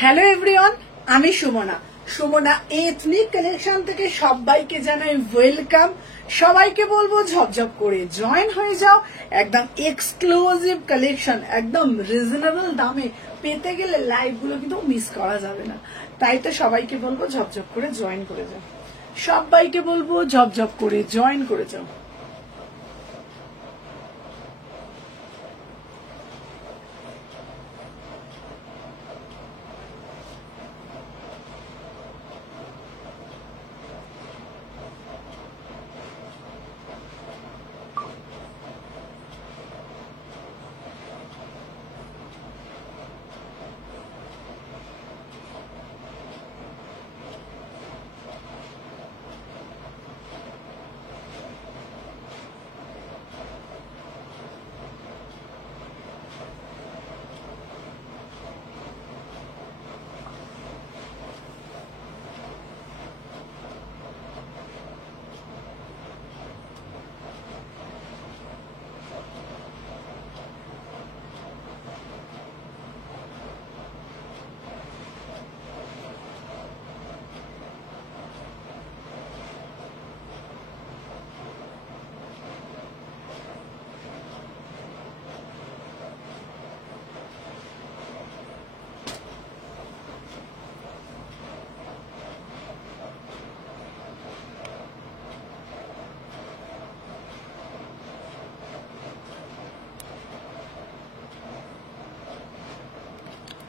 Hello everyone, আমি Sumana ethnic collection থেকে সবাইকে জানাই ওয়েলকাম। সবাইকে বলবো ঝপঝপ করে জয়েন হয়ে যাও। একদম এক্সক্লুসিভ কালেকশন, একদম রিজনেবল দামে পেতে গেলে লাইভ গুলো কিন্তু মিস করা যাবে না। তাই তো সবাইকে বলবো ঝপঝপ করে জয়েন করে যাও। সবাইকে বলবো ঝপঝপ করে জয়েন করে যাও।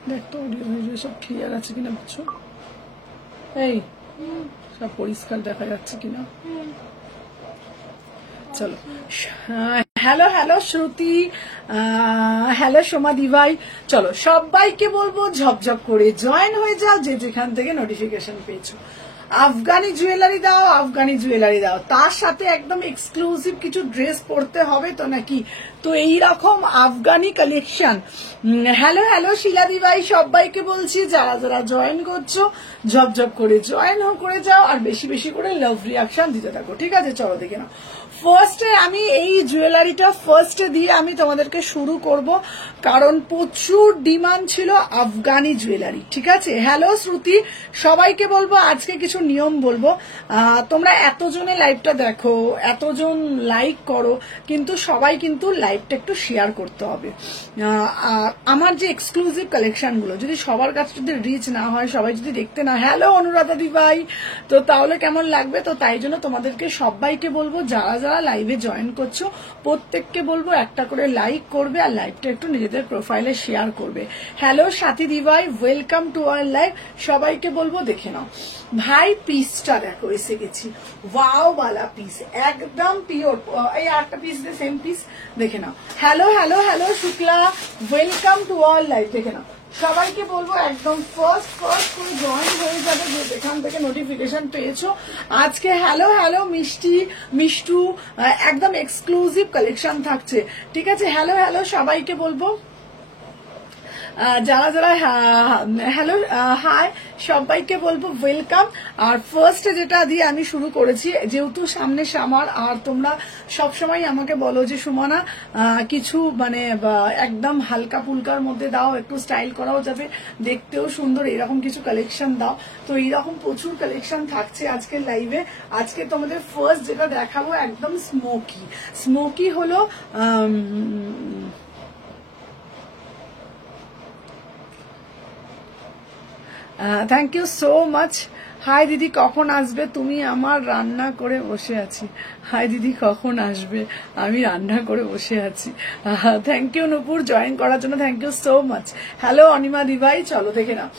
দেখ তো অডিও ভিডিও সব ক্লিয়ার আছে কিনা, বুঝছো? এই সব পরিষ্কার দেখা যাচ্ছে কিনা? চলো, হ্যালো হ্যালো শ্রুতি, হ্যালো সোমা দিভাই। চলো সবাইকে বলবো ঝপঝপ করে জয়েন হয়ে যাও, যে যেখান থেকে নোটিফিকেশন পেয়েছো। আফগানি জুয়েলারি দাও, আফগানি জুয়েলারি দাও, তার সাথে একদম এক্সক্লুসিভ কিছু ড্রেস পরতে হবে তো নাকি? তো এইরকম আফগানি কালেকশন। হ্যালো হ্যালো শিলাদি ভাই, সবাইকে বলছি যারা যারা জয়েন করছো ঝপঝপ করে জয়েন করে যাও, আর বেশি বেশি করে লাভ রিয়াকশন দিতে থাকো, ঠিক আছে? চলো দেখে নাও। ফার্স্টে আমি এই জুয়েলারিটা ফার্স্টে দিয়ে আমি তোমাদেরকে শুরু করব, কারণ প্রচুর ডিমান্ড ছিল আফগানি জুয়েলারি, ঠিক আছে? হ্যালো শ্রুতি, সবাইকে বলবো আজকে কিছু নিয়ম বলবো। তোমরা এতজনে লাইভটা দেখো, এতজন লাইক করো, কিন্তু সবাই কিন্তু লাইভটা একটু শেয়ার করতে হবে। আমার যে এক্সক্লুসিভ কালেকশন গুলো যদি সবার কাছে যদি রিচ না হয়, সবাই যদি দেখতে না, হ্যালো অনুরাধা দি ভাই, তো তাহলে কেমন লাগবে? তো তাই জন্য তোমাদেরকে সবাইকে বলবো যারা যারা লাইভে জয়েন করছো প্রত্যেককে বলবো একটা করে লাইক করবে, আর লাইভটা একটু নিজেদের প্রোফাইলে শেয়ার করবে। Hello Sathi দিভাই, welcome to our live. সবাইকে বলবো দেখে নাও ভাই, পিসটা দেখো, এসে গেছি। ওয়াও বালা পিস, একদম পিওর। এই একটা পিস দে, সেম পিস, দেখে নাও। Hello hello hello Shukla, welcome to our live. দেখে নাও, সবাইকে বলবো একদম ফার্স্ট করে জয়েন হয়ে যাবে, যে যেখান থেকে নোটিফিকেশন পেয়েছো আজকে। হ্যালো হ্যালো মিষ্টু, একদম এক্সক্লুসিভ কালেকশন থাকছে, ঠিক আছে? হ্যালো হ্যালো সবাইকে বলবো যারা যারা হ্যালো হাই, সবাইকে বলবো ওয়েলকাম। আর ফার্স্টে যেটা দিয়ে আমি শুরু করেছি, যেহেতু সামনে সামার, আর তোমরা সবসময় আমাকে বলো যে সুমনা কিছু মানে একদম হালকা ফুলকার মধ্যে দাও, একটু স্টাইল করাও যাবে, দেখতেও সুন্দর, এরকম কিছু কালেকশন দাও। তো এইরকম প্রচুর কালেকশন থাকছে আজকের লাইভে। আজকে তোমাদের ফার্স্ট যেটা দেখাবো একদম স্মোকি হলো thank you so much. Hi দিদি, কখন আসবে তুমি? আমার রান্না করে বসে আছি। হাই দিদি, কখন আসবে? আমি রান্না করে বসে আছি। থ্যাংক ইউ নুপুর, জয়েন করার জন্য thank you so much. Hello Anima দিভাই, চলো দেখে নাও,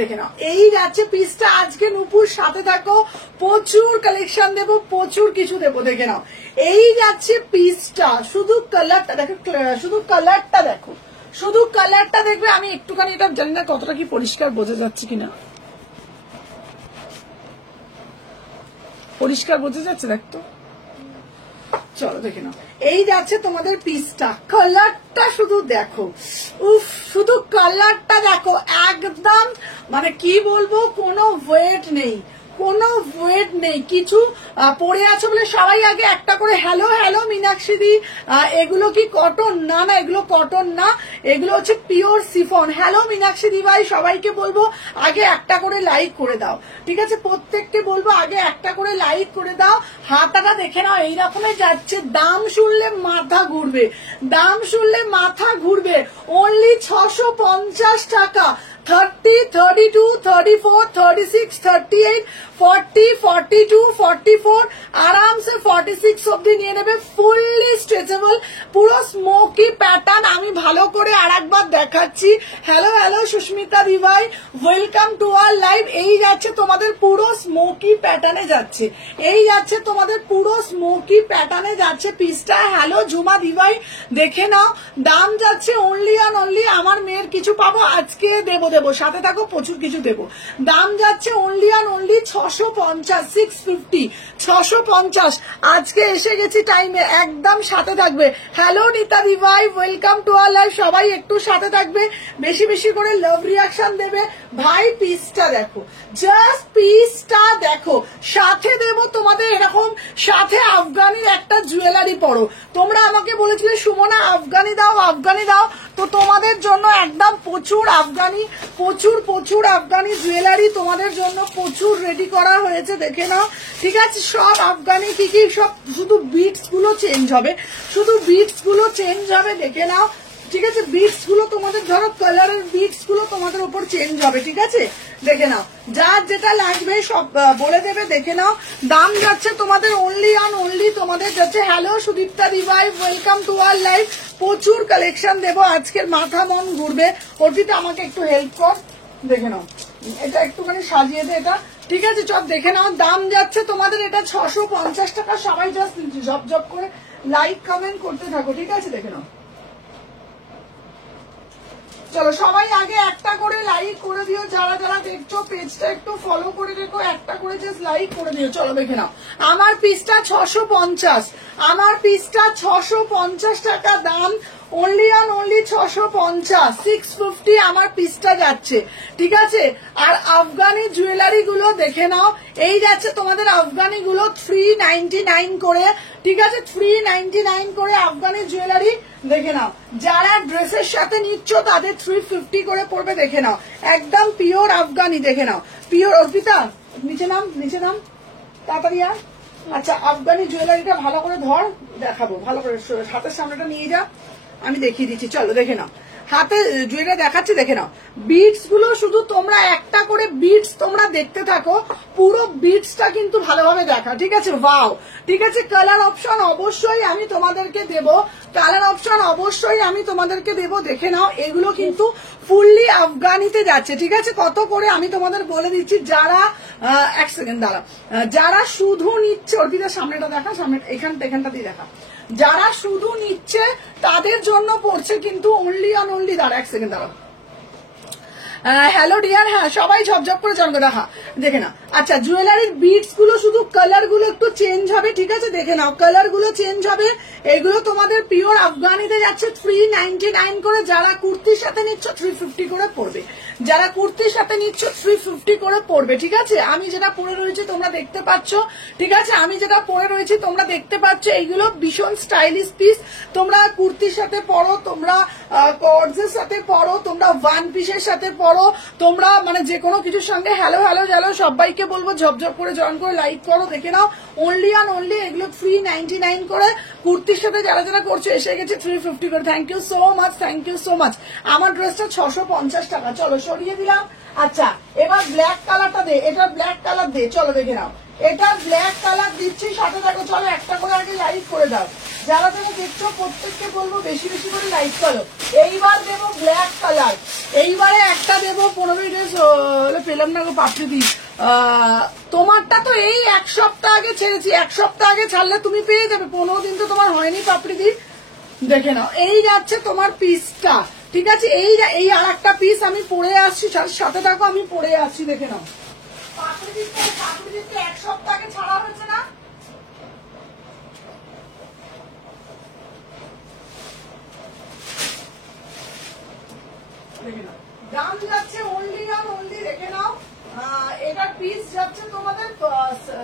দেখে নাও। এই যাচ্ছে পিসটা আজকে নুপুর, সাথে থাকো, প্রচুর কালেকশন দেবো, প্রচুর কিছু দেবো, দেখে নাও। এই যাচ্ছে পিসটা, শুধু কালারটা দেখো, শুধু কালারটা দেখো, শুধু কালারটা দেখবে। আমি একটুখানি এটা জানি না কতটা কি পরিষ্কার বোঝা যাচ্ছে কিনা, পরিষ্কার বোঝা যাচ্ছে দেখতো? চলো দেখে নাও, এই যাচ্ছে তোমাদের পিসটা, কালারটা শুধু দেখো, উফ, শুধু কালারটা দেখো, একদম মানে কি বলবো, কোনো ওয়েট নেই, কোনো ওয়েট নেই, কিছু পরে আছো বলে সবাই আগে একটা করে হ্যালো হ্যালো মীনাক্ষী দি, এগুলো কি কটন? না না, এগুলো কটন না, এগুলো হচ্ছে পিওর সিফন। হ্যালো মীনাক্ষী দি ভাই, সবাইকে বলবো আগে একটা করে লাইক করে দাও, ঠিক আছে? প্রত্যেককে বলবো আগে একটা করে লাইক করে দাও। হাতাটা দেখে নাও এইরকমের যাচ্ছে, দাম শুনলে মাথা ঘুরবে, দাম শুনলে মাথা ঘুরবে। অনলি 650 টাকা। 30, 32, 34, 36, 38, 40, 42, 44, आराम से 46 অবধি নিয়ে নেবে। ফুললি স্ট্রেচেবল, পুরো স্মোকি প্যাটার্ন। আমি ভালো করে আরেকবার দেখাচ্ছি। হ্যালো হ্যালো সুস্মিতা দিভাই, ওয়েলকাম টু আওয়ার লাইভ। এই যাচ্ছে তোমাদের পুরো স্মোকি প্যাটার্নে যাচ্ছে, এই যাচ্ছে তোমাদের পুরো স্মোকি প্যাটার্নে যাচ্ছে পিসটা। হ্যালো ঝুমা দিভাই, দেখে নাও দাম যাচ্ছে অনলি অন অনলি, আমার মেয়ের কিছু পাবো আজকে, দেবো দেবো, সাথে থাকো, প্রচুর কিছু দেবো। দাম যাচ্ছে অনলি অন অনলি 650, 650, 650। আজকে এসে গেছি টাইমে, একদম সাথে থাকবে। হ্যালো নিতা দিভাই, ওয়েলকাম টু আওয়ার লাইভ। সবাই একটু সাথে থাকবে, বেশি বেশি করে লাভ রিয়াকশন দেবে। ভাই পিসটা দেখো, জাস্ট পিসটা দেখো, সাথে দেবো তোমাদের এরকম, সাথে আফগানির একটা জুয়েলারি পরো। তোমরা আমাকে বলেছিলে সুমনা আফগানি দাও আফগানি দাও, তো তোমাদের জন্য একদম প্রচুর আফগানি, প্রচুর প্রচুর আফগানি জুয়েলারি তোমাদের জন্য প্রচুর রেডি করা হয়েছে, দেখে নাও, ঠিক আছে? সব আফগানি কি কি, সব শুধু বিটস গুলো চেঞ্জ হবে, শুধু বিটস গুলো চেঞ্জ হবে, দেখে নাও, ঠিক আছে? বিটস গুলো তোমাদের ধরো কালারের বিটস গুলো তোমাদের উপর চেঞ্জ হবে, ঠিক আছে? দেখে নাও, যার যেটা লাগবে সব বলে দেবে, দেখে নাও। দাম যাচ্ছে তোমাদের অনলি অন অনলি, তোমাদের যাচ্ছে। হ্যালো সুদীপ্তা দিভাই, ওয়েলকাম টু আওয়ার লাইভ। প্রচুর কালেকশন দেবো আজকের, মাথা মন ঘুরবে। অর্পিতা আমাকে একটু হেল্প কর, দেখে নাও, এটা একটুখানি সাজিয়ে দে এটা, ঠিক আছে? চল দেখে নাও, দাম যাচ্ছে তোমাদের এটা 650 টাকা। সবাই জাস্ট জব জব করে লাইক কমেন্ট করতে থাকো, ঠিক আছে? দেখে নাও, চলো সবাই আগে একটা করে লাইক করে দিও, যারা যারা দেখছো পেজটা একটু ফলো করে রেখো, একটা করে জাস্ট লাইক করে দিও। চলো দেখে নাও, আমার পিসটা 650, আমার পিসটা 650 টাকা দাম, অনলি অন অনলি 650, 650 আমার পিসটা যাচ্ছে, ঠিক আছে? আর আফগানি জুয়েলারি গুলো দেখে নাও, এই যাচ্ছে তোমাদের আফগানি গুলো 399 করে, ঠিক আছে? 399 করে আফগানি জুয়েলারি, দেখে নাও। যারা ড্রেসের সাথে নিচ্ছ তাদের 350 করে পড়বে, দেখে নাও, একদম পিওর আফগানি, দেখে নাও, পিওর। অর্পিতা নিচে নাম, নিচে নাম তাড়াতাড়ি আর। আচ্ছা আফগানি জুয়েলারিটা ভালো করে ধর, দেখাবো ভালো করে, হাতের সামনেটা নিয়ে যা, আমি দেখিয়ে দিচ্ছি। চলো দেখে নাও, হাতে জুয়েলারি দেখাচ্ছি, দেখে নাও। বিটস গুলো শুধু তোমরা একটা করে বিটস তোমরা দেখতে থাকো, পুরো বিটসটা কিন্তু ভালোভাবে দেখা, ঠিক আছে? ওয়াও, ঠিক আছে? কালার অপশন অবশ্যই আমি তোমাদেরকে দেব, কালার অপশন অবশ্যই আমি তোমাদেরকে দেব, দেখে নাও। এগুলো কিন্তু ফুললি আফগানিতে যাচ্ছে, ঠিক আছে? কত করে আমি তোমাদের বলে দিচ্ছি। যারা এক সেকেন্ড দাঁড়া, যারা শুধু নিচ্ছে, অর্পিতার সামনেটা দেখা, সামনে এখানটা দিয়ে দেখা, যারা শুধু নিচ্ছে তাদের জন্য পড়ছে কিন্তু অনলি অন অনলি, দাঁড়া এক সেকেন্ড দাঁড়া। হ্যালো ডিয়ার, হ্যাঁ সবাই ঝপঝপ করে জানবো, দেখা দেখে না। আচ্ছা জুয়েলারির বিটস গুলো শুধু কালার গুলো একটু চেঞ্জ হবে, ঠিক আছে? দেখে নাও, কালার গুলো চেঞ্জ হবে। এগুলো তোমাদের পিওর আফগানিতে যাচ্ছে 399 করে। যারা কুর্তির সাথে নিচ্ছ 350 করে পড়বে, যারা কুর্তির সাথে নিচ্ছ 350 করে পড়বে, ঠিক আছে? আমি যেটা পরে রয়েছে তোমরা দেখতে পাচ্ছ, ঠিক আছে? আমি যেটা পরে রয়েছে তোমরা দেখতে পাচ্ছ, এইগুলো ভীষণ স্টাইলিশ পিস। তোমরা কুর্তির সাথে পরো, তোমরা কর্ডসের সাথে পরো, তোমরা ওয়ান পিসের সাথে পরো, তোমরা মানে যে কোনো কিছুর সঙ্গে। হ্যালো হ্যালো হ্যালো সবাইকে বলবো ঝপঝপ করে জয়েন করে লাইক করো, দেখে নাও। অনলি অন অনলি এগুলো 399 করে, কুর্তির সাথে যারা যারা করছো এসে গেছে 350 করে। Thank you so much, thank you so much. আমার ড্রেসটা 650 টাকা, চলো সরিয়ে দিলাম। আচ্ছা এবার ব্ল্যাক কালারটা দে, এটা ব্ল্যাক কালার দে, চলো দেখে নাও। এটা ব্ল্যাক কালার দিচ্ছি, সাথে থাকো। চলো একটা করে আগে লাইক করে দাও, যারা যারা দেখছো প্রত্যেককে বলবো বেশি বেশি করে লাইক করো। এইবার দেবো ব্ল্যাক কালার, এইবারে একটা দেবো। 15 ড্রেস পেলাম না গো পাপড়ি দি, তোমারটা তো এই এক সপ্তাহ আগে ছেড়েছি, এক সপ্তাহ আগে ছাড়লে তুমি পেয়ে যাবে, 15 দিন তো তোমার হয়নি পাপড়ি দি। দেখে নাও, এই যাচ্ছে তোমার পিসটা, ঠিক আছে? এই আর একটা পিস আমি পরে আসছি, সাথে থাকো, আমি পরে আসছি, দেখে নাও। পাপড়ি দিতে এক সপ্তাহ আগে ছাড়া হয়েছে না? দাম যাচ্ছে অনলি অন অনলি, দেখে নাও। এটার পিস যাচ্ছে তোমাদের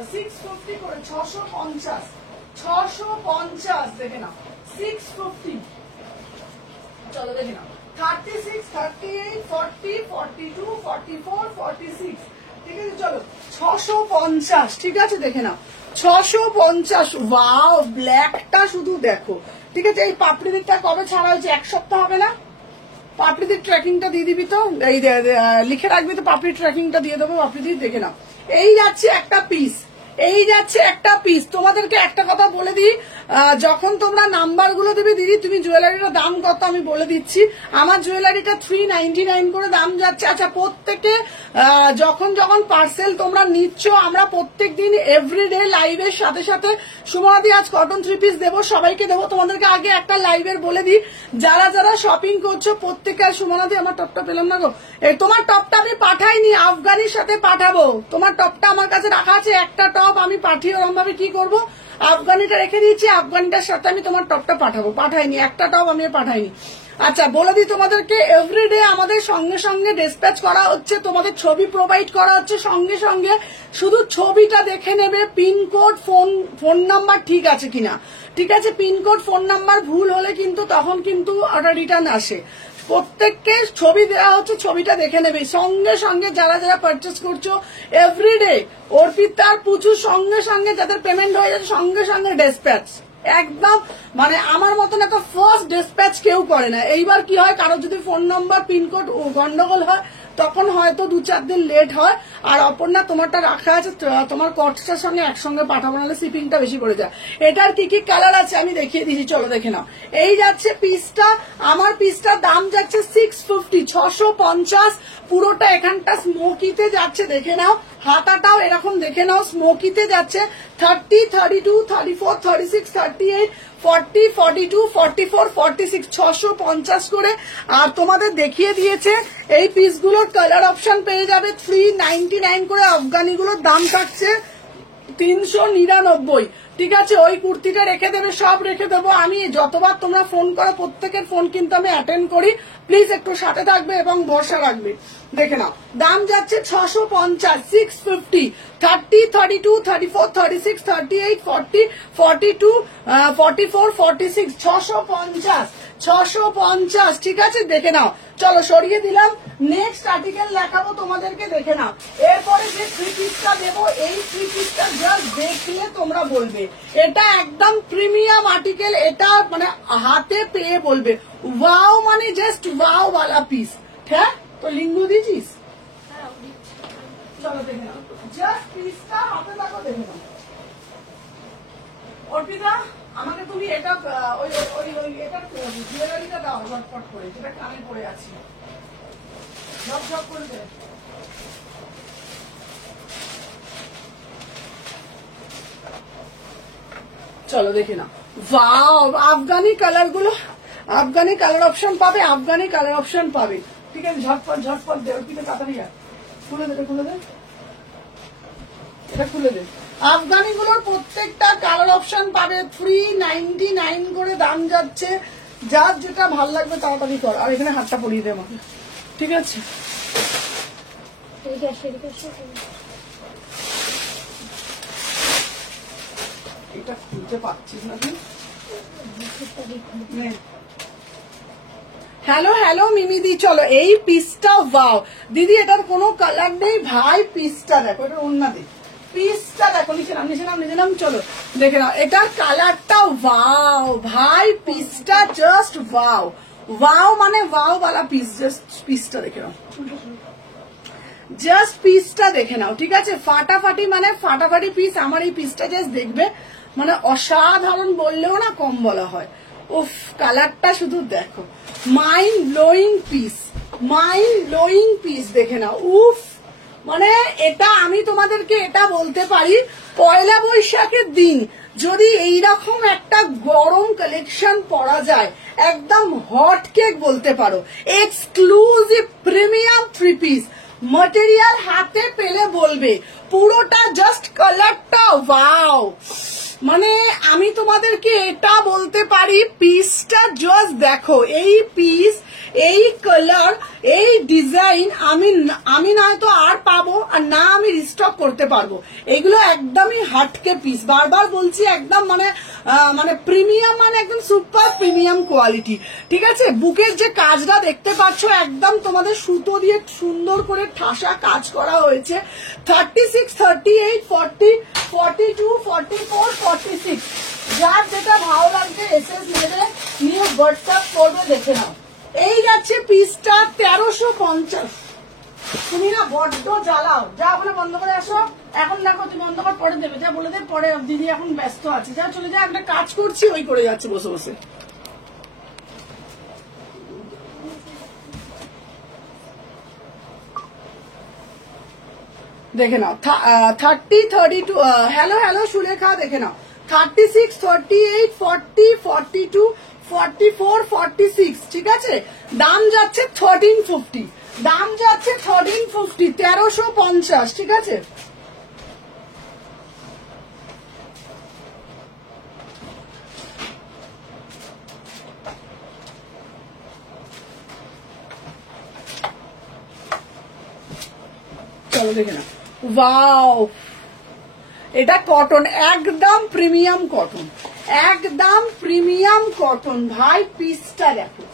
650 করে 650, 650 দেখে নাও 650। চলো দেখে নাও 36, 38, 40, 42, 44, 46, ঠিক আছে। চলো 650, ঠিক আছে দেখে নাও 650। ওয়াও, ব্ল্যাকটা শুধু দেখো, ঠিক আছে। এই পাপড়ি দিকটা কবে ছাড়া হয়েছে? 1 সপ্তাহ হবে না? পাপড়িদের ট্র্যাকিংটা দিয়ে দিবি তো, এই লিখে রাখবি তো, পাপড়ির ট্র্যাকিংটা দিয়ে দেবো। পাপড়িদের দেখে নাও, এই যাচ্ছে একটা পিস, এই যাচ্ছে একটা পিস। তোমাদেরকে একটা কথা বলে দিই, যখন তোমরা নাম্বার গুলো দিবি, দিদি তুমি জুয়েলারিটার দাম কত আমি বলে দিচ্ছি। আমার জুয়েলারিটা 399 করে দাম যাচ্ছে। আচ্ছা, প্রত্যেকে যখন যখন পার্সেল তোমরা নিচ্ছ, আমরা প্রত্যেক দিন এভরিডে লাইভের সাথে সাথে সুমনাদি আজ কটন 3 পিস দেবো, সবাইকে দেবো। তোমাদেরকে আগে একটা লাইভের বলে দিই, যারা যারা শপিং করছো প্রত্যেকে। আর সুমনাদি আমার টপটা পেলাম না গো, এই তোমার টপটা আমি পাঠাইনি, আফগানির সাথে পাঠাবো। তোমার টপটা আমার কাছে রাখা আছে, একটা টপ আমি পাঠিয়ে ওরম ভাবে কি করবো, আফগানিটা রেখে দিয়েছি, আফগানিটার সাথে আমি তোমার টপটা পাঠাবো। পাঠাইনি, একটা টপ আমি পাঠাইনি। আচ্ছা, বলে দিই তোমাদেরকে, এভরিডে আমাদের সঙ্গে সঙ্গে ডিসপ্যাচ করা হচ্ছে, তোমাদের ছবি প্রোভাইড করা হচ্ছে সঙ্গে সঙ্গে। শুধু ছবিটা দেখে নেবে, পিনকোড, ফোন নাম্বার ঠিক আছে কিনা, ঠিক আছে। পিনকোড, ফোন নাম্বার ভুল হলে কিন্তু তখন কিন্তু ওটা রিটার্ন আসে। প্রত্যেককে ছবি দেওয়া হচ্ছে, ছবিটা দেখে নেবে সঙ্গে সঙ্গে। যারা যারা পারচেস করছো এভরিডে, অর্পিতার পুজোর সঙ্গে সঙ্গে যাদের পেমেন্ট হয়ে যাচ্ছে সঙ্গে সঙ্গে ডিসপ্যাচ, একদম মানে আমার মতন একটা ফার্স্ট ডিসপ্যাচ কেউ করে না। এইবার কি হয়, কারো যদি ফোন নাম্বার পিনকোড গন্ডগোল হয় তখন হয়তো 2-4 দিন লেট হয়। আর অপর্ণা তোমারটা রাখা আছে, তোমার কস্টটার সঙ্গে একসঙ্গে পাঠাবো, নাহলে শিপিংটা বেশি পড়ে যায়। এটার কি কি কালার আছে আমি দেখিয়ে দিচ্ছি, চলো দেখে নাও। এই যাচ্ছে পিসটা, আমার পিসটার দাম যাচ্ছে 650, 650। পুরোটা এখানটা স্মোকিতে যাচ্ছে, দেখে নাও। হাতাটাও এরকম দেখে নাও, স্মোকিতে যাচ্ছে। 30, 32, 34, 36, 38, 40, 42, 44, 46, 650 করে। আর তোমাদের দেখিয়ে দিয়েছে এই পিসগুলোর কালার অপশন পেয়ে যাবে 399 করে। আফগানিগুলোর দাম থাকছে 399, ঠিক আছে। ওই কুর্তিটা রেখে দেবে, সব রেখে দেবো আমি। যতবার তোমরা ফোন করো প্রত্যেকের ফোন কিন্তু আমি অ্যাটেন্ড করি, প্লিজ একটু সাথে থাকবে এবং ভরসা রাখবে। দেখে নাও, দাম যাচ্ছে 650, 650, 30, 32, 34, 36, 38, 40, 42, 44, 46, 650, 650, ঠিক আছে দেখে নাও। চলো সরিয়ে দিলাম, নেক্সট আর্টিকেল দেখাবো তোমাদেরকে, দেখে নাও। এরপরে যে 3 পিসটা দেবো, এই 3 পিসটা জাস্ট দেখলে তোমরা বলবে এটা একদম প্রিমিয়াম আর্টিকেল। এটা মানে হাতে পেয়ে বলবে ওয়াও, মানে জাস্ট ওয়াও वाला পিস। হ্যাঁ, তো লিঙ্গু দিয়েছিস? চলো দেখে নাও, জাস্ট পিসটা হাতে লাগো, দেখে নাও। অর্পিতা, আমাকে তুমি এটা এটা জুয়েলারিটা দাও ঝটপট করে, যেটা কানে পড়ে আছে, ঝপঝপ করে দে। চলো দেখে নাও, ওয়াও, আফগানি কালার গুলো, আফগানি কালার অপশন পাবে, আফগানি কালার অপশন পাবে, ঠিক আছে। ঝটপট ঝটপট দে, অর্পিতা তাড়াতাড়ি খুলে দে, খুলে দে, এটা খুলে দে। আফগানি গুলোর প্রত্যেকটা কালার অপশন পাবে, 399 করে দাম যাচ্ছে। যার যেটা ভাল লাগবে তাড়াতাড়ি কর। আর এখানে হাতটা পরিয়ে দে আমাকে, ঠিক আছে। এটা খুলতে পারছিস না তুই? হ্যালো হ্যালো মিমিদি, চলো এই পিসটা ওয়াও দিদি, এটার কোনো কালার নেই ভাই। পিসটা দেখো, এটা অন্য দিক, পিসটা দেখো, নিচে নাম, চলো দেখে নাও। এটার কালারটা ওয়াও ভাই, পিসটা জাস্ট ওয়াও, ওয়াও মানে ওয়াও वाला পিস। জাস্ট পিসটা দেখে নাও, জাস্ট পিসটা দেখে নাও, ঠিক আছে। ফাটাফাটি মানে ফাটাফাটি পিস। আমার এই পিসটা জাস্ট দেখবে, মানে অসাধারণ বললেও না কম বলা হয়। উফ, কালারটা শুধু দেখো, mind blowing piece, mind blowing piece, দেখে নাও। উফ, মানে এটা আমি তোমাদেরকে এটা বলতে পারি, পয়লা বৈশাখের দিন যদি এইরকম একটা গরম কালেকশন পরা যায়, একদম হট কেক বলতে পারো। এক্সক্লুসিভ প্রিমিয়াম 3 পিস, মটেরিয়াল হাতে পেলে বলবে পুরোটা জাস্ট কালারটা ওয়াও, মানে আমি তোমাদেরকে এটা বলতে পারি, পিসটা জাস্ট দেখো, এই পিস, এই কালার, এই ডিজাইন আমি নয়তো আর পাবো আর না আমি রিস্টক করতে পারবো। এগুলো একদমই হাটকে পিস, বারবার বলছি, একদম মানে প্রিমিয়াম, মানে একদম সুপার প্রিমিয়াম কোয়ালিটি। ঠিক আছে, বুকের যে কাজটা দেখতে পাচ্ছ একদম তোমাদের সুতো দিয়ে সুন্দর করে ঠাসা কাজ করা হয়েছে। 36, 38, 40, 42, 44, 46, যার যেটা ভালো লাগছে এসএস নেবে, নিয়ে হোয়াটসঅ্যাপ করবে, দেখে নাও। এই যাচ্ছে পিসটা 1350। তুমি না বড্ড জ্বালাও, যা বলে বন্ধ করে আসো। এখন দেখো তুমি বন্ধ করে পরে দেবে, যা বলে দে পরে, দিদি এখন ব্যস্ত আছে, যা চলে যা, একটা কাজ করছি ওই করে যাচ্ছে বসে বসে। দেখে নাও 30, 32, হ্যালো হ্যালো সুলেখা, দেখে নাও 36, 38, 40, 42, 44, 46। ঠিক আছে, দাম যাচ্ছে 1350, দাম যাচ্ছে 1350, 1350। ঠিক আছে, চলো দেখে নাও। ওয়াও, এটা কটন, একদম প্রিমিয়াম কটন, একদম প্রিমিয়াম কটন ভাই। পিসটা দেখো,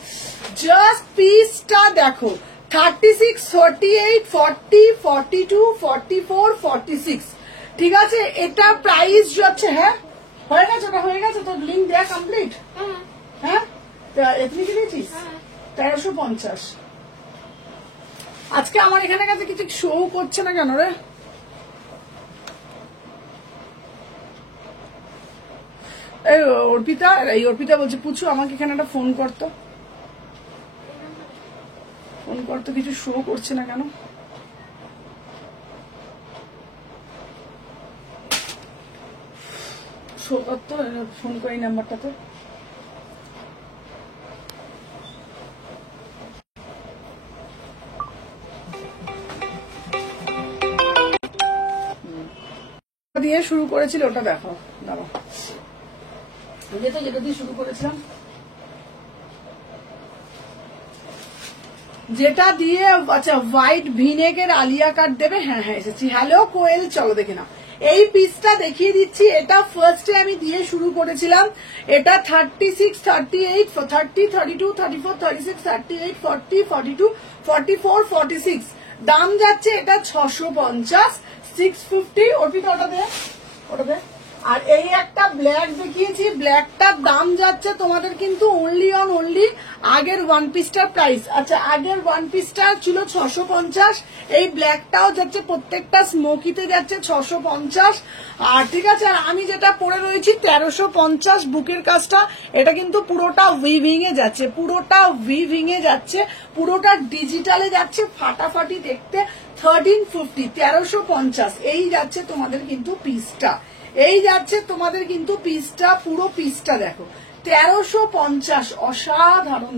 জাস্ট পিসটা দেখো। 36, 38, 40, 42, 44, 46। ঠিক আছে, এটা প্রাইস যাচ্ছে, হ্যাঁ হয়ে গেছে, ওটা হয়ে গেছে, তোর লিঙ্ক দেয়া কমপ্লিট। হ্যাঁ, এমনি কিনেছিস 1350। আজকে আমার এখানে কাছে কিছু শো করছে না কেন রে? এই অর্পিতা বলছে, পুছু আমাকে এখানে একটা ফোন করতো, কিছু শো করছে না কেন? শো করতো, ফোন করি নাম্বারটাতে। দিয়ে শুরু করেছিল ওটা দেখো, দাঁড়াও, যেটা দিয়ে শুরু করেছিলাম, যেটা দিয়ে, আচ্ছা হোয়াইট ভিনেগের আলিয়া কাট দেবে। হ্যাঁ হ্যাঁ এসেছি। হ্যালো কোয়েল, চলো দেখে নাও। এই পিসটা দেখিয়ে দিচ্ছি, এটা ফার্স্টে আমি দিয়ে শুরু করেছিলাম। এটা 36, 38, 30, 32, 34, 36, 38, 40, 42, 44, 46। দাম যাচ্ছে এটা 650, 650। অর্পিতা ওটা দে। আর এই একটা ব্ল্যাক দেখিয়েছি, ব্ল্যাকটার দাম যাচ্ছে তোমাদের কিন্তু অনলি আগের ওয়ান পিসটার প্রাইস। আচ্ছা, আগের ওয়ান পিসটা ছিল 650, এই ব্ল্যাকটাও যাচ্ছে, প্রত্যেকটা স্মোকিতে যাচ্ছে 650। আর ঠিক আছে, আর আমি যেটা পরে রয়েছি 1350 বুকের কাজটা, এটা কিন্তু পুরোটা উইভিং এ যাচ্ছে, পুরোটা ডিজিটালে যাচ্ছে, ফাটাফাটি দেখতে। 1350, 1350 এই যাচ্ছে তোমাদের কিন্তু পিসটা, পুরো পিসটা দেখো 1350। অসাধারণ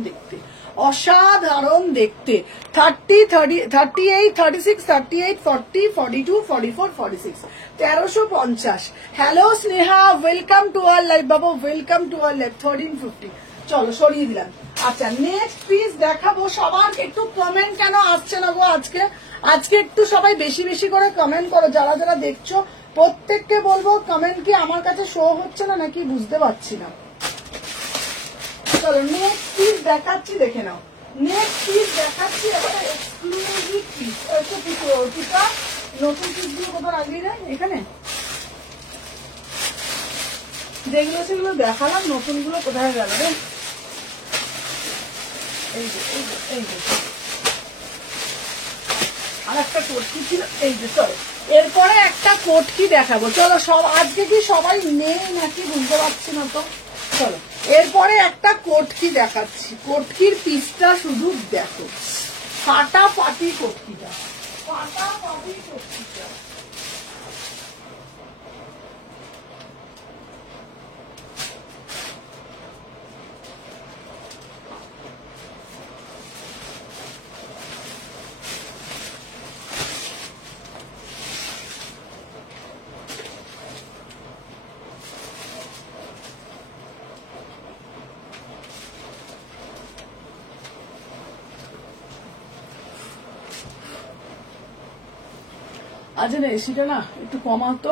দেখতে, 30, 38, 36, 38, 40, 42, 44, 46, 1350। Hello Sneha, welcome to our live বাবা, ওয়েলকাম টু আওয়ার লাইভ। 1350, চলো সরিয়ে দিলাম। আচ্ছা, নেক্সট পিস দেখাবো। সবার একটু কমেন্ট কেন আসছে না গো আজকে একটু সবাই বেশি বেশি করে কমেন্ট করো, যারা যারা দেখছো প্রত্যেককে বলবো, কমেন্ট কি আমার কাছে শো হচ্ছে না নাকি বুঝতে পারছি না। চলো নেক্সট পিস দেখাচ্ছি, দেখে নাও। নেক্সট পিস দেখাচ্ছি, এবারে এক্সক্লুসিভ পিস। অর্পিতা নতুন পিসগুলো কোথাও রাখবি না, এখানে যেগুলো সেগুলো দেখালাম, নতুনগুলো কোথায় গেল রে? এই যে আর একটা কোটকি ছিল, এই যে। চলো এরপরে একটা কোটকি দেখাবো। চলো আজকে কি সবাই নেই নাকি বুঝতে পারছি না তো। চলো এরপরে একটা কোটকি দেখাচ্ছি, কোটকির পিসটা শুধু দেখো, ফাটাফাটি কোটকিটা। আজ না এসিটা না একটু কমাতো।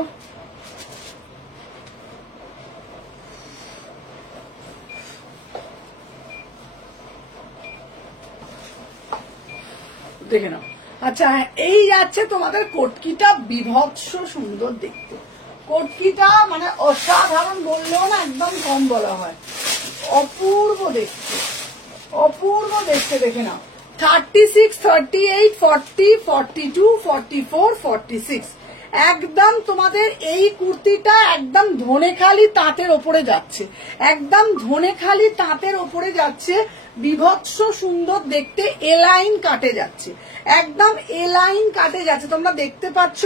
দেখে নাও। আচ্ছা এই যাচ্ছে তোমাদের কটকিটা, বিভৎস সুন্দর দেখতে কটকিটা, মানে অসাধারণ বললেও না একদম কম বলা হয়, অপূর্ব দেখতে, অপূর্ব দেখতে। দেখে নাও 36, 38, 40, 42, 44, 46 একদম তোমাদের এই কুর্তিটা একদম ধনেখালি তাঁতের ওপরে যাচ্ছে, একদম ধনেখালি তাঁতের ওপরে যাচ্ছে, বিভৎস সুন্দর দেখতে, এলাইন কাটে যাচ্ছে, একদম এলাইন কাটে যাচ্ছে। তোমরা দেখতে পাচ্ছ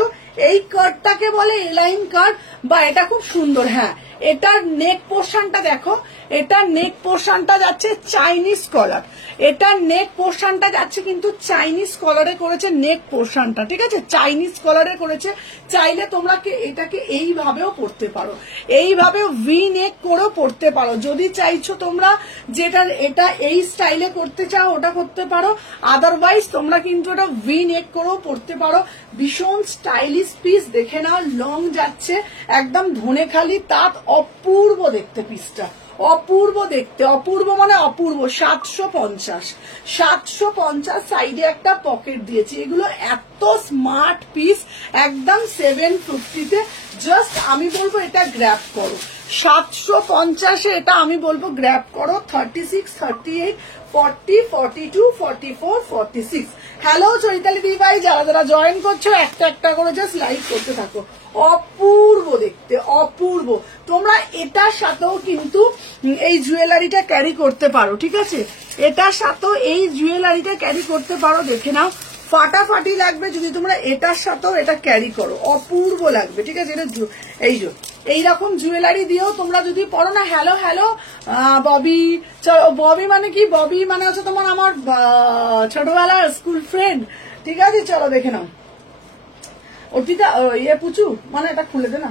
এই কাটটাকে বলে এলাইন কাট, বা এটা খুব সুন্দর। হ্যাঁ, এটার নেক পোর্শনটা দেখো, এটার নেক পোর্শনটা যাচ্ছে চাইনিজ কলার, এটার নেক পোর্শনটা যাচ্ছে কিন্তু চাইনিজ কলারে করেছে নেক পোর্শনটা, ঠিক আছে, চাইনিজ কলারে করেছে। চাইলে তোমরা এটাকে এইভাবেও পরতে পারো, এইভাবেও ভি নেক করেও পরতে পারো। যদি চাইছো তোমরা যেটা এটা এই স্টাইলে করতে চাও ওটা করতে পারো, আদারওয়াইজ তোমরা কিন্তু এটা ভি নেক করেও পরতে পারো। ভীষণ স্টাইলিশ পিস, দেখে নাও, লং যাচ্ছে, একদম ধনেখালি তাঁত, অপূর্ব দেখতে পিসটা, অপূর্ব দেখতে, অপূর্ব মানে অপূর্ব। 750, 750 সাইডে একটা পকেট দিয়েছি। এগুলো এত স্মার্ট পিস, একদম 750-তে। জাস্ট আমি বলবো এটা গ্র্যাব করো, 750-এ এটা আমি বলবো গ্র্যাব করো। 36, 38, 40, 42, 44, 46। হ্যালো চৈতালি দি ভাই, যারা যারা জয়েন করছো একটা একটা করে জাস্ট লাইক করতে থাকো। অপূর্ব দেখতে, অপূর্ব। তোমরা এটার সাথেও কিন্তু এই জুয়েলারিটা ক্যারি করতে পারো, ঠিক আছে, এটার সাথেও এই জুয়েলারিটা ক্যারি করতে পারো। দেখে নাও, ফাটাফাটি লাগবে যদি তোমরা এটার সাথেও এটা ক্যারি করো, অপূর্ব লাগবে, ঠিক আছে। এটা এই যে এইরকম জুয়েলারি দিয়েও তোমরা যদি পরো না। হ্যালো হ্যালো ববি, ববি মানে কি, ববি মানে হচ্ছে তোমার আমার ছোটবেলার স্কুল ফ্রেন্ড, ঠিক আছে। চলো দেখে নাও, অর্পিতা ইয়ে পুচু, মানে এটা খুলে দে না,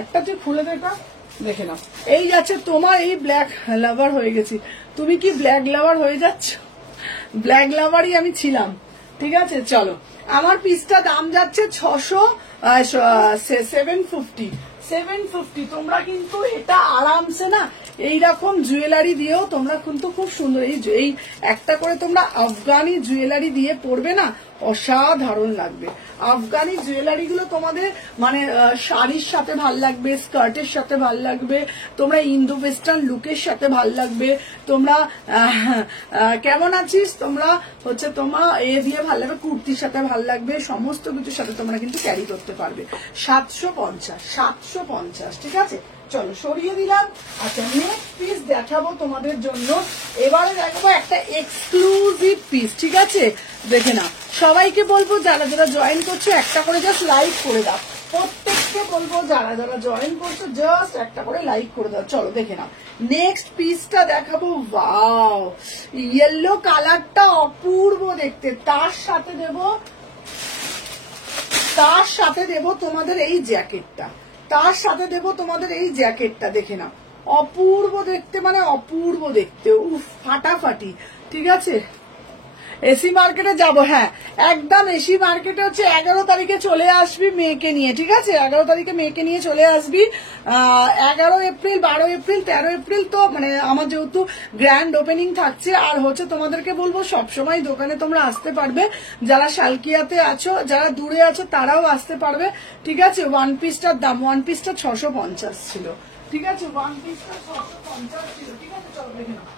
একটা তুই খুলে দে, এটা দেখে নাও। এই যাচ্ছে তোমার এই ব্ল্যাক লাভার হয়ে গেছি। তুমি কি ব্ল্যাক লাভার হয়ে যাচ্ছ? ব্ল্যাক লাভারই আমি ছিলাম, ঠিক আছে। চলো, আমার পিসটা দাম যাচ্ছে 750, 750। তোমরা কিন্তু এটা আরামসে না এইরকম জুয়েলারি দিয়েও তোমরা কিন্তু খুব সুন্দর, এই একটা করে তোমরা আফগানি জুয়েলারি দিয়ে পরবে না, অসাধারণ লাগবে। আফগানি জুয়েলারি গুলো তোমাদের মানে শাড়ির সাথে ভাল লাগবে, স্কার্টের সাথে ভাল লাগবে, তোমরা ইন্দো ওয়েস্টার্ন লুকের সাথে ভাল লাগবে। তোমরা কেমন আছিস, তোমরা হচ্ছে তোমার এ দিয়ে ভাল লাগবে, কুর্তির সাথে ভাল লাগবে, সমস্ত কিছুর সাথে তোমরা কিন্তু ক্যারি করতে পারবে। 750, 750, ঠিক আছে। চলো সরিয়ে দিলাম। আচ্ছা, নেক্সট পিস দেখাবো তোমাদের জন্য। এবারে দেখাবো একটা এক্সক্লুসিভ পিস, ঠিক আছে। দেখে না, সবাইকে বলবো যারা যারা জয়েন করছো একটা করে জাস্ট লাইক করে দাও। প্রত্যেককে বলবো যারা যারা জয়েন করছো জাস্ট একটা করে লাইক করে দাও। চলো দেখে নাও, নেক্সট পিসটা দেখাবো। ওয়াও, ইয়েলো কালারটা অপূর্ব দেখতে। তার সাথে দেব তোমাদের এই জ্যাকেটটা, তার সাথে দেব তোমাদের এই জ্যাকেটটা। দেখে নাও, অপূর্ব দেখতে, মানে অপূর্ব দেখতে, উফ ফাটাফাটি, ঠিক আছে। এসি মার্কেটে যাব, হ্যাঁ একদম এসি মার্কেটে হচ্ছে 11 তারিখে চলে আসবি মেয়েকে নিয়ে, ঠিক আছে। 11 তারিখে মেয়েকে নিয়ে চলে আসবি। 11 এপ্রিল, 12 এপ্রিল, 13 এপ্রিল তো মানে আমার যেহেতু গ্র্যান্ড ওপেনিং থাকছে। আর হচ্ছে তোমাদেরকে বলবো সবসময় দোকানে তোমরা আসতে পারবে, যারা শালকিয়াতে আছো, যারা দূরে আছো তারাও আসতে পারবে, ঠিক আছে। ওয়ান পিসটার দাম, ওয়ান পিসটা 650 ছিল, ঠিক আছে, ওয়ান পিসটা 650 ছিল, ঠিক আছে। চলো দেখে নাও।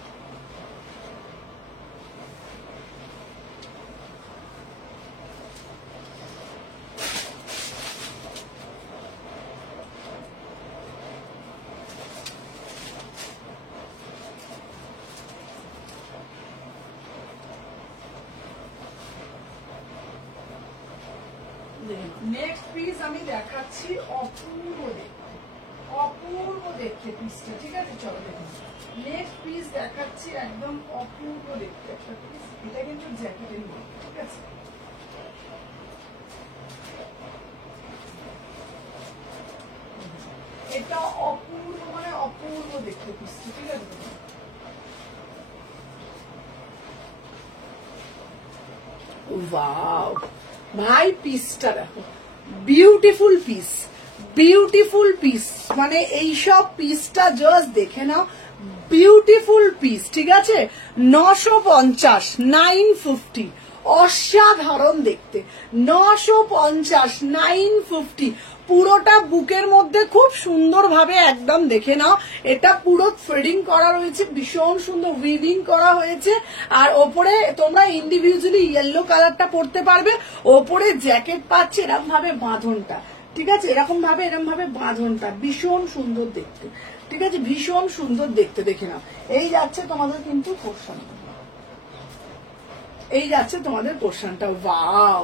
নেক্সট পিস আমি দেখাচ্ছি, অপূর্ব দেখতে, অপূর্ব দেখতে পিসটা, ঠিক আছে। চলো দেখুন, নেক্সট পিস দেখাচ্ছি, একদম অপূর্ব দেখতে একটা পিস। এটা কিন্তু জ্যাকেটের মধ্যে, ঠিক আছে। এটা অপূর্ব মানে অপূর্ব দেখতে পিসটা, ঠিক আছে। ওয়াও ভাই পিসটা দেখো, বিউটিফুল পিস, বিউটিফুল পিস, মানে এইসব পিসটা জাস্ট দেখে নাও, বিউটিফুল পিস। ঠিক আছে, 950, 950, অসাধারণ দেখতে, 950, 950, পুরোটা বুকের মধ্যে খুব সুন্দর ভাবে একদম দেখে নাও, এটা পুরো থ্রেডিং করা রয়েছে, ভীষণ সুন্দর উইভিং করা হয়েছে। আর ওপরে তোমরা ইন্ডিভিজুয়ালি ইয়েলো কালারটা পরতে পারবে, ওপরে জ্যাকেট পাচ্ছে এরকম ভাবে বাঁধনটা, ঠিক আছে, এরকম ভাবে বাঁধনটা ভীষণ সুন্দর দেখতে। ঠিক আছে, ভীষণ সুন্দর দেখতে, দেখে নাও। এই যাচ্ছে তোমাদের কিন্তু পোর্শন, এই যাচ্ছে তোমাদের পোর্শনটা। ওয়াও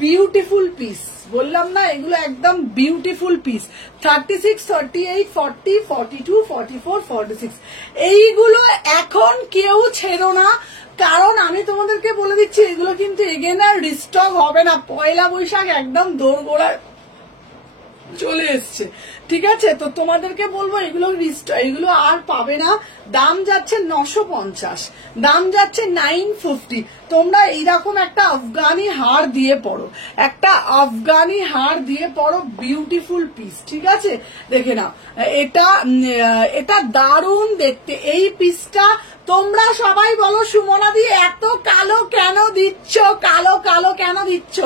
বিউটিফুল পিস, বললাম না এগুলো একদম বিউটিফুল পিস। 36, 38, 40, 42, 44, 46 এইগুলো এখন কেউ ছেড়ো না, কারণ আমি তোমাদেরকে বলে দিচ্ছি এগুলো কিন্তু এগেন আর রিস্টক হবে না, পয়লা বৈশাখ একদম দোরগোড়ায় চলে এসছে। ঠিক আছে, তো তোমাদেরকে বলবো এগুলো আর পাবে না। দাম যাচ্ছে 950, দাম যাচ্ছে 950। তোমরা এইরকম একটা আফগানি হার দিয়ে পড়ো, একটা আফগানি হার দিয়ে পড়ো, বিউটিফুল পিস। ঠিক আছে, দেখে নাও, এটা দারুণ দেখতে এই পিসটা। তোমরা সবাই বলো সুমনা দি এত কালো কেন দিচ্ছ, কালো কালো কেন দিচ্ছ,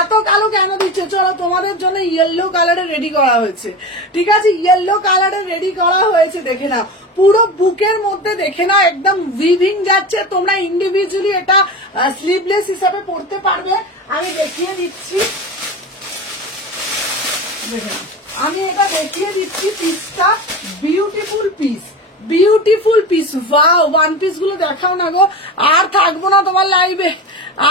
এত কালো কেন দিচ্ছ? চলো তোমাদের জন্য ইয়েলো কালারে রেডি করা হয়েছে। ঠিক আছে, ইয়েলো কালারে রেডি করা হয়েছে, দেখে নাও পুরো বুকের মধ্যে, দেখে নাও একদম উইভিং যাচ্ছে। তোমরা ইন্ডিভিজুয়ালি এটা স্লিভলেস হিসাবে পরতে পারবে। আমি দেখিয়ে দিচ্ছি, আমি এটা দেখিয়ে দিচ্ছি পিসটা, beautiful piece, beautiful piece. Wow, one piece গুলো দেখাও না গো, আর থাকবো না তোমার লাইভে,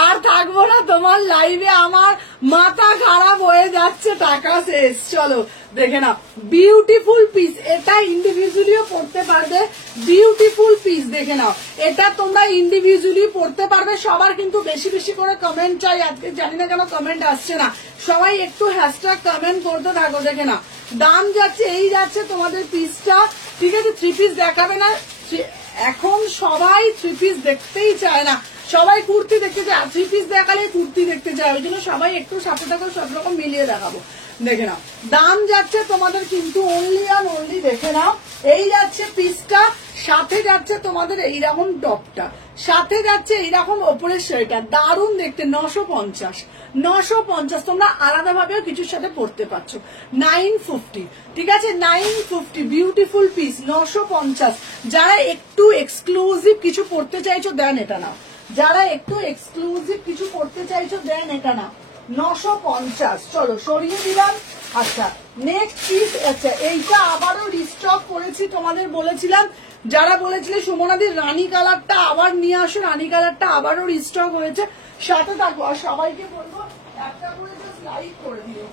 আর থাকবো না তোমার লাইভে, আমার মাথা খারাপ হয়ে যাচ্ছে, টাকা শেষ। চলো দেখে নাও, বিউটিফুল পিস, এটা ইন্ডিভিজুয়ালিও পড়তে পারবে, বিউটিফুল পিস। দেখে নাও, এটা তোমরা ইন্ডিভিজুয়ালি পড়তে পারবে। সবার কিন্তু বেশি বেশি করে কমেন্ট চাই আজকে, জানি না কেন কমেন্ট আসছে না, সবাই একটু হ্যাশট্যাগ কমেন্ট করতে থাকো। দেখে নাও, দাম যাচ্ছে, এই যাচ্ছে তোমাদের পিসটা। ঠিক আছে, থ্রি পিস দেখাবে না এখন, সবাই থ্রি পিস দেখতেই চায় না, সবাই কুর্তি দেখতে চায়, থ্রি পিস দেখালে কুর্তি দেখতে চায়, ওই জন্য সবাই একটু সাথে থাকো, সব রকম মিলিয়ে দেখাবো। দেখে নাও, দাম যাচ্ছে তোমাদের কিন্তু অনলি অ্যান্ড অনলি, দেখে নাও, এই যাচ্ছে পিসটা, সাথে যাচ্ছে তোমাদের এইরকম টপটা, সাথে যাচ্ছে এইরকম ওপরের শাড়িটা, দারুণ দেখতে। 950, 950 তোমরা আলাদা ভাবেও কিছুর সাথে পড়তে পারছো। 950, ঠিক আছে, 950 বিউটিফুল পিস, 950। যারা একটু এক্সক্লুসিভ কিছু পড়তে চাইছো দেন এটা নাও, যারা একটু এক্সক্লুসিভ কিছু পড়তে চাইছো দেন এটা নাও, 950। চলো সরিয়ে দিলাম। আচ্ছা নেক্সট পিস, আচ্ছা এইটা আবারও রিস্টক করেছি, তোমাদের বলেছিলাম, যারা বলেছিলে সুমনাদির রানী কালারটা আবার নিয়ে আসো, রানী কালারটা আবারও রিস্টক হয়েছে, সাথে থাকো। আর সবাইকে বলবো একটা করে জাস্ট লাইক করে দিও।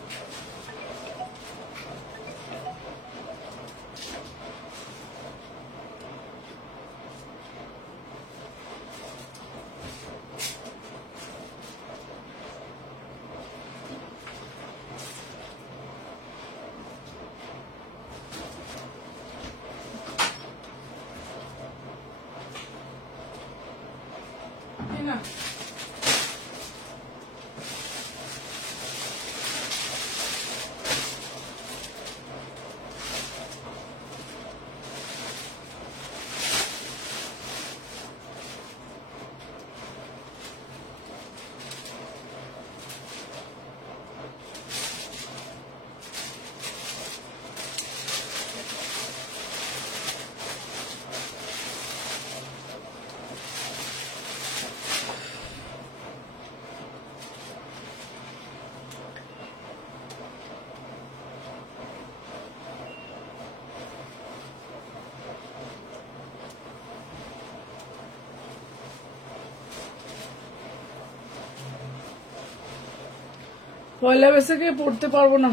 পয়লা বৈশাখে পড়তে পারবো না,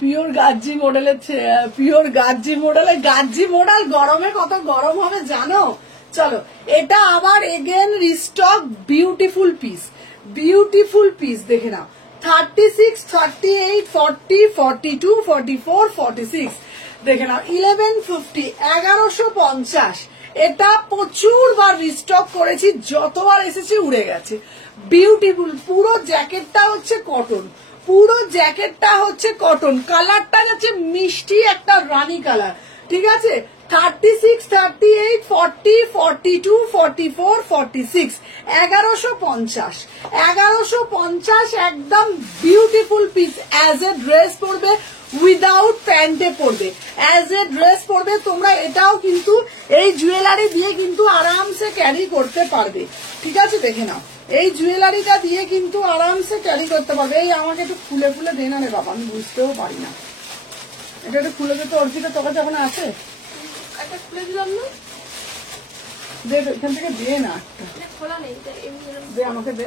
পিওর গাজ্জি মডেলের, পিওর গাজ্জি মডেলের, গাজ্জি মডেল গরমে কত গরম হবে জানো। চলো এটা আবার again restock, beautiful piece, beautiful piece. দেখে নাও, 36, 38, 40, 42, 44, 46। দেখে নাও 1150, 1150, এটা প্রচুর বার রিস্টক করেছি, যতবার এসেছে উড়ে গেছে। বিউটিফুল, পুরো জ্যাকেটটা হচ্ছে কটন, পুরো জ্যাকেটটা হচ্ছে কটন, কালারটা যাচ্ছে মিষ্টি একটা রানী কালার, ঠিক আছে। 36, 38, 40, 42, 44, 46, 1150, 1150, একদম beautiful piece. As a dress পরবে, উইদাউট প্যান্টে পরবে, অ্যাজ এ ড্রেস পরবে তোমরা। এটাও কিন্তু এই জুয়েলারি দিয়ে কিন্তু আরামসে ক্যারি করতে পারবে, ঠিক আছে। দেখে নাও, এই জুয়েলারিটা দিয়ে কিন্তু আরামসে ক্যারি করতে পারবে। এই আমাকে একটু খুলে খুলে দে না রে বাবা, আমি বুঝতেও পারি না। এটা একটু খুলে দিতে, অর্পিতা তোকে যখন আছে একটা খুলে দিলাম না, দে, এখান থেকে দে না একটা, খোলা নেই, দে আমাকে দে।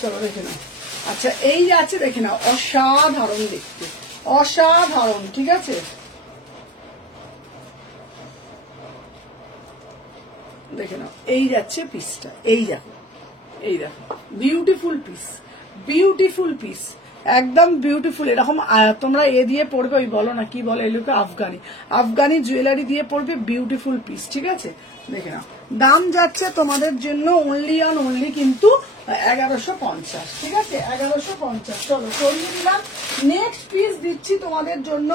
চলো দেখে নাও। আচ্ছা, এই আছে দেখে নাও, অসাধারণ দেখতে, অসাধারণ, ঠিক আছে। দেখে নাও, এই যাচ্ছে পিসটা, এই দেখো, এই দেখো, বিউটিফুল পিস, বিউটিফুল পিস, একদম বিউটিফুল। এরকম তোমরা এ দিয়ে পড়বে, ওই বলো না কি বলে এগুলোকে, আফগানি, আফগানি জুয়েলারি দিয়ে পড়বে, বিউটিফুল পিস, ঠিক আছে। দেখে নাও, দাম যাচ্ছে তোমাদের জন্য অনলি অন অনলি কিন্তু 1150, ঠিক আছে, 1150। চলো সরিয়ে দিলাম। নেক্সট পিস দিচ্ছি তোমাদের জন্য,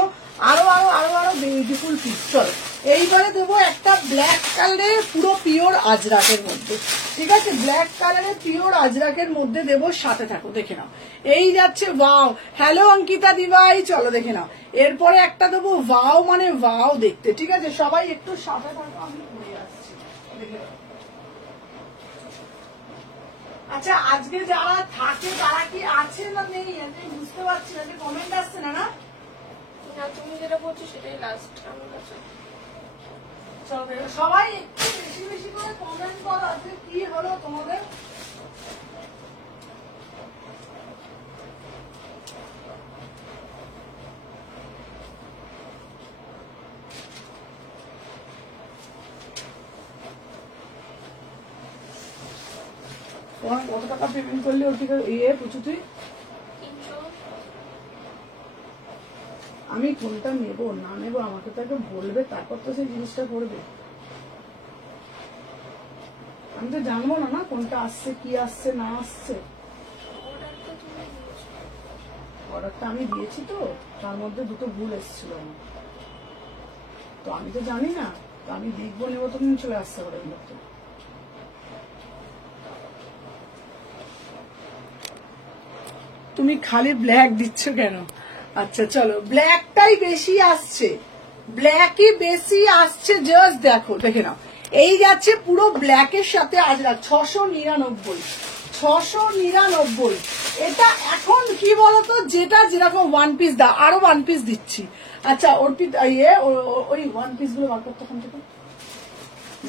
আরো আরো আরো আরো বিউটিফুল পিস। চলো এইবারে দেবো একটা ব্ল্যাক কালারের পুরো পিওর আজরাকের মধ্যে, ঠিক আছে, ব্ল্যাক কালারের পিওর আজরাকের মধ্যে দেবো, সাথে থাকো। দেখে নাও, এই যাচ্ছে ওয়াও। হ্যালো অঙ্কিতা দিভাই, চলো দেখে নাও। এরপরে একটা দেবো ওয়াও, মানে ওয়াও দেখতে, ঠিক আছে। সবাই একটু সাথে থাকো, আমি ঘুরে আসছি, দেখে নাও। আচ্ছা, আজকে যারা থাকে তারা কি আছে না নেই আমি বুঝতে পারছি না, কমেন্ট আসছে না। না, তুমি যেটা বলছো সেটাই লাস্ট আমার কাছে। সবাই একটু বেশি বেশি করে কমেন্ট করো, আজকে কি হলো তোমাদের। তোমার কত টাকা পেমেন্ট করলে ওর ঠিক ইয়ে পুছু তুই? আমি কোনটা নেবো না নেবো আমাকে তো আগে বলবে, তারপর তো সেই জিনিসটা করবে। আমি তো জানবো না না কোনটা আসছে, কি আসছে না আসছে। অর্ডারটা আমি দিয়েছি তো, তার মধ্যে দুটো ভুল এসেছিল আমার, তো আমি তো জানি না, তো আমি দেখবো নেবো তুমি চলে আসতে পারে মধ্যে। তুমি খালি ব্ল্যাক দিচ্ছ কেন? আচ্ছা চলো, ব্ল্যাকটাই বেশি আসছে, ব্ল্যাকই বেশি আসছে, জাস্ট দেখো, দেখে নাও। এই যাচ্ছে পুরো ব্ল্যাকের সাথে আজরা, 699, 699। এটা এখন কি বলতো, যেটা যেরকম ওয়ান পিস দা, আরো ওয়ান পিস দিচ্ছি। আচ্ছা অর্পিত ইয়ে ওই ওয়ান পিস গুলো বার করতে থেকে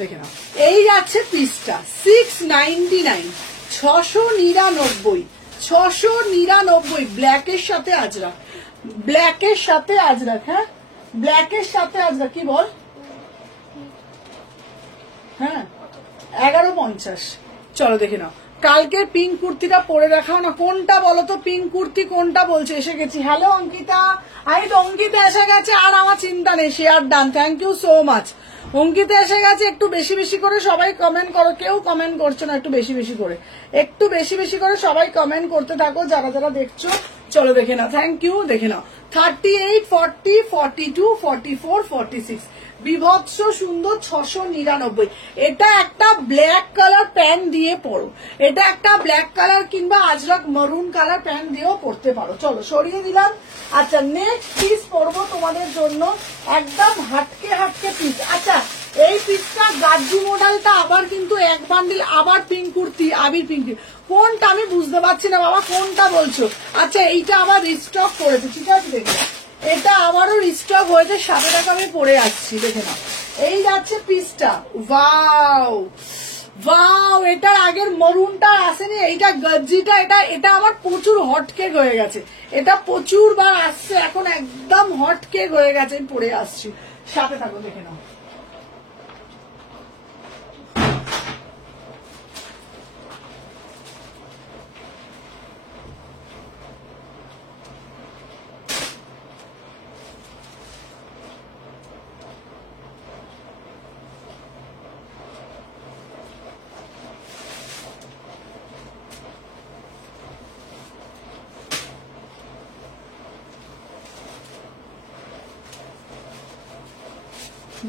দেখে নাও। এই যাচ্ছে পিসটা 699, 699, 699, ব্ল্যাকের সাথে আজরা, ব্ল্যাকের সাথে আজরা, হ্যাঁ ব্ল্যাকের সাথে আজরা, কি বল, হ্যাঁ 1150। চলো দেখে নাও। কালকে পিঙ্ক কুর্তিটা পরে দেখাও না, কোনটা বলো তো, পিঙ্ক কুর্তি কোনটা বলছে। এসে গেছি, হ্যালো অঙ্কিতা, আমি তো অঙ্কিতা এসে গেছে, আর আমার চিন্তা নেই, share done, thank you so much. Ankita এসে গেছে, একটু বেশি বেশি করে সবাই কমেন্ট করো, কেউ কমেন্ট করছো না, একটু বেশি বেশি করে, একটু বেশি বেশি করে সবাই কমেন্ট করতে থাকো যারা যারা দেখছো। চলো দেখে নাও, থ্যাংক ইউ, দেখে নাও। 38, 40, 42, 44, 46, বিভৎস সুন্দর, 699। এটা একটা ব্ল্যাক কালার প্যান্ট দিয়ে পরো, এটা একটা ব্ল্যাক কালার কিংবা আজরাক মারুন কালার প্যান্ট দিয়েও পরতে পারো। চলো সরিয়ে দিলাম। আচ্ছা নেক্সট পিস পরবো তোমাদের জন্য, একদম হাটকে হাটকে পিস। আচ্ছা এই পিসটা গাজ্জু মডেলটা আবার কিন্তু এক বান্ডিল, আবার পিঙ্ক কুর্তি, আবির পিঙ্ক, কোনটা আমি বুঝতে পারছি না বাবা, কোনটা বলছো। আচ্ছা এইটা আবার রিস্টক করেছে, ঠিক আছে, দেখে এটা আবারও রিস্টক হয়েছে, সাথে টাকা আমি পরে আসছি, দেখে নাও। এই যাচ্ছে পিসটা, ওয়াও ওয়াও, এটার আগের মরুনটা আসেনি, এইটা গজ্জিটা, এটা এটা আমার প্রচুর হটকেক হয়ে গেছে, এটা প্রচুর বার আসছে, এখন একদম হটকেক হয়ে গেছে, আমি পরে আসছি, সাথে থাকো, দেখে নাও।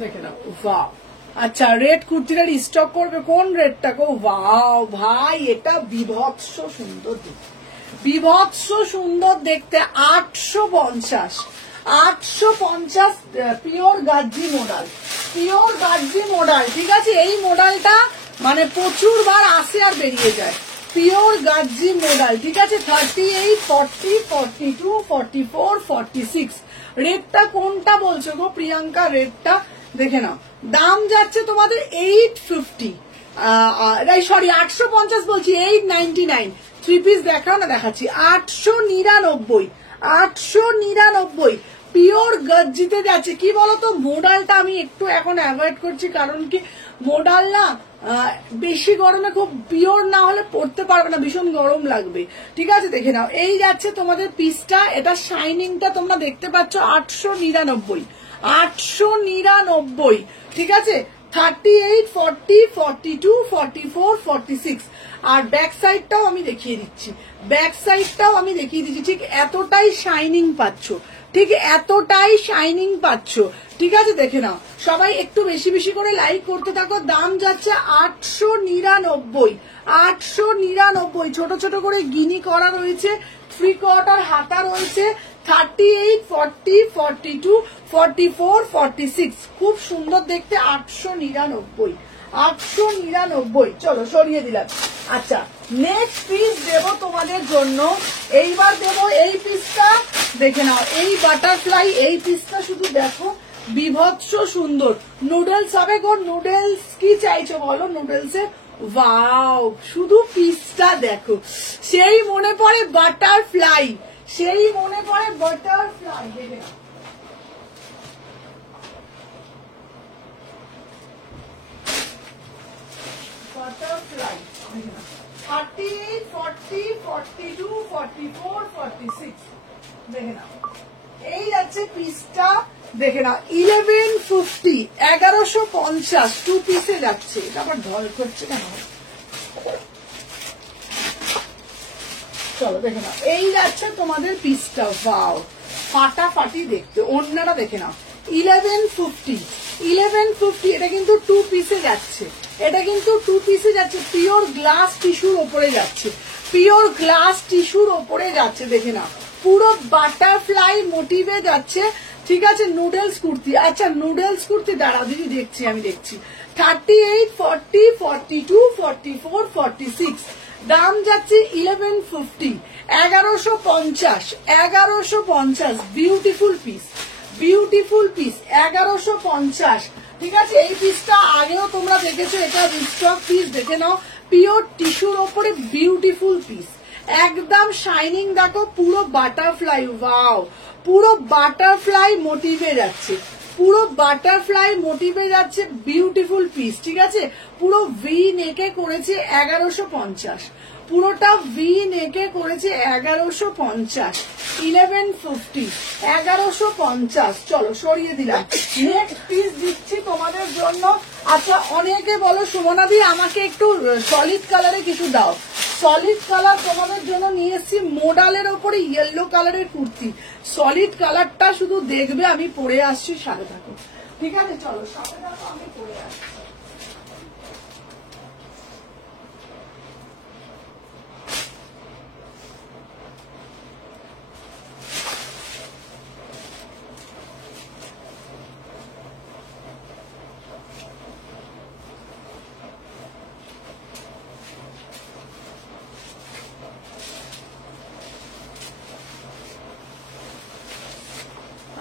দেখে নাও, ওয়াও। আচ্ছা, রেড কুর্তিটা স্টক করবে, কোন রেডটা গো? ওয়াও ভাই, এটা বিভৎস সুন্দর দেখতে, বিভৎস সুন্দর দেখতে। 850, 850 পিওর গাজ্জি মডেল, পিওর গাজ্জি মডেল, ঠিক আছে। এই মডেলটা মানে প্রচুর বার আসে আর বেরিয়ে যায়। পিওর গাজ্জি মডেল, ঠিক আছে। 38, 40, 42, 44, 46। রেটটা কোনটা বলছো গো প্রিয়াঙ্কা? রেটটা দেখে নাও। দাম যাচ্ছে তোমাদের 850, সরি 850 বলছি, 899। 3 পিস দেখাও না, দেখাচ্ছি। 899, 899 পিওর গজ্জিতে যাচ্ছে। কি বলতো, মোডালটা আমি একটু এখন অ্যাভয়েড করছি, কারণ কি মোডাল না বেশি গরমে খুব পিওর না হলে পড়তে পারবে না, ভীষণ গরম লাগবে, ঠিক আছে। দেখে নাও, এই যাচ্ছে তোমাদের পিসটা, এটা শাইনিংটা তোমরা দেখতে পাচ্ছ। 899, 899, ঠিক আছে। 38, 40, 42, 44, 46। আর ব্যাক সাইডটাও আমি দেখিয়ে দিচ্ছি, ব্যাক সাইডটাও আমি দেখিয়ে দিচ্ছি। ঠিক এতটাই শাইনিং পাচ্ছ, ঠিক এতটাই শাইনিং পাচ্ছ, ঠিক আছে। দেখে নাও, সবাই একটু বেশি বেশি করে লাইক করতে থাকো। দাম যাচ্ছে 899, 899। ছোট ছোট করে গিনি করা রয়েছে, 3/4 হাতা রয়েছে। 38, 40, 42, 44, 46 খুব সুন্দর দেখতে। 899, 899। চলো সরিয়ে দিলাম। আচ্ছা, নেক্সট পিস দেব তোমাদের জন্য। এইবার দেব এই পিসটা, দেখে নাও, এই বাটারফ্লাই, এই পিসটা শুধু দেখো, বিভৎস সুন্দর। নুডলস হবে গো, নুডলস কি চাইছো বলো? নুডলসে ওয়াও, শুধু পিসটা দেখো, সেই মনে পড়ে বাটারফ্লাই, সেই মনে পড়ে বাটারফ্লাই। দেখে নাও, বাটারফ্লাই। 38, 40, 42, 44, 46। দেখে নাও, এই যাচ্ছে পিসটা। দেখে নাও, 1150, 1150 টু পিসে যাচ্ছে। এটা আবার ঢল করছে কেন? চলো দেখে নাও, এই যাচ্ছে তোমাদের পিসটা। ওয়াও, ফাটাফাটি দেখতে। অন্যরা দেখে নাও, 1150, 1150। এটা কিন্তু টু পিসে যাচ্ছে, এটা কিন্তু টু পিসে যাচ্ছে। পিওর গ্লাস টিস্যুর ওপরে যাচ্ছে, পিওর গ্লাস টিস্যুর ওপরে যাচ্ছে। দেখে নাও, পুরো বাটারফ্লাই মোটিভে যাচ্ছে, ঠিক আছে। নুডলস কুর্তি, আচ্ছা নুডলস কুর্তি, দাঁড়াও দিদি দেখছি, আমি দেখছি। 38, 40, 42, 44, 46। দাম যাচ্ছে 1150, 1150, 1150। বিউটিফুল পিস, বিউটিফুল পিস, 1150, ঠিক আছে। এই পিসটা আগেও তোমরা দেখেছো, এটা রিস্টক পিস। দেখে নাও, পিওর টিস্যুর ওপরে বিউটিফুল পিস, একদম শাইনিং দেখো, পুরো বাটারফ্লাই। ওয়াও, পুরো বাটারফ্লাই মোটিভে যাচ্ছে, পুরো বাটারফ্লাই মোটিভে যাচ্ছে। বিউটিফুল পিস, ঠিক আছে। পুরো ভি নেকে করেছে 1150, পুরোটা ভি নেকে করেছে 1150, 1150, 1150। চলো সরিয়ে দিলাম। নেক্সট পিস দিচ্ছি তোমাদের জন্য। আচ্ছা, অনেকে বলো সুমনাদি আমাকে একটু সলিড কালারে কিছু দাও। সলিড কালার তোমাদের জন্য নিয়ে এসেছি, মোডালের ওপরে ইয়েলো কালারের কুর্তি। সলিড কালারটা শুধু দেখবে, আমি পরে আসছি, সাথে থাকো, ঠিক আছে। চলো সাথে থাকো, আমি পরে আসছি।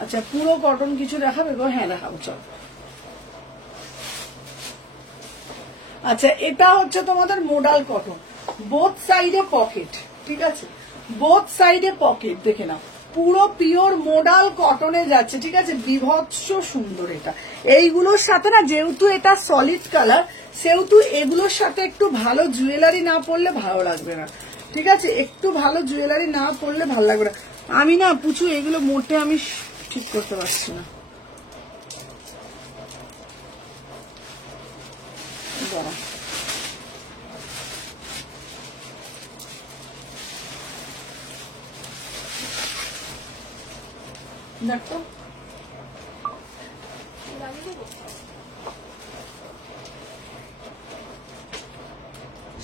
আচ্ছা, পুরো কটন কিছু দেখাবে গো? হ্যাঁ দেখাবো, চলো। আচ্ছা, এটা হচ্ছে তোমাদের মোডাল কটন, বোথ সাইডে পকেট, ঠিক আছে, বোথ সাইডে পকেট। দেখে নাও, পুরো পিওর মোডাল কটনে যাচ্ছে, ঠিক আছে। বিভৎস সুন্দর এটা। এইগুলোর সাথে না, যেহেতু এটা সলিড কালার, সেহেতু এগুলোর সাথে একটু ভালো জুয়েলারি না পরলে ভালো লাগবে না, ঠিক আছে। একটু ভালো জুয়েলারি না পরলে ভালো লাগবে না। আমি না পুচু, এগুলো মোটে আমি ঠিক করতে পারছি না। দেখো,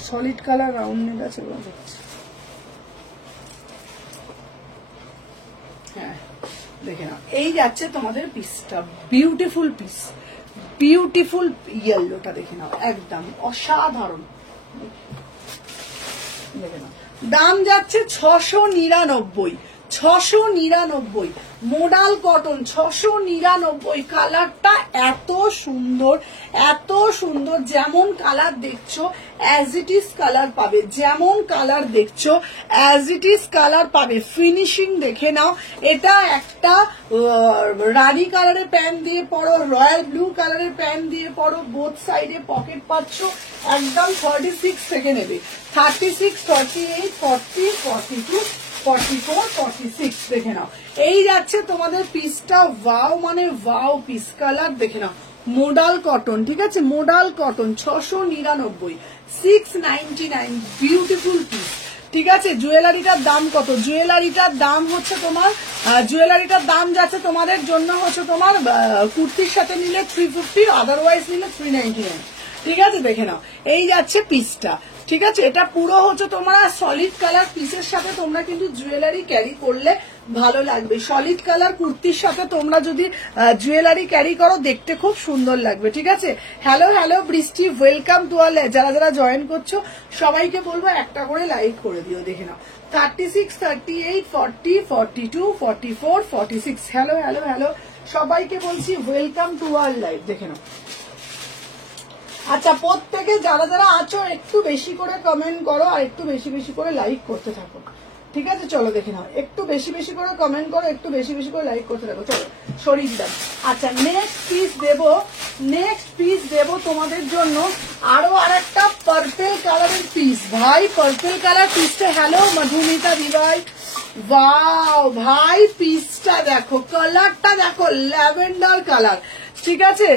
সলিড কালার রাউন্ড নেক আছে, হ্যাঁ দেখে নাও। এই যাচ্ছে তোমাদের পিসটা, বিউটিফুল পিস, বিউটিফুল ইয়েলোটা দেখে নাও, একদম অসাধারণ। দেখে নাও, দাম যাচ্ছে 699, 699, মোডাল কটন 699। কালারটা এত সুন্দর, এত সুন্দর, যেমন কালার দেখছো অ্যাজ ইট ইজ কালার পাবে, যেমন কালার দেখছো অ্যাজ ইট ইজ কালার পাবে। ফিনিশিং দেখে নাও। এটা একটা রানি কালারের প্যান্ট দিয়ে পরো, রয়্যাল ব্লু কালারের প্যান্ট দিয়ে পরো, বোথ সাইডে পকেট পাচ্ছ, একদম 36 থেকে নেবে, 36, 38, 40, 42, 44, 46 দেখে নাও। এই যাচ্ছে তোমাদের পিসটা, ওয়াও মানে ওয়াও পিস। কালার দেখে নাও, মোডাল কটন, ঠিক আছে, মোডাল কটন 699, 699, বিউটিফুল পিস, ঠিক আছে। জুয়েলারিটার দাম কত? জুয়েলারিটার দাম হচ্ছে তোমার, জুয়েলারিটার দাম যাচ্ছে তোমাদের জন্য হচ্ছে তোমার কুর্তির সাথে নিলে 350, আদারওয়াইজ নিলে 399, ঠিক আছে। দেখে নাও, এই যাচ্ছে পিসটা, ঠিক আছে। এটা পুরো হচ্ছে তোমার সলিড কালার পিসের সাথে তোমরা কিন্তু জুয়েলারি ক্যারি করলে ভালো লাগবে। সলিড কালার কুর্তির সাথে তোমরা যদি জুয়েলারি ক্যারি করো দেখতে খুব সুন্দর লাগবে, ঠিক আছে। হ্যালো হ্যালো বৃষ্টি, ওয়েলকাম টু অল। যারা যারা জয়েন করছো সবাইকে বলবো একটা করে লাইক করে দিও। দেখে নাও, 36, 38, 40, 42, 44, 46। হ্যালো হ্যালো হ্যালো সবাইকে বলছি ওয়েলকাম টু অল লাইভ। দেখে নাও। আচ্ছা, প্রত্যেকে যারা যারা আছো একটু বেশি করে কমেন্ট করো আর একটু বেশি বেশি করে লাইক করতে থাকো, ঠিক আছে। চলো দেখে নাও, একটু বেশি বেশি করে কমেন্ট করো, একটু বেশি বেশি করে লাইক করতে থাকো। চলো শরীর দাম। আচ্ছা, নেক্সট পিস দেবো তোমাদের জন্য আরো আরেকটা পার্পল কালারের পিস। ভাই পার্পল কালার পিসটা, হ্যালো মধুমিতা দিভাই, ওয়াও ভাই পিসটা দেখো, কালারটা দেখো, ল্যাভেন্ডার কালার, ঠিক আছে।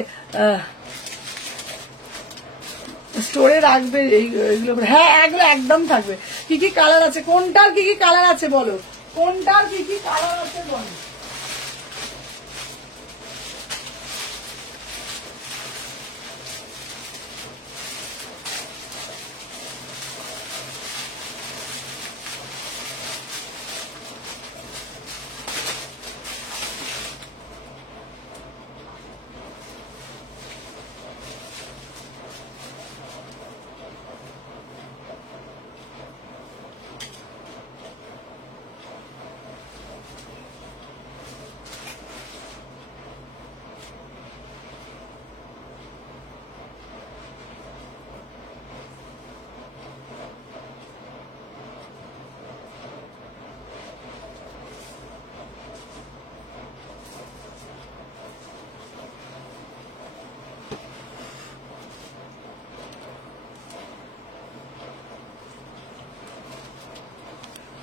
স্টোরে রাখবে এইগুলো, হ্যাঁ এগুলো একদম থাকবে। কি কি কালার আছে, কোনটার কি কি কালার আছে বলো, কোনটার কি কি কালার আছে বলো।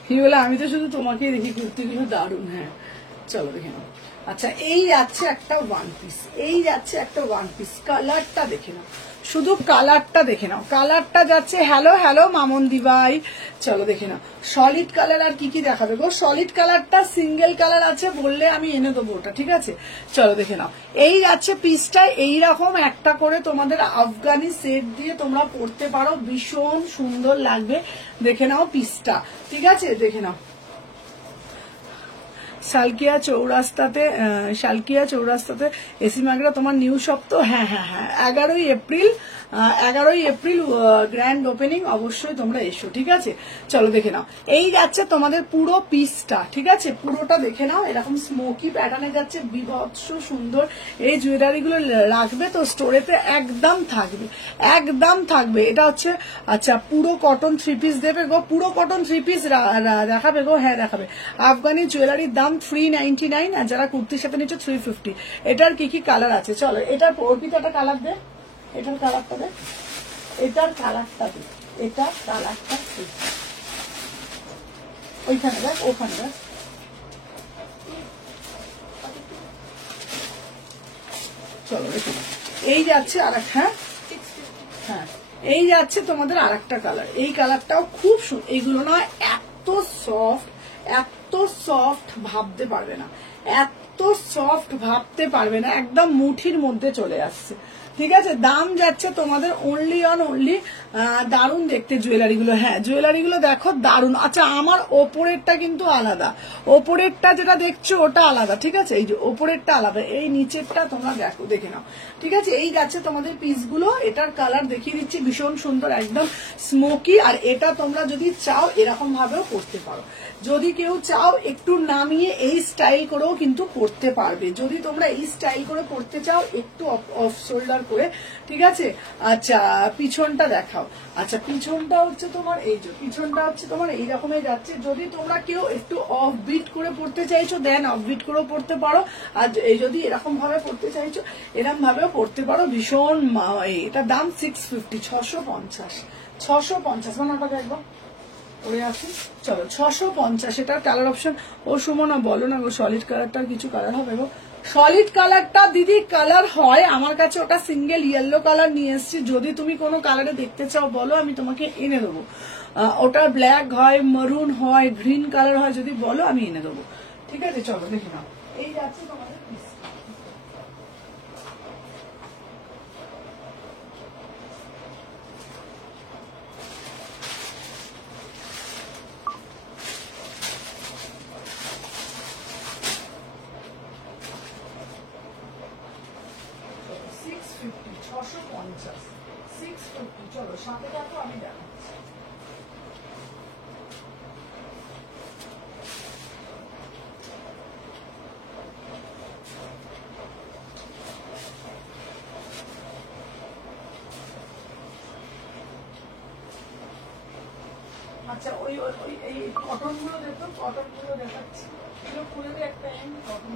কি বলে, আমি তো শুধু তোমাকেই দেখি, কুর্তিগুলো দারুণ। হ্যাঁ চলো দেখে নাও। আচ্ছা, এই যাচ্ছে একটা ওয়ান পিস, এই যাচ্ছে একটা ওয়ান পিস। কালারটা দেখে নাও, শুধু কালারটা দেখে নাও, কালারটা যাচ্ছে। হ্যালো হ্যালো মামন দিভাই, চলো দেখে নাও। সলিড কালার আর কি কি দেখাবে গো? সলিড কালারটা সিঙ্গেল কালার আছে, বললে আমি এনে দেবো ওটা, ঠিক আছে। চলো দেখে নাও, এই যাচ্ছে পিসটা। এইরকম একটা করে তোমাদের আফগানি সেট দিয়ে তোমরা পরতে পারো, ভীষণ সুন্দর লাগবে। দেখে নাও পিসটা, ঠিক আছে। দেখে নাও, শালকিয়া চৌরাস্তাতে এসি মাগরা তোমার নিউ শপ তো? হ্যাঁ হ্যাঁ হ্যাঁ, 11ই এপ্রিল গ্র্যান্ড ওপেনিং, অবশ্যই তোমরা এসো, ঠিক আছে। চলো দেখে নাও, এই যাচ্ছে তোমাদের পুরো পিসটা, ঠিক আছে। পুরোটা দেখে নাও, এরকম স্মোকি প্যাটার্নে যাচ্ছে, বিভৎস সুন্দর। এই জুয়েলারি গুলো রাখবে তো স্টোরেতে, একদম থাকবে, একদম থাকবে। এটা হচ্ছে, আচ্ছা পুরো কটন 3 পিস দেবে গো, পুরো কটন 3 পিস দেখাবে গো? হ্যাঁ দেখাবে। আফগানি জুয়েলারির দাম 399, আর যারা কুর্তির সাথে নিচ্ছে 350। এটার কি কি কালার আছে চলো, এটার অর্পিতাটা কালার দে, এটার কালারটা দে, এটার কালারটা দে, এটার কালারটা দে, ওইখানে দেখ, ওখানে দেখ। চলো দেখো, এই যাচ্ছে আর এক, হ্যাঁ হ্যাঁ, এই যাচ্ছে তোমাদের আর একটা কালার। এই কালারটাও খুব সুন্দর। এইগুলো না এত সফট, এত সফট ভাবতে পারবে না, এত এত সফট ভাবতে পারবে না, একদম মুঠির মধ্যে চলে আসছে। ঠিক আছে, দাম যাচ্ছে তোমাদের অনলি অন অনলি, দারুণ দেখতে জুয়েলারি গুলো। হ্যাঁ জুয়েলারি গুলো দেখো দারুণ। আচ্ছা আমার ওপরেরটা কিন্তু আলাদা, ওপরেরটা যেটা দেখছো ওটা আলাদা। ঠিক আছে, এই যে ওপরেরটা আলাদা, এই নিচেরটা তোমরা দেখো, দেখে নাও। ঠিক আছে, এই যাচ্ছে তোমাদের পিসগুলো। এটার কালার দেখিয়ে দিচ্ছি, ভীষণ সুন্দর, একদম স্মোকি। আর এটা তোমরা যদি চাও এরকম ভাবেও করতে পারো, যদি কেউ চাও একটু নামিয়ে এই স্টাইল করেও কিন্তু করতে পারবে। যদি তোমরা এই স্টাইল করে করতে চাও একটু অফ শোল্ডার করে। ঠিক আছে, আচ্ছা পিছনটা দেখাও। আচ্ছা পিছনটা হচ্ছে তোমার এই যে পিছনটা হচ্ছে তোমার এই রকমের যাচ্ছে। যদি তোমরা কেউ একটু অফ বিট করে পড়তে চাইছো দেন অফ বিট করেও পড়তে পারো, আর এই যদি এরকম ভাবে পড়তে চাইছো এরকম ভাবেও পড়তে পারো। ভীষণ এটার দাম 650, 650, 650। মানে ওটাকে একদম পরে আসি, চলো 650। এটার কালার অপশন ও সুমনা বলো না গো, সলিড কালারটার কিছু কালার হবে গো? সলিড কালারটা দিদি কালার হয় আমার কাছে, ওটা সিঙ্গেল ইয়েলো কালার নিয়ে এসেছি। যদি তুমি কোনো কালারে দেখতে চাও বলো, আমি তোমাকে এনে দেবো। ওটা ব্ল্যাক হয়, মারুন হয়, গ্রিন কালার হয়, যদি বলো আমি এনে দেবো। ঠিক আছে, চলো দেখে নাও। এই যাচ্ছে তোমাদের পিস। চলো সাথে থাকো, আমি দেখাচ্ছি। আচ্ছা ওই এই কটন গুলো দেখো, কটন গুলো দেখাচ্ছি, এগুলো খুলে দিয়ে একটা কটন।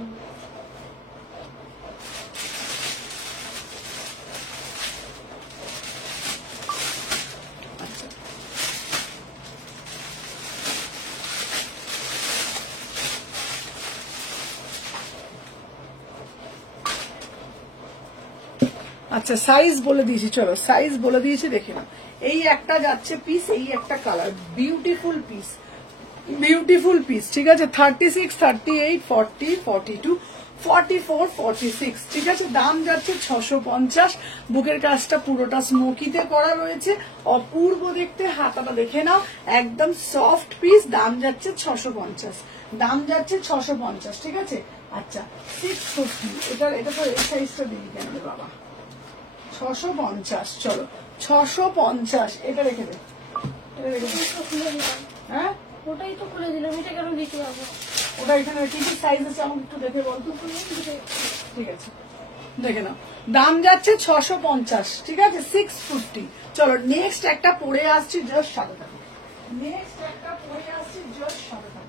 আচ্ছা সাইজ বলে দিয়েছি, চলো সাইজ বলে দিয়েছি, দেখে নাও। এই একটা যাচ্ছে পিস, এই একটা colour, beautiful piece, beautiful piece. ঠিক আছে, 36, 38, 40, 42, 44, 46। ঠিক আছে, দাম যাচ্ছে 650। বুকের কাজটা পুরোটা স্মোকিতে করা রয়েছে, অপূর্ব দেখতে। হাতাটা দেখে নাও, একদম সফট পিস। দাম যাচ্ছে 650, দাম যাচ্ছে 650। ঠিক আছে, আচ্ছা 650। এটা তো এই সাইজটা দিবি কেন রে বাবা? 650, চলো 650। এটা রেখে দে, এটা রেখে দে। হ্যাঁ ওটাই তো খুলে দিলাম, এটা কেন দিতে হবে? ওটা এখানে কি কি সাইজ আছে আমাকে একটু দেখে বলতো। ঠিক আছে, দেখে নাও, দাম যাচ্ছে 650। ঠিক আছে, 650। চলো নেক্সট একটা পরে আসছি, জাস্ট সাথে থাকো। নেক্সট একটা পরে আসছি, জাস্ট সাথে থাকো।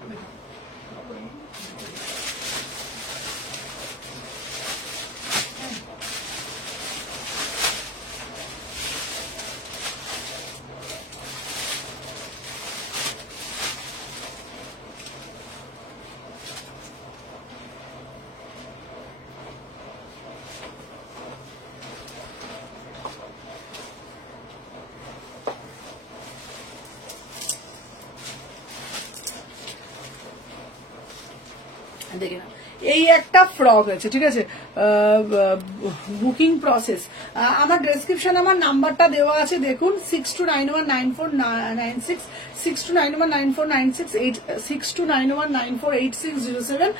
দেখে নাও, এই একটা ফ্রক আছে। ঠিক আছে, বুকিং প্রসেস আমার ডেসক্রিপশন, আমার নাম্বারটা দেওয়া আছে দেখুন, 62919496, 62919496, 6291948607।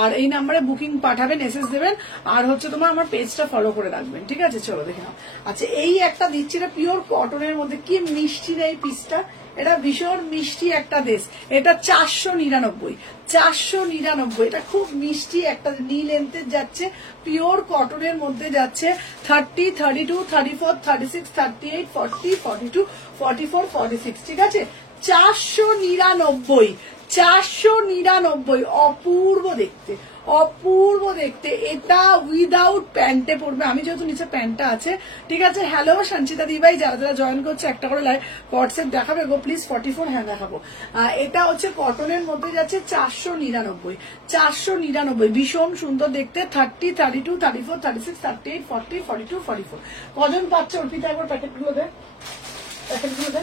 আর এই নাম্বারে বুকিং পাঠাবেন, এসএস দেবেন, আর হচ্ছে তোমার আমার পেজটা ফলো করে রাখবেন। ঠিক আছে, চলো দেখে নাও। আচ্ছা এই একটা দিচ্ছি, এটা পিওর কটনের মধ্যে, কি মিষ্টি না এই পিসটা, এটা ভীষণ মিষ্টি একটা দেশ। এটা 499, 499। এটা খুব মিষ্টি একটা নি লেন্থের যাচ্ছে, পিওর কটনের মধ্যে যাচ্ছে। 30, 32, 34, 36, 38, 40, 42, 44, 46। ঠিক আছে, 499, 499। অপূর্ব দেখতে, অপূর্ব দেখতে। এটা উইদাউট প্যান্টে পড়বে, আমি যেহেতু নিচে প্যান্টটা আছে। ঠিক আছে, হ্যালো সঞ্চিতা দি ভাই, যারা যারা জয়েন করছে একটা করে লাইভ হোয়াটসঅ্যাপ দেখাবে গো প্লিজ। 44, হ্যাঁ দেখাবো। এটা হচ্ছে কটনের মধ্যে যাচ্ছে 499, 499। ভীষণ সুন্দর দেখতে। 30, 32, 34, 36, 38, 40, 42, 44। কজন পাচ্ছে অর্পিতা, একবার প্যাকেটগুলো দে, প্যাকেটগুলো দে।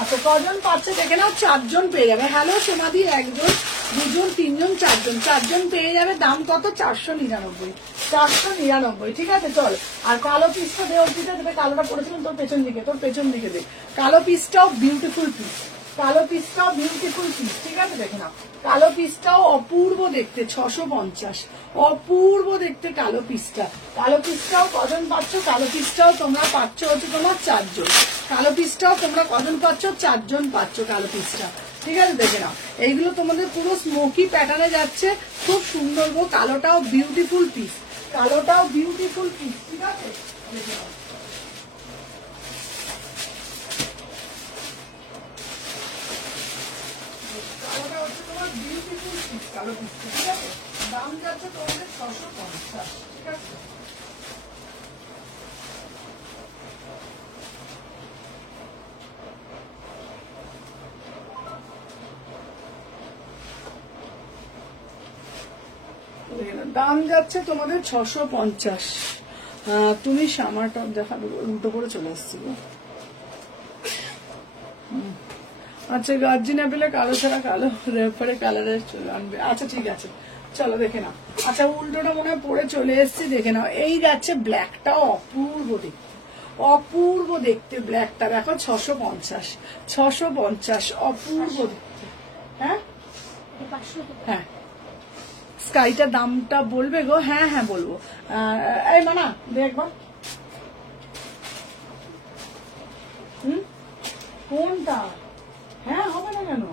আচ্ছা কজন পাচ্ছে দেখে নাও, 4 জন পেয়ে যাবে। হ্যালো সোমাদি, একজন, দুজন, তিনজন, চারজন, চারজন পেয়ে যাবে। দাম কত? 499, 499। ঠিক আছে, চল। আর কালো পিসটা দে, অর্পিতা দেবে। কালোটা পড়েছিলাম তোর পেছন দিকে, তোর পেছন দিকে দে। কালো পিসটাও বিউটিফুল পিস, কালো পিসটাও বিউটিফুল পিস। ঠিক আছে, দেখে নাও। কালো পিসটাও অপূর্ব দেখতে, 650, অপূর্ব দেখতে কালো পিসটা। কালো পিসটাও কজন পাচ্ছ? কালো পিসটাও তোমরা পাচ্ছ হচ্ছে তোমার 4 জন। কালো পিসটাও তোমরা কজন পাচ্ছ? 4 জন পাচ্ছ কালো পিসটা। ঠিক আছে, দেখে নাও। এইগুলো তোমাদের পুরো স্মোকি প্যাটার্নে যাচ্ছে, খুব সুন্দর গো। কালোটাও বিউটিফুল পিস, কালোটাও বিউটিফুল পিস। ঠিক আছে, দেখে নাও। কালোটা হচ্ছে তোমার বিউটিফুল পিস, কালো পিস। ঠিক আছে, দাম যাচ্ছে তোমাদের 650। ঠিক আছে, দাম যাচ্ছে তোমাদের 650। তুমি আমার টপ দেখাবে, উল্টো করে চলে আসছি গো। আচ্ছা, গার্জিন অ্যাপেলে কালো ছাড়া কালো রেফারে কালারে চলে আনবে। আচ্ছা ঠিক আছে, চলো দেখে নাও। আচ্ছা, উল্টোটা মনে হয় পরে চলে এসছি, দেখে নাও। এই যাচ্ছে ব্ল্যাকটাও অপূর্ব দেখতে, অপূর্ব দেখতে ব্ল্যাকটা। দেখো 650, 650, অপূর্ব দেখতে। হ্যাঁ হ্যাঁ, স্কাইটার দামটা বলবে গো? হ্যাঁ হ্যাঁ বলবো। এই মানা দেখবা কোনটা? হ্যাঁ, হবে না কেন?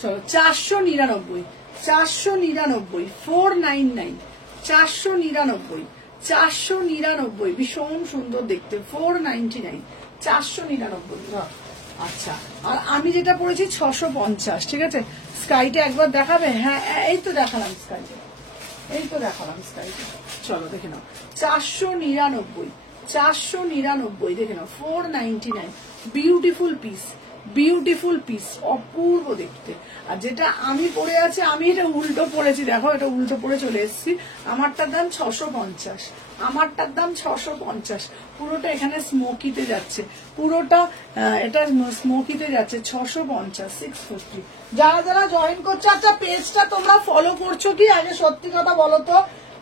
চলো 499, 499, 499, 499, 499, ভীষণ সুন্দর দেখতে, 499, 499। আচ্ছা, আর আমি যেটা পড়েছি 650। ঠিক আছে, স্কাইটা একবার দেখাবে? হ্যাঁ, এই তো দেখালাম স্কাইটা, এই তো দেখালাম স্কাইটা। চলো দেখে নাও। 499, 499, দেখে নাও। 499, বিউটিফুল পিস, বিউটিফুল পিস, অপূর্ব দেখতে। আর যেটা আমি পরে আছি, আমি এটা উল্টো পরেছি, দেখো এটা উল্টো পরে চলে এসেছি। আমারটার দাম 650, আমারটার দাম 650। পুরোটা এখানে স্মোকিতে যাচ্ছে, পুরোটা এটা স্মোকিতে যাচ্ছে। 650, 650। যারা যারা জয়েন করছে, আচ্ছা পেজটা তোমরা ফলো করছো কি? আগে সত্যি কথা বলো তো,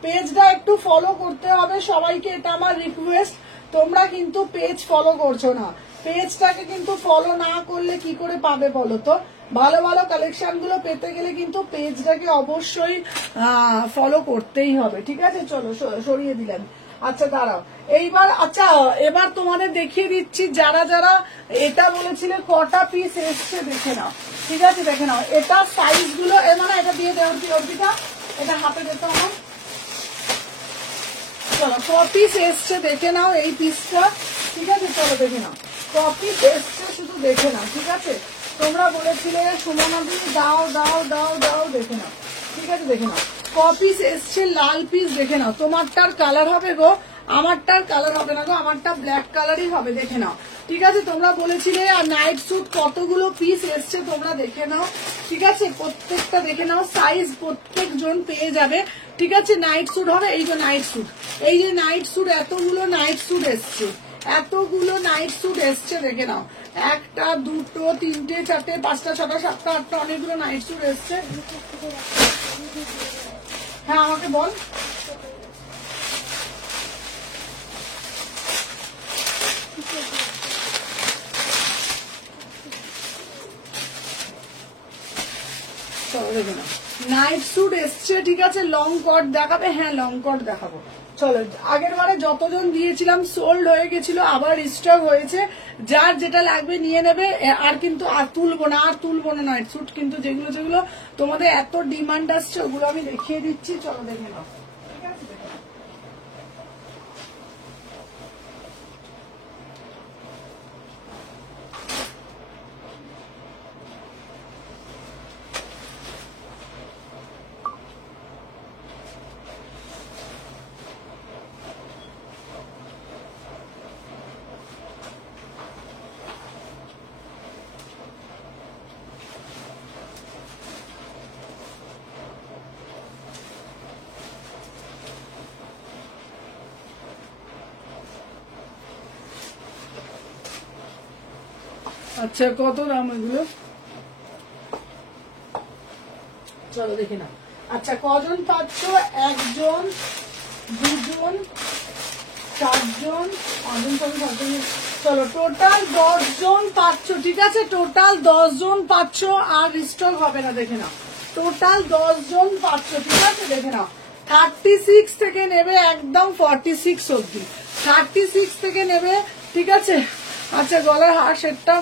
পেজটা একটু ফলো করতে হবে সবাইকে, এটা আমার রিকোয়েস্ট। তোমরা কিন্তু পেজ ফলো করছো না, পেজটাকে কিন্তু ফলো না করলে কি করে পাবে বলো তো? ভালো ভালো কালেকশন গুলো পেতে গেলে কিন্তু পেজটাকে অবশ্যই ফলো করতেই হবে। ঠিক আছে, চলো সরিয়ে দিলাম। আচ্ছা দাঁড়াও, এইবার আচ্ছা এবার তোমাদের দেখিয়ে দিচ্ছি যারা যারা এটা বলেছিলে কটা পিস এসছে দেখে নাও। ঠিক আছে, দেখে নাও। এটা সাইজ গুলো মানে এটা দিয়ে দেওয়ার কি অর্পিতা, এটা হাতে দিতে আমার। চলো, ক পিস এসছে দেখে নাও এই পিসটা। ঠিক আছে, চলো দেখে নাও ক পিস এসছে, শুধু দেখে নাও। ঠিক আছে, তোমরা বলেছিলে সুমনাদি দাও দাও দাও দাও, দেখে নাও। ঠিক আছে, দেখে নাও ক পিস এসছে। লাল পিস দেখে নাও। তোমারটার কালার হবে গো, আমারটার কালার হবে না গো, আমারটা ব্ল্যাক কালারই হবে। দেখে নাও। ঠিক আছে, তোমরা বলেছিলে। আর নাইট স্যুট কতগুলো পিস এসছে তোমরা দেখে নাও। ঠিক আছে, প্রত্যেকটা দেখে নাও। সাইজ প্রত্যেক জন পেয়ে যাবে। ঠিক আছে, নাইট স্যুট হবে। এই যে নাইট স্যুট, এই যে নাইট স্যুট, এতগুলো নাইট স্যুট এসছে, এতগুলো নাইট স্যুট এসছে। দেখে নাও, একটা, দুটো, তিনটে, চারটে, পাঁচটা, ছটা, সাতটা, আটটা, অনেকগুলো নাইট স্যুট এসছে। হ্যাঁ, আমাকে বল। দেখে নাও, নাইট স্যুট এসছে। ঠিক আছে, লং কট দেখাবে? হ্যাঁ, লং কট দেখাবো। চলো, আগের বারে যতজন দিয়েছিলাম সোল্ড হয়ে গেছিল, আবার স্টক হয়েছে। যার যেটা লাগবে নিয়ে নেবে। আর কিন্তু আর তুলবো না, আর তুলবো না নাইট স্যুট। কিন্তু যেগুলো যেগুলো তোমাদের এত ডিমান্ড আসছে ওগুলো আমি দেখিয়ে দিচ্ছি। চলো দেখে নাও। ঠিক আছে, দেখে নাও। আচ্ছা, কত দাম এগুলো? চলো দেখে নাও। আচ্ছা কজন পাচ্ছ? 1 জন, 2 জন, 4 জন, 5 জন, 7 জন। চলো টোটাল 10 জন পাচ্ছ, ঠিক আছে? টোটাল 10 জন পাচ্ছ, আর রিস্টক হবে না। দেখে নাও টোটাল 10 জন পাচ্ছ, ঠিক আছে? দেখে নাও 36 থেকে নেবে একদম 46 অব্দি, 36 থেকে নেবে, ঠিক আছে? আচ্ছা গলার হার সেটটা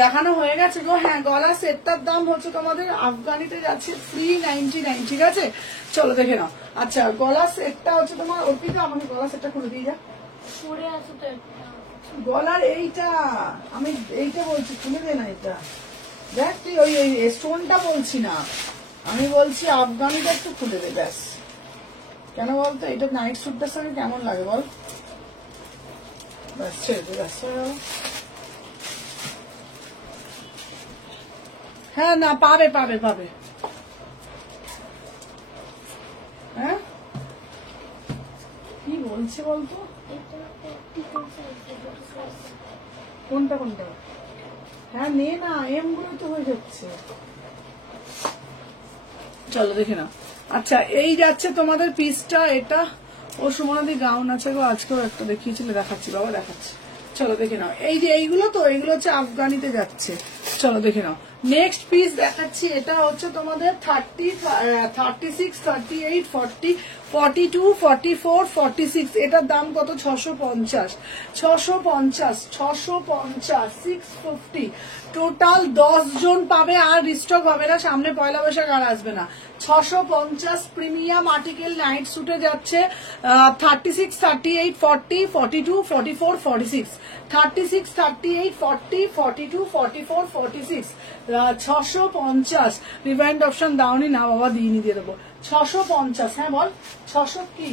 দেখানো হয়ে গেছে গো। হ্যাঁ গলার সেটটার দাম হচ্ছে তোমাদের আফগানিতে যাচ্ছে 399, ঠিক আছে? চলো দেখে নাও। আচ্ছা গলার সেটটা হচ্ছে তোমার, অর্পিতা আমাকে গলার সেটটা খুলে দিয়ে যা। পরে আছে তো একটা। গলার এইটা আমি এইটা বলছি, খুলে দে না এটা। দেখ তুই ওই স্টোনটা বলছি না, আমি বলছি আফগানিটা একটু খুলে দে ব্যাস। কেন বলতো এটা নাইট স্যুটটার সঙ্গে কেমন লাগে বল? ব্যাস ছেড়ে দে, ব্যাস। হ্যাঁ না পাবে পাবে পাবে। হ্যাঁ কি বলছে বলতো? কোনটা কোনটা? হ্যাঁ নে না, এম গুলো তো হয়ে যাচ্ছে। চলো দেখে নাও। আচ্ছা এই যাচ্ছে তোমাদের পিসটা, এটা ও সুমনাদি গাউন আছে গো, আজকেও একটা দেখিয়েছিলে, দেখাচ্ছি বাবা দেখাচ্ছি। চলো দেখে নাও, এই যে এইগুলো তো এইগুলো হচ্ছে আফগানিতে যাচ্ছে। চলো দেখে নাও নেক্সট পিস দেখাচ্ছি। এটা হচ্ছে তোমাদের 30, 36, 38, 40, 42, 44, 46। এটার দাম কত? 650, 650, 650, 650। টোটাল 10 জন পাবে, আর রিস্টক হবে না, সামনে পয়লা বৈশাখ আর আসবে না। 650 প্রিমিয়াম আর্টিকেল নাইট স্যুটে যাচ্ছে 36, 38, 40, 42, 44, 46, 36, 38, 40, 42, 44, 46, 650। রিভাইন্ড অপশন দাওনি না বাবা, দিইনি, দিয়ে দেবো। 650, হ্যাঁ বল 600 কি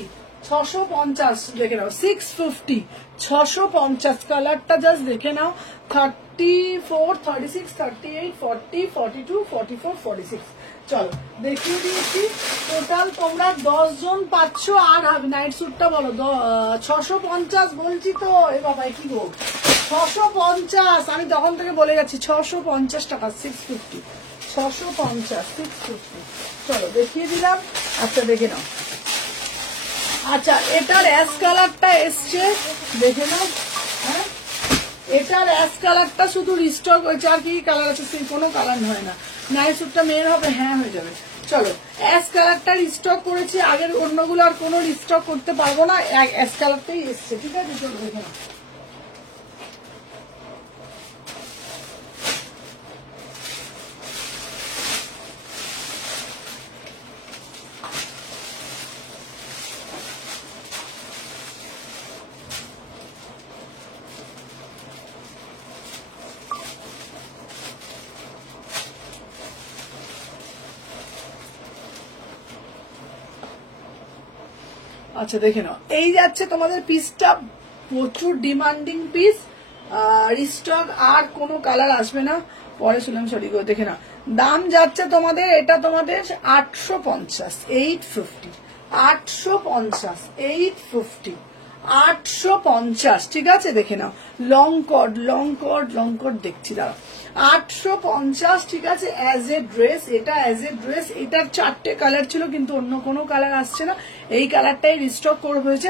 650 দেখে নাও। 650, 650 কালারটা জাস্ট দেখে নাও। 34, 36, 38, 40, 42, 44, 46। চলো দেখিয়ে দিয়েছি। টোটাল তোমরা 10 জন পাচ্ছ, আর নাইট স্যুটটা বলো 650 বলছি তো। এ বাবা কি গো 650, আমি তখন থেকে বলে যাচ্ছি 650 টাকা। 650, 650, 650। চলো দেখিয়ে দিলাম। আচ্ছা দেখে নাও। আচ্ছা এটার অ্যাশ কালারটা এসছে, দেখে নাও। হ্যাঁ এটার অ্যাশ কালারটা শুধু রিস্টক হয়েছে, আর কি কালার আছে? সেই কোনো কালার হয় না। নাইট স্যুটটা মেয়ের হবে, হ্যাঁ হয়ে যাবে। চলো অ্যাশ কালারটা রিস্টক করেছি, আগের অন্যগুলো আর কোনো রিস্টক করতে পারবো না, অ্যাশ কালারটাই এসছে, ঠিক আছে? চলো দেখে নাও। আচ্ছা দেখে নাও, এই যাচ্ছে তোমাদের পিসটা, প্রচুর ডিমান্ডিং পিস, রিস্টক আর কোনো কালার আসবে না। পরে শুনলাম সরি গো, দেখে নাও দাম যাচ্ছে তোমাদের, এটা তোমাদের 850, 850, 850, 850, 850, ঠিক আছে? দেখে নাও লং কট, লং কট, লং কট দেখছি দাঁড়া। 850, ঠিক আছে? অ্যাজ এ ড্রেস, এটা অ্যাজ এ ড্রেস। এটার 4টে কালার ছিল, কিন্তু অন্য কোনো কালার আসছে না, এই কালারটাই রিস্টক করে হয়েছে।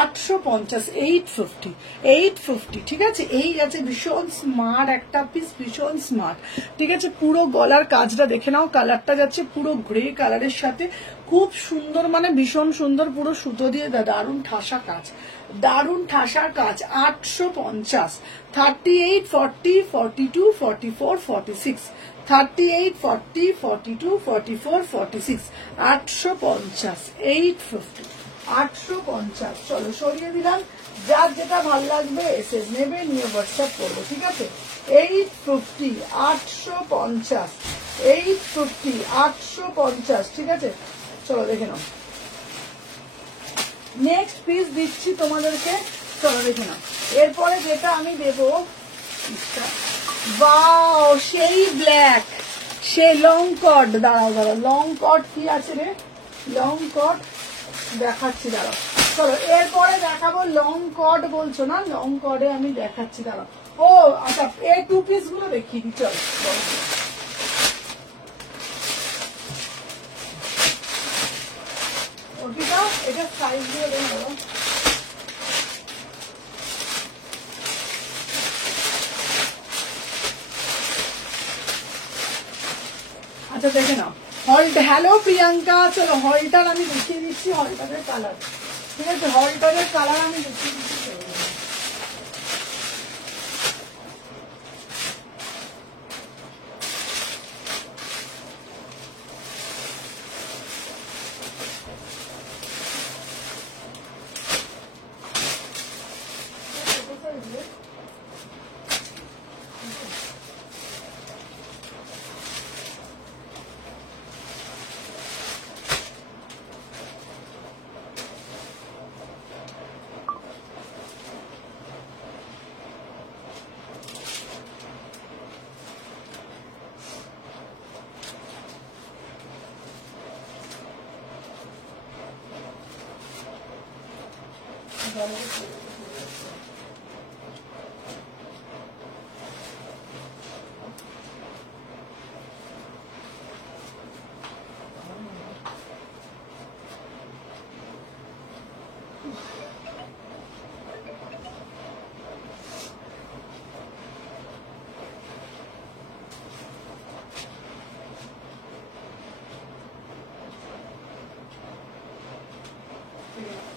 850, 850, 850, ঠিক আছে? এই আছে ভীষণ স্মার্ট একটা পিস, ভীষণ স্মার্ট, ঠিক আছে? পুরো গলার কাজটা দেখে নাও, কালারটা যাচ্ছে পুরো গ্রে কালারের সাথে, খুব সুন্দর, মানে ভীষণ সুন্দর, পুরো সুতো দিয়ে দারুণ ঠাসা কাজ, দারুণ ঠাসার কাজ। 850, 38, 40, 42, 44, 46, 38, 40, 42, 44, 46, 850, 850, 850। চলো সরিয়ে দিলাম, যার যেটা ভাল লাগবে এসে নেবে, নিয়ে হোয়াটসঅ্যাপ করবো, ঠিক আছে? 850, 850, 850, 850, ঠিক আছে? চলো দেখে নাও নেক্সট পিস দিচ্ছি তোমাদেরকে। চলো দেখে নাও এরপরে যেটা আমি দেবো, বাও সেই ব্ল্যাক, সেই লং কট। দাঁড়াও দাঁড়াও, লং কট কি আছে রে? লং কট দেখাচ্ছি, দাঁড়াও। চলো এরপরে দেখাবো লং কট, বলছো না? লং কটে আমি দেখাচ্ছি, দাঁড়াও। ও আচ্ছা এই 2 পিস গুলো দেখিয়ে দিই। চলো সাইজ গুলো দেখে নেবো। আচ্ছা দেখে নাও হলটা। হ্যালো প্রিয়াঙ্কা, চলো হলটার আমি দেখিয়ে দিচ্ছি, হলটারের কালার। ঠিক আছে, হলটারের কালার আমি দেখিয়ে দিচ্ছি।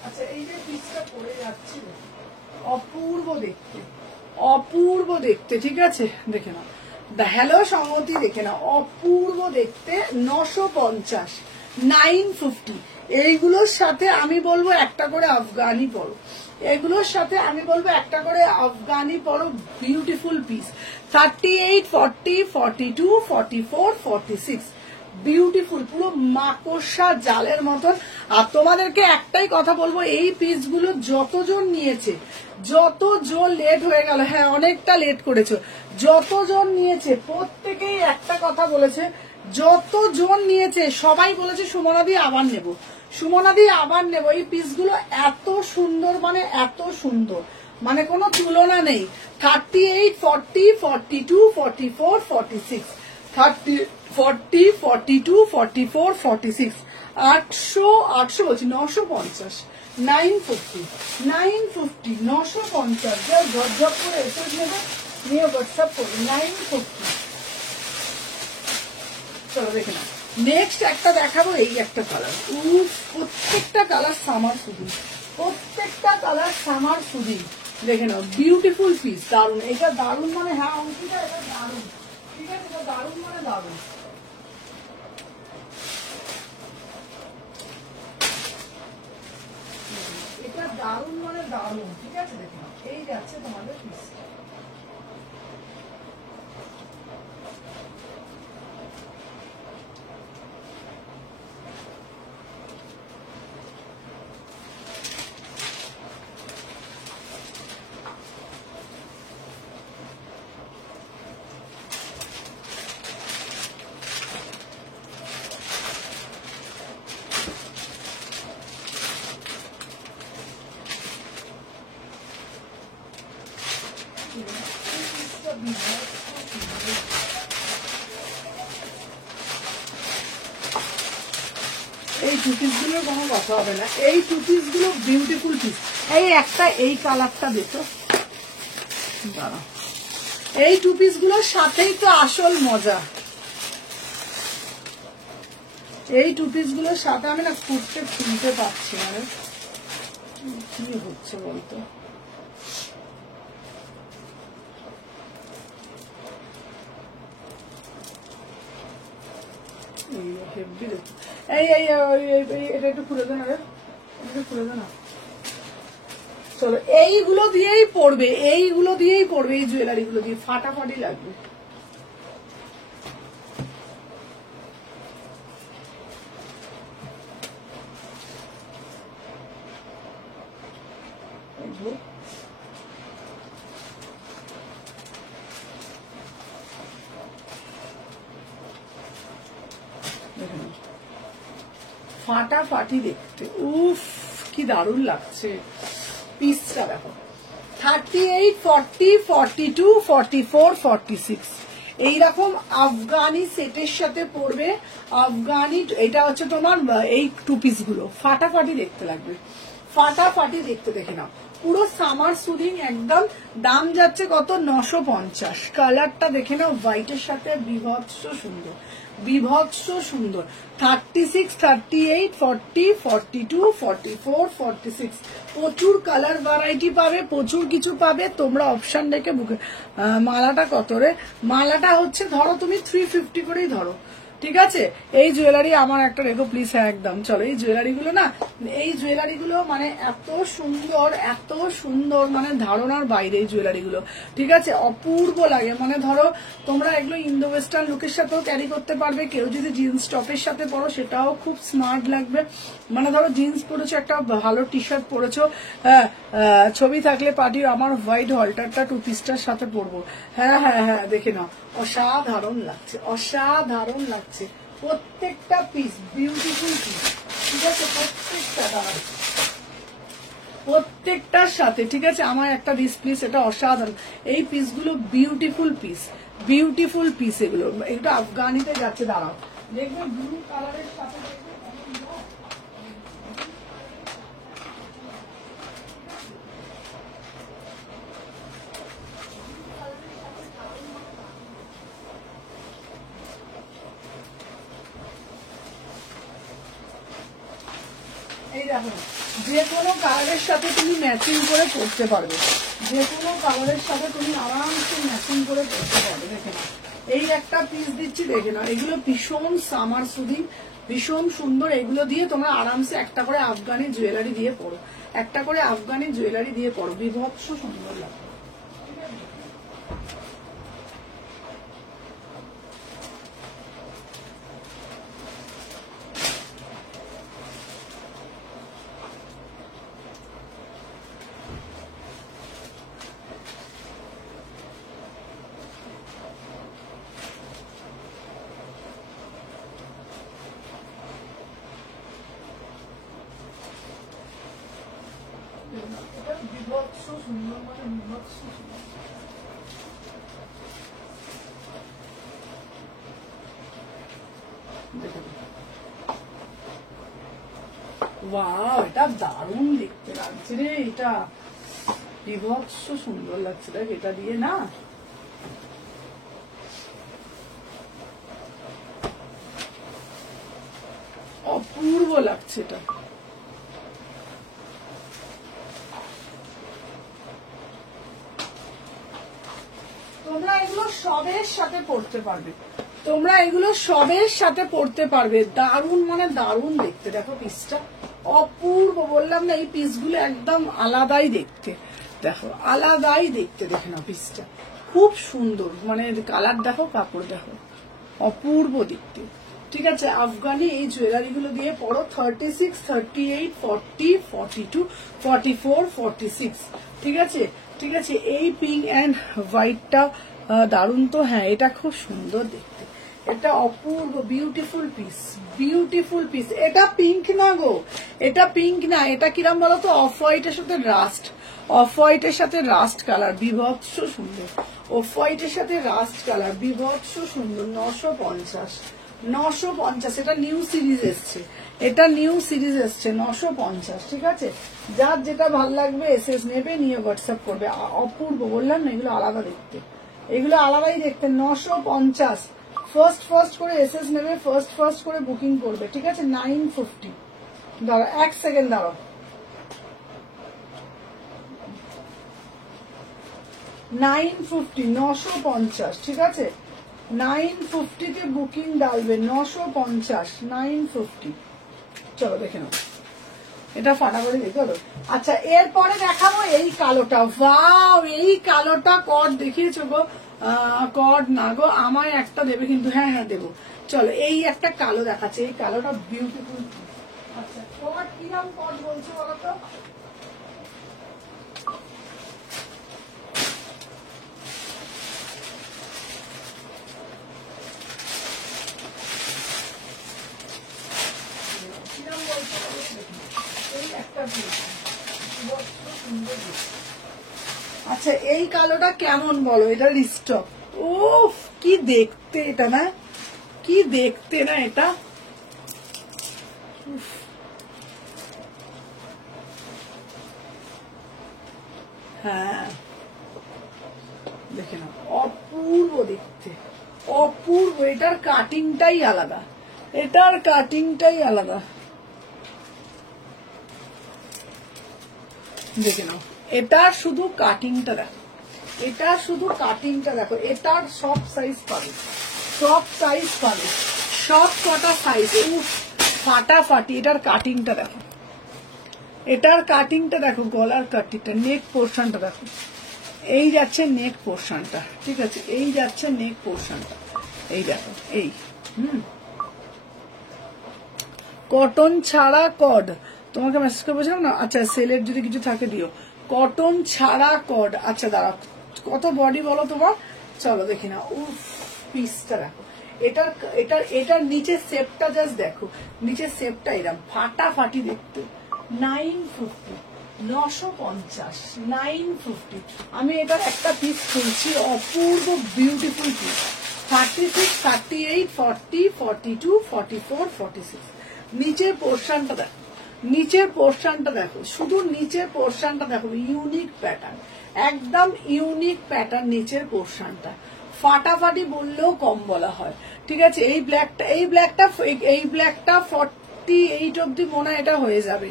আচ্ছা এই যে পিসটা পরে যাচ্ছে অপূর্ব দেখতে, অপূর্ব দেখতে। ঠিক আছে দেখে নাও, হ্যালো সংগতি দেখে নাও, অপূর্ব দেখতে। 950, 950। এইগুলোর সাথে আমি বলবো একটা করে আফগানি পরো, এগুলোর সাথে আমি বলবো একটা করে আফগানি পরো। Beautiful piece. 38, 40, 42, 44, 46। বিউটিফুল, পুরো মাকড়সা জালের মতন। আর তোমাদেরকে একটাই কথা বলবো, এই পিসগুলো যতজন নিয়েছে, যতজন লেট হয়ে গেল, হ্যাঁ অনেকটা লেট করেছো, যতজন নিয়েছে প্রত্যেকেই একটা কথা বলেছে, যতজন নিয়েছে সবাই বলেছে সুমনাদি আবার নেব, সুমনাদি আবার নেব। এই পিসগুলো এত সুন্দর, মানে এত সুন্দর, মানে কোনো তুলনা নেই। 38, 40, 42, 44, 46, 30, 40, 42, 44, 46, 800 বলছি, 950, 950, 950, 950। যাও ঝপঝপ করে এসে নেবে, নিয়ে হোয়াটসঅ্যাপ করবে। 950। চলো দেখে না, নেক্সট একটা দেখাবো। এই একটা কালার, প্রত্যেকটা কালার সামার সুদি, প্রত্যেকটা কালার সামার সুদি। দেখে নাও, বিউটিফুল পিস, দারুন। এটা দারুন মানে হ্যাঁ অঙ্কিতা, এটা দারুন। ঠিক আছে, এটা দারুন মানে দারুন। এটা দারুন মানে দারুন। ঠিক আছে দেখে নাও, এই যাচ্ছে তোমাদের পিসটা। এই টু পিস গুলোর কোনো কথা হবে না, এই টু পিস গুলো বিউটিফুল পিস। এই একটা এই কালারটা দেখো, দাঁড়া, এই টু পিস গুলোর সাথেই তো আসল মজা। এই টু পিস গুলোর সাথে আমি না কুর্তে খুলতে পারছি না, কি হচ্ছে বলতো। এটা একটু খুলে দেন, একটু খুলে দেন। চলো এইগুলো দিয়েই পড়বে, এইগুলো দিয়েই পড়বে, এই জুয়েলারি গুলো দিয়ে ফাটাফাটি লাগবে। ফাটাফাটি দেখতে, উফ কি দারুণ লাগছে পিসটা। দেখো 38, 40, 42, 44, 46। এইরকম আফগানি সেটের সাথে পরবে। আফগানি এটা হচ্ছে তোমার এই টু পিস গুলো ফাটাফাটি দেখতে লাগবে, ফাটাফাটি দেখতে। দেখে নাও পুরো সামার সুদিং একদম। দাম যাচ্ছে কত? 950। কালারটা দেখে নাও, হোয়াইটের সাথে বিভৎস সুন্দর, বিভৎস সুন্দর। 36, 38, 40, 42, 44, 46 প্রচুর কালার ভ্যারাইটি পাবে, প্রচুর কিছু পাবে। তোমরা অপশন দেখে বুকে। মালাটা কত রে? মালাটা হচ্ছে ধরো তুমি 350 করেই ধরো, ঠিক আছে। এই জুয়েলারি আমার একটা রেখো প্লিজ। হ্যাঁ একদম। চলো এই জুয়েলারি গুলো না, এই জুয়েলারি গুলো মানে এত সুন্দর, এত সুন্দর, মানে ধারণার বাইরে এই জুয়েলারি গুলো, ঠিক আছে। অপূর্ব লাগে, মানে ধরো তোমরা এগুলো ইন্দো ওয়েস্টার্ন লুকের সাথেও ক্যারি করতে পারবে। কেউ যদি জিন্স টপের সাথে পরো সেটাও খুব স্মার্ট লাগবে। মানে ধরো জিন্স পরেছো, একটা ভালো টি শার্ট পরেছো, হ্যাঁ ছবি থাকলে পার্টির আমার হোয়াইট হলটারটা টু পিসটার সাথে পরবো। হ্যাঁ হ্যাঁ হ্যাঁ দেখে নাও, অসাধারণ লাগছে, অসাধারণ লাগছে। প্রত্যেকটা পিস বিউটিফুল পিস, ঠিক আছে। প্রত্যেকটা দাঁড়ান, প্রত্যেকটার সাথে, ঠিক আছে। আমার একটা দিস প্লিজ, এটা অসাধারণ। এই পিসগুলো বিউটিফুল পিস, বিউটিফুল পিস এগুলো। এটা আফগানিতে যাচ্ছে, দাঁড়াও দেখবে ব্লু কালারের সাথে। এই দেখো, যে কোনো কালারের সাথে তুমি ম্যাচিং করে পরতে পারবে, যে কোনো কালারের সাথে তুমি আরামসে ম্যাচিং করে পরতে পারবে। দেখে নাও এই একটা পিস দিচ্ছি, দেখে নাও। এগুলো ভীষণ সামার সুদিং, ভীষণ সুন্দর। এগুলো দিয়ে তোমরা আরামসে একটা করে আফগানি জুয়েলারি দিয়ে পরো, একটা করে আফগানি জুয়েলারি দিয়ে পরো, বিভৎস সুন্দর লাগে। বিভৎস সুন্দর, মানে বিভৎস সুন্দর। ওয়াও, এটা দারুণ দেখতে লাগছে রে, এটা বিভৎস সুন্দর লাগছে। দেখ এটা দিয়ে না, অপূর্ব লাগছে এটা। তোমরা এগুলো সবের সাথে পড়তে পারবে, তোমরা এগুলো সবের সাথে পড়তে পারবে। দারুণ, মানে দারুণ দেখতে। দেখো পিসটা অপূর্ব, বললাম না এই পিসগুলো একদম আলাদাই দেখতে। দেখো আলাদাই দেখতে, দেখে না পিসটা খুব সুন্দর, মানে কালার দেখো, কাপড় দেখো, অপূর্ব দেখতে, ঠিক আছে। আফগানি এই জুয়েলারি গুলো দিয়ে পড়ো। 36, 38, 40, 42, 44, 46, ঠিক আছে, ঠিক আছে। এই পিঙ্ক অ্যান্ড হোয়াইটটা দারুণ তো। হ্যাঁ এটা খুব সুন্দর দেখতে, এটা অপূর্ব বিউটিফুল পিস, বিউটিফুল পিস। এটা পিঙ্ক না গো, এটা পিঙ্ক না, এটা কিরম বলতো, অফ হোয়াইটের সাথে রাস্ট, অফ হোয়াইটের সাথে রাস্ট কালার, বিভৎস সুন্দর। অফ হোয়াইটের সাথে রাস্ট কালার, বিভৎস সুন্দর। 950, 950। এটা নিউ সিরিজ এসছে, এটা নিউ সিরিজ এসছে, 950, ঠিক আছে। যার যেটা ভাল লাগবে এসএস নেবে, নিয়ে হোয়াটসঅ্যাপ করবে। অপূর্ব, বললাম না এগুলো আলাদা দেখতে, এগুলো আলাদাই দেখতে। 950। ফার্স্ট করে এসএস নেবে, ফার্স্ট করে বুকিং করবে, ঠিক আছে। 950। দাঁড়া এক সেকেন্ড, দাঁড়াও। 950, 950, ঠিক আছে। 950 তে বুকিং ডালবে, 950, 950। চলো দেখে নাও, এটা ফাটাফাটি দেখে হলো। আচ্ছা এরপরে দেখাবো এই কালোটা। ওয়াও, এই কালোটা কট দেখিয়েছো গো, কট না গো, আমায় একটা দেবে কিন্তু। হ্যাঁ হ্যাঁ দেবো। চলো এই একটা কালো দেখাচ্ছে, এই কালোটা বিউটিফুল। আচ্ছা কট কিরম কট বলছো বলো তো? আচ্ছা এই কালোটা কেমন বলো, এটা রিস্টক। উফ কি দেখতে এটা না, কি দেখতে না এটা। হ্যাঁ দেখে নাও, অপূর্ব দেখতে, অপূর্ব। এটার কাটিংটাই আলাদা, এটার কাটিংটাই আলাদা। দেখে নাও, এটার শুধু কাটিংটা দেখো, এটা শুধু কাটিংটা দেখো। এটার সব সাইজ পাবে, সব সাইজ পাবে, সব কটা সাইজ। ফাটাফাটি। এটার কাটিংটা দেখো, এটার কাটিংটা দেখো, গলার কাটিংটা, নেক পোর্শনটা দেখো। এই যাচ্ছে নেক পোর্শনটা, ঠিক আছে, এই যাচ্ছে নেক পোর্শনটা, এই দেখো, এই কটন ছাড়া কড। তোমাকে মেসেজ করে বলছিলাম না, আচ্ছা সেলের যদি কিছু থাকে দিও। কটন ছাড়া কড। আচ্ছা দাঁড়াও, কত বডি বলো তোমার, চলো দেখি না। উফ, পিসটা দেখো, এটার এটার এটার নিচের শেপটা জাস্ট দেখো, নিচের শেপটা এরকম ফাটাফাটি দেখতে। 950, 950, 950। আমি এটার একটা পিস খুলছি, অপূর্ব বিউটিফুল পিস। 36, 38, 40, 42, 44, 46। নিচের পোর্শনটা দেখো, নিচের পোর্শনটা দেখো, শুধু নিচের পোর্শনটা দেখো, ইউনিক প্যাটার্ন, একদম ইউনিক প্যাটার্ন নিচের পোর্শনটা। ফাটাফাটি বললেও কম বলা হয়, ঠিক আছে। এই ব্ল্যাকটা, এই ব্ল্যাকটা, এই ব্ল্যাকটা 48 অব্দি মনে হয় এটা হয়ে যাবে,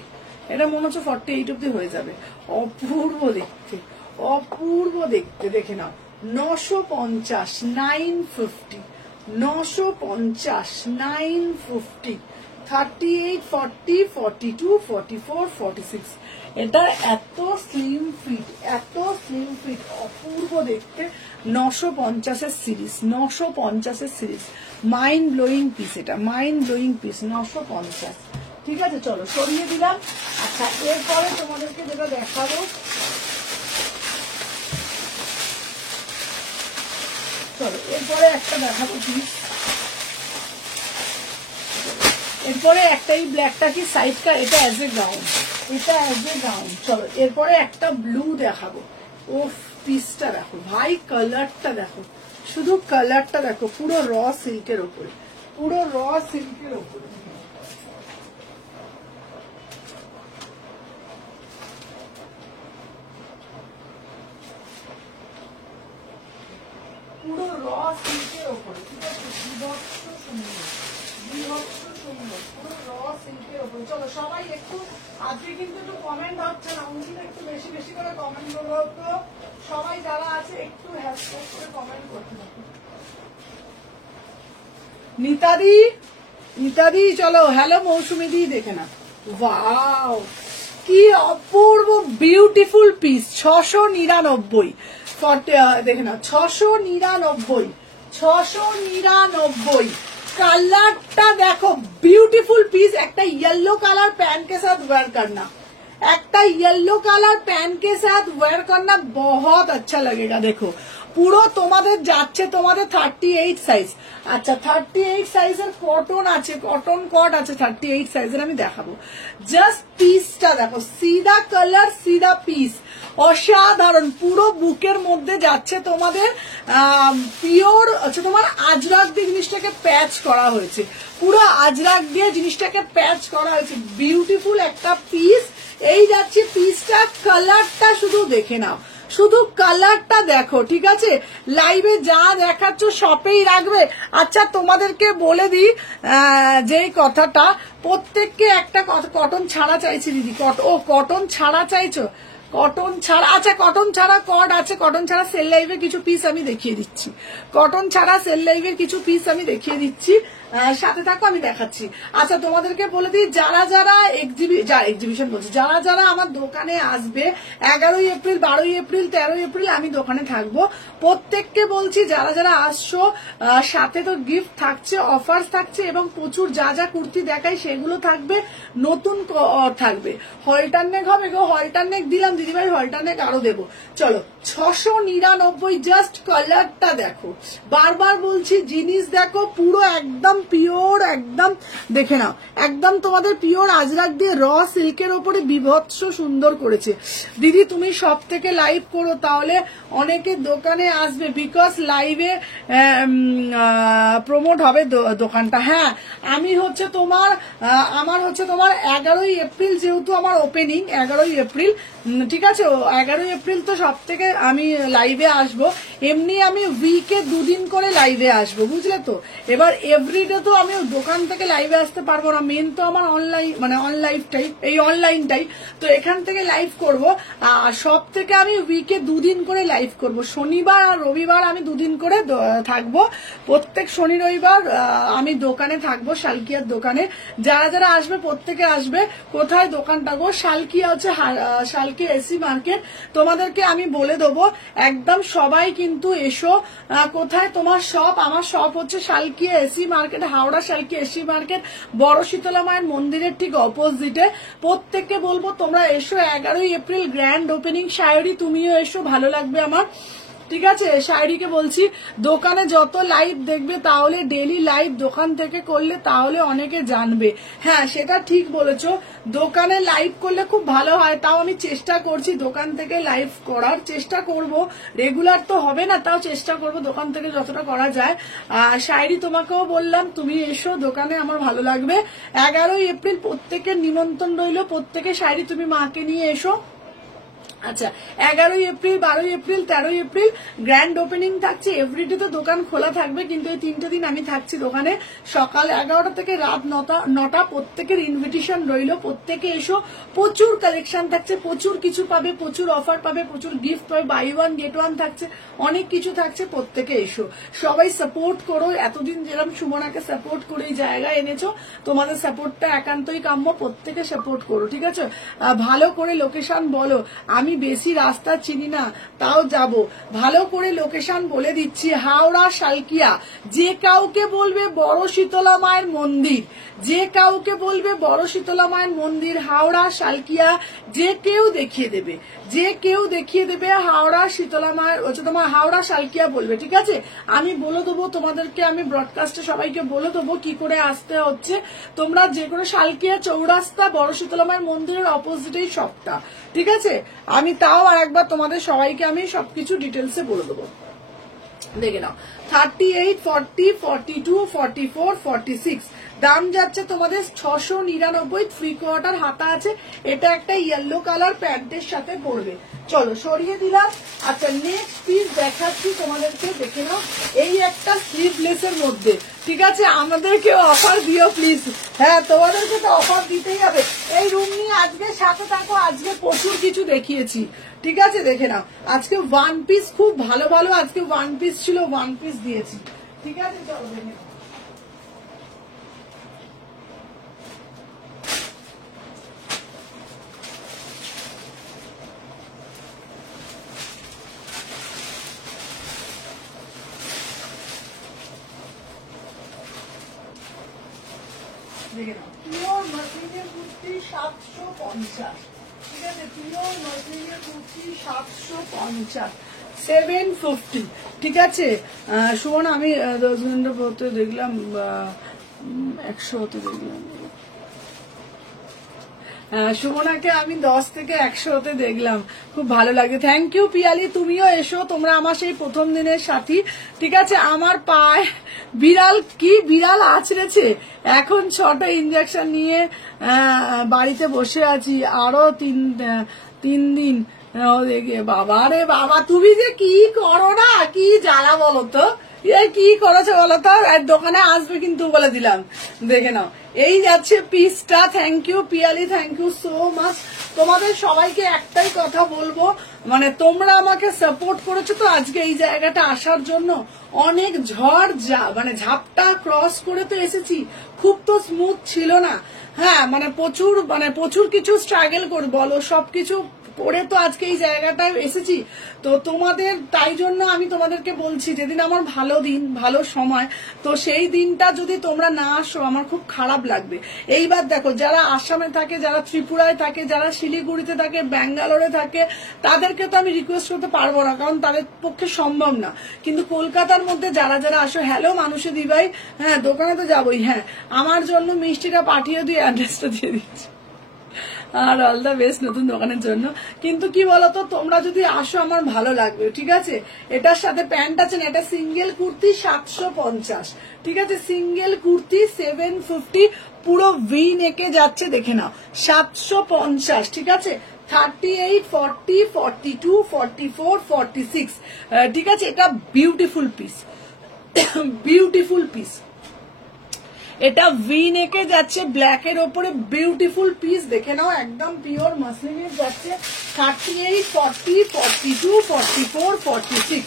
এটা মনে হচ্ছে 48 অব্দি হয়ে যাবে। অপূর্ব দেখতে, অপূর্ব দেখতে। দেখে নাও, 950, 950, 950, 950, 38, 40, 42, 44, 46। এটা এত স্লিম ফিট, এত স্লিম ফিট, অপূর্ব দেখতে। 950 series, 950 series, mind blowing piece. এটা মাইন্ড ব্লোয়িং পিস, 950। ঠিক আছে, চলো সরিয়ে দিলাম। আচ্ছা, এরপরে তোমাদেরকে যেটা দেখাবো, চলো এরপরে একটা দেখাবো পিস। এরপরে একটা, এই ব্ল্যাকটা কি সাইডটা, এটা অ্যাজ এ গাউন, এটা অ্যাজ এ গাউন। চলো এরপরে একটা ব্লু দেখাবো। ও পিসটা দেখো ভাই, কালারটা দেখো, শুধু কালারটা দেখো, পুরো র সিল্কের ওপরে, পুরো র সিল্কের ওপরে, পুরো র সিল্কের ওপরে, ঠিক আছে। বিভৎস সুন্দর, বিভৎস সুন্দর, পুরো র সিল্কের ওপরে। চলো সবাই একটু, আজকে কিন্তু একটু কমেন্ট হচ্ছে না, উনি একটু বেশি বেশি করে কমেন্ট করবো তো। সবাই যারা আছে একটু হ্যাশট্যাগ করে কমেন্ট করতে থাকো। নিতাদি, নিতাদি চলো, হ্যালো মৌসুমি দি, দেখে না, ওয়াও কি অপূর্ব বিউটিফুল পিস। 699, দেখে না, 699, 699। কালারটা দেখো, বিউটিফুল পিस। একটা येलो कलर पैंट के साथ वेयर करना, একটা येलो कलर पैंट के साथ वेयर करना बहुत अच्छा लगेगा। देखो পুরো তোমাদের যাচ্ছে, তোমাদের 38 সাইজ। আচ্ছা 38 সাইজের কটন আছে, কটন কট আছে 38 সাইজের, আমি দেখাবো। জাস্ট পিসটা দেখো, সিধা কালার সিধা পিস, অসাধারণ। পুরো বুকের মধ্যে যাচ্ছে তোমাদের পিওর, আচ্ছা তোমার আজরাক দিয়ে জিনিসটাকে প্যাচ করা হয়েছে, পুরো আজরাক দিয়ে জিনিসটাকে প্যাচ করা হয়েছে। বিউটিফুল একটা পিস। এই যাচ্ছে পিসটা, কালারটা শুধু দেখে নাও, শুধু কালারটা দেখো, ঠিক আছে। লাইভে যা দেখাচ্ছ শপেই রাখবে। আচ্ছা তোমাদেরকে বলে দিই যে কথাটা, প্রত্যেককে একটা কটন ছাড়া চাইছি দিদি। ও কটন ছাড়া চাইছো, কটন ছাড়া, আচ্ছা কটন ছাড়া কট আছে, কটন ছাড়া সেল লাইভের কিছু পিস আমি দেখিয়ে দিচ্ছি, কটন ছাড়া সেল লাইভের কিছু পিস আমি দেখিয়ে দিচ্ছি, সাথে থাকো আমি দেখাচ্ছি। আচ্ছা তোমাদেরকে বলে দিই, যারা যারা এক্সিবিশন বলছি, যারা যারা আমার দোকানে আসবে 11 এপ্রিল, 12 এপ্রিল, 13 এপ্রিল আমি দোকানে থাকবো। প্রত্যেককে বলছি যারা যারা আসছো, সাথে তো গিফট থাকছে, অফার থাকছে, এবং প্রচুর যা যা কুর্তি দেখাই সেগুলো থাকবে, নতুন থাকবে। হলটার নেক হবে গো, হলটার নেক দিলাম দিদিভাই, হলটার নেক আরো দেবো। চলো 699। জাস্ট কালারটা দেখো, বারবার বলছি জিনিস দেখো পুরো একদম পিওর, একদম দেখে নাও, একদম তোমাদের পিওর আজরাক দিয়ে র সিল্কের ওপরে বিভৎস সুন্দর করেছে। দিদি তুমি সব থেকে লাইভ করো, তাহলে অনেকে দোকানে আসবে, বিকজ লাইভে প্রমোট হবে দোকানটা। হ্যাঁ আমি হচ্ছে তোমার আমার হচ্ছে তোমার 11ই এপ্রিল যেহেতু আমার ওপেনিং, 11ই এপ্রিল, ঠিক আছে, 11ই এপ্রিল তো সব থেকে আমি লাইভে আসবো। এমনি আমি উইকে 2 দিন করে লাইভে আসবো, বুঝলে তো। এবার এভরিডে তো আমি দোকান থেকে লাইভে আসতে পারবো না, মেন তো আমার অনলাইন মানে অনলাইভটাই, এই অনলাইনটাই তো এখান থেকে লাইভ করব। আর সব থেকে আমি উইকে 2 দিন করে লাইভ করব, শনিবার আর রবিবার আমি 2 দিন করে থাকবো। প্রত্যেক শনি রবিবার আমি দোকানে থাকবো, শালকিয়ার দোকানে। যারা যারা আসবে প্রত্যেকে আসবে। কোথায় দোকানটা গো? শালকিয়া হচ্ছে শালকিয়া এসি মার্কেট। তোমাদেরকে আমি বলে দেবো, একদম সবাই কিন্তু এসো। কোথায় তোমার শপ? আমার শপ হচ্ছে Salkia AC market, Howrah Salkia AC market, বড় শীতলা মায়ের মন্দিরের ঠিক অপোজিটে। প্রত্যেককে বলবো তোমরা এসো। 11ই এপ্রিল গ্র্যান্ড ওপেনিং। শায়রি তুমিও এসো, ভালো লাগবে আমার, ঠিক আছে। শায়রিকে বলছি দোকানে যত লাইভ দেখবে, তাহলে ডেইলি লাইভ দোকান থেকে করলে তাহলে অনেকে জানবে। হ্যাঁ সেটা ঠিক বলেছো, দোকানে লাইভ করলে খুব ভালো হয়। তাও আমি চেষ্টা করছি দোকান থেকে লাইভ করার চেষ্টা করব, রেগুলার তো হবে না, তাও চেষ্টা করব দোকান থেকে যতটা করা যায়। আর শায়রি তোমাকেও বললাম তুমি এসো দোকানে, আমার ভালো লাগবে। 11ই এপ্রিল প্রত্যেকের নিমন্ত্রণ রইল, প্রত্যেকে শায়রি তুমি মাকে নিয়ে এসো। আচ্ছা 11ই এপ্রিল, 12ই এপ্রিল, 13ই এপ্রিল গ্র্যান্ড ওপেনিং থাকছে। এভরিডে তো দোকান খোলা থাকবে, কিন্তু এই 3টে দিন আমি থাকছি দোকানে, সকাল 11টা থেকে রাত 9টা। প্রত্যেকের ইনভিটেশন রইল, প্রত্যেকে এসো। প্রচুর কালেকশন থাকছে, প্রচুর কিছু পাবে, প্রচুর অফার পাবে, প্রচুর গিফট পাবে, বাই 1 গেট 1 থাকছে, অনেক কিছু থাকছে। প্রত্যেকে এসো, সবাই সাপোর্ট করো। এতদিন যেরকম সুমনাকে সাপোর্ট করে এই জায়গায় এনেছো, তোমাদের সাপোর্টটা একান্তই কাম্য, প্রত্যেকে সাপোর্ট করো, ঠিক আছে। ভালো করে লোকেশন বলো, আমি বেশি রাস্তা চিনি না, তাও যাব। ভালো করে লোকেশন বলে দিচ্ছি, হাওড়া শালকিয়া। যে কাউকে বলবে বড় শীতলা মায়ের মন্দির, যে কাউকে বলবে বড় শীতলা মায়ের মন্দির, হাওড়া শালকিয়া, যে কেউ দেখিয়ে দেবে, যে কেউ দেখিয়ে দেবে হাওড়া শীতলা মায়ের হচ্ছে তোমার হাওড়া শালকিয়া বলবে, ঠিক আছে। আমি বলে দেবো তোমাদেরকে, আমি ব্রডকাস্টে সবাইকে বলে দেবো কি করে আসতে হচ্ছে। তোমরা যে কোনো শালকিয়া চৌরাস্তা, বড় শীতলা মায়ের মন্দিরের অপোজিটেই শপটা, ঠিক আছে। আমি তাও আর একবার তোমাদের সবাইকে আমি সবকিছু ডিটেলসে বলে দেবো, দেখে নাও। 38, 40, 42, 44, 46 দাম যাচ্ছে তোমাদের 699। 3/4 হাতা আছে, এটা একটা ইয়েলো কালার প্যান্টের সাথে পরবে। চলো সরিয়ে দিলাম। আচ্ছা নেক্সট পিস দেখাচ্ছি তোমাদেরকে, দেখে নাও। এই একটা স্লিভলেসের মধ্যে, ঠিক আছে। আমাদেরকে অফার দিও প্লিজ। হ্যাঁ তোমাদেরকে তো অফার দিতেই হবে। এই রুম নিয়ে আজকে সাথে থাকো, আজকে প্রচুর কিছু দেখিয়েছি, ঠিক আছে। দেখে নাও আজকে 1 পিস খুব ভালো ভালো, আজকে 1 পিস ছিল, 1 পিস দিয়েছি, ঠিক আছে। চলো দেখে নাও। পিওর মাসলিনের কুর্তি 750, ঠিক আছে। পিওর মাসলিনের কুর্তি 750, 750, ঠিক আছে। শোন আমি 10 মিনিটের পথে দেখলাম 100 হতে দেখলাম, সুমনাকে আমি 10 থেকে 100 হতে দেখলাম, খুব ভালো লাগে। থ্যাংক ইউ পিয়ালি, তুমিও এসো, তোমরা আমার সেই প্রথম দিনের সাথী, ঠিক আছে। আমার পায়ে বিড়াল আছড়েছে, এখন 6টা ইঞ্জেকশন নিয়ে বাড়িতে বসে আছি, আরো 3 দিন দেখে। বাবা রে বাবা, তুমি যে কি করো না, কি জ্বালা বলো তো, কি করেছে বলো তো। দোকানে আসবে কিন্তু বলে দিলাম, দেখে নাও। এই যাচ্ছে পিসটা। Thank you Piyali, thank you so much. তোমাদের সবাইকে একটাই কথা বলবো, মানে তোমরা আমাকে সাপোর্ট করেছো তো আজকে এই জায়গাটা আসার জন্য। অনেক ঝড় মানে ঝাপটা ক্রস করে তো এসেছি, খুব তো স্মুথ ছিল না। হ্যাঁ মানে প্রচুর কিছু স্ট্রাগল করে বলো, সবকিছু পরে তো আজকে এই জায়গাটায় এসেছি। তো তোমাদের তাই জন্য আমি তোমাদেরকে বলছি, যেদিন আমার ভালো দিন ভালো সময়, তো সেই দিনটা যদি তোমরা না আসো আমার খুব খারাপ লাগবে। এইবার দেখো, যারা আসামে থাকে, যারা ত্রিপুরায় থাকে, যারা শিলিগুড়িতে থাকে, ব্যাঙ্গালোরে থাকে, তাদেরকে তো আমি রিকোয়েস্ট করতে পারবো না, কারণ তাদের পক্ষে সম্ভব না। কিন্তু কলকাতার মধ্যে যারা যারা আসো, হ্যালো মানুষে দিভাই, হ্যাঁ দোকানে তো যাবোই, হ্যাঁ আমার জন্য মিষ্টিটা পাঠিয়ে দিয়ে অ্যাড্রেসটা দিয়ে দিচ্ছি। আর অল দ্য বেস্ট নতুন দোকানের জন্য। কিন্তু কি বলতো, তোমরা যদি আসো আমার ভালো লাগবে, ঠিক আছে। এটার সাথে প্যান্ট আছে না, এটা সিঙ্গেল কুর্তি 750, ঠিক আছে, সিঙ্গেল কুর্তি 750, পুরো ভি নেকে যাচ্ছে, দেখে নাও 750, ঠিক আছে। 38, 40, 42, 44, 46, ঠিক আছে। এটা বিউটিফুল পিস, বিউটিফুল পিস। এটা ভি নেকে যাচ্ছে, ব্ল্যাক এর ওপরে বিউটিফুল পিস, দেখে নাও, একদম পিওর মাসলিনের যাচ্ছে। 38, 40, 42, 44, 46,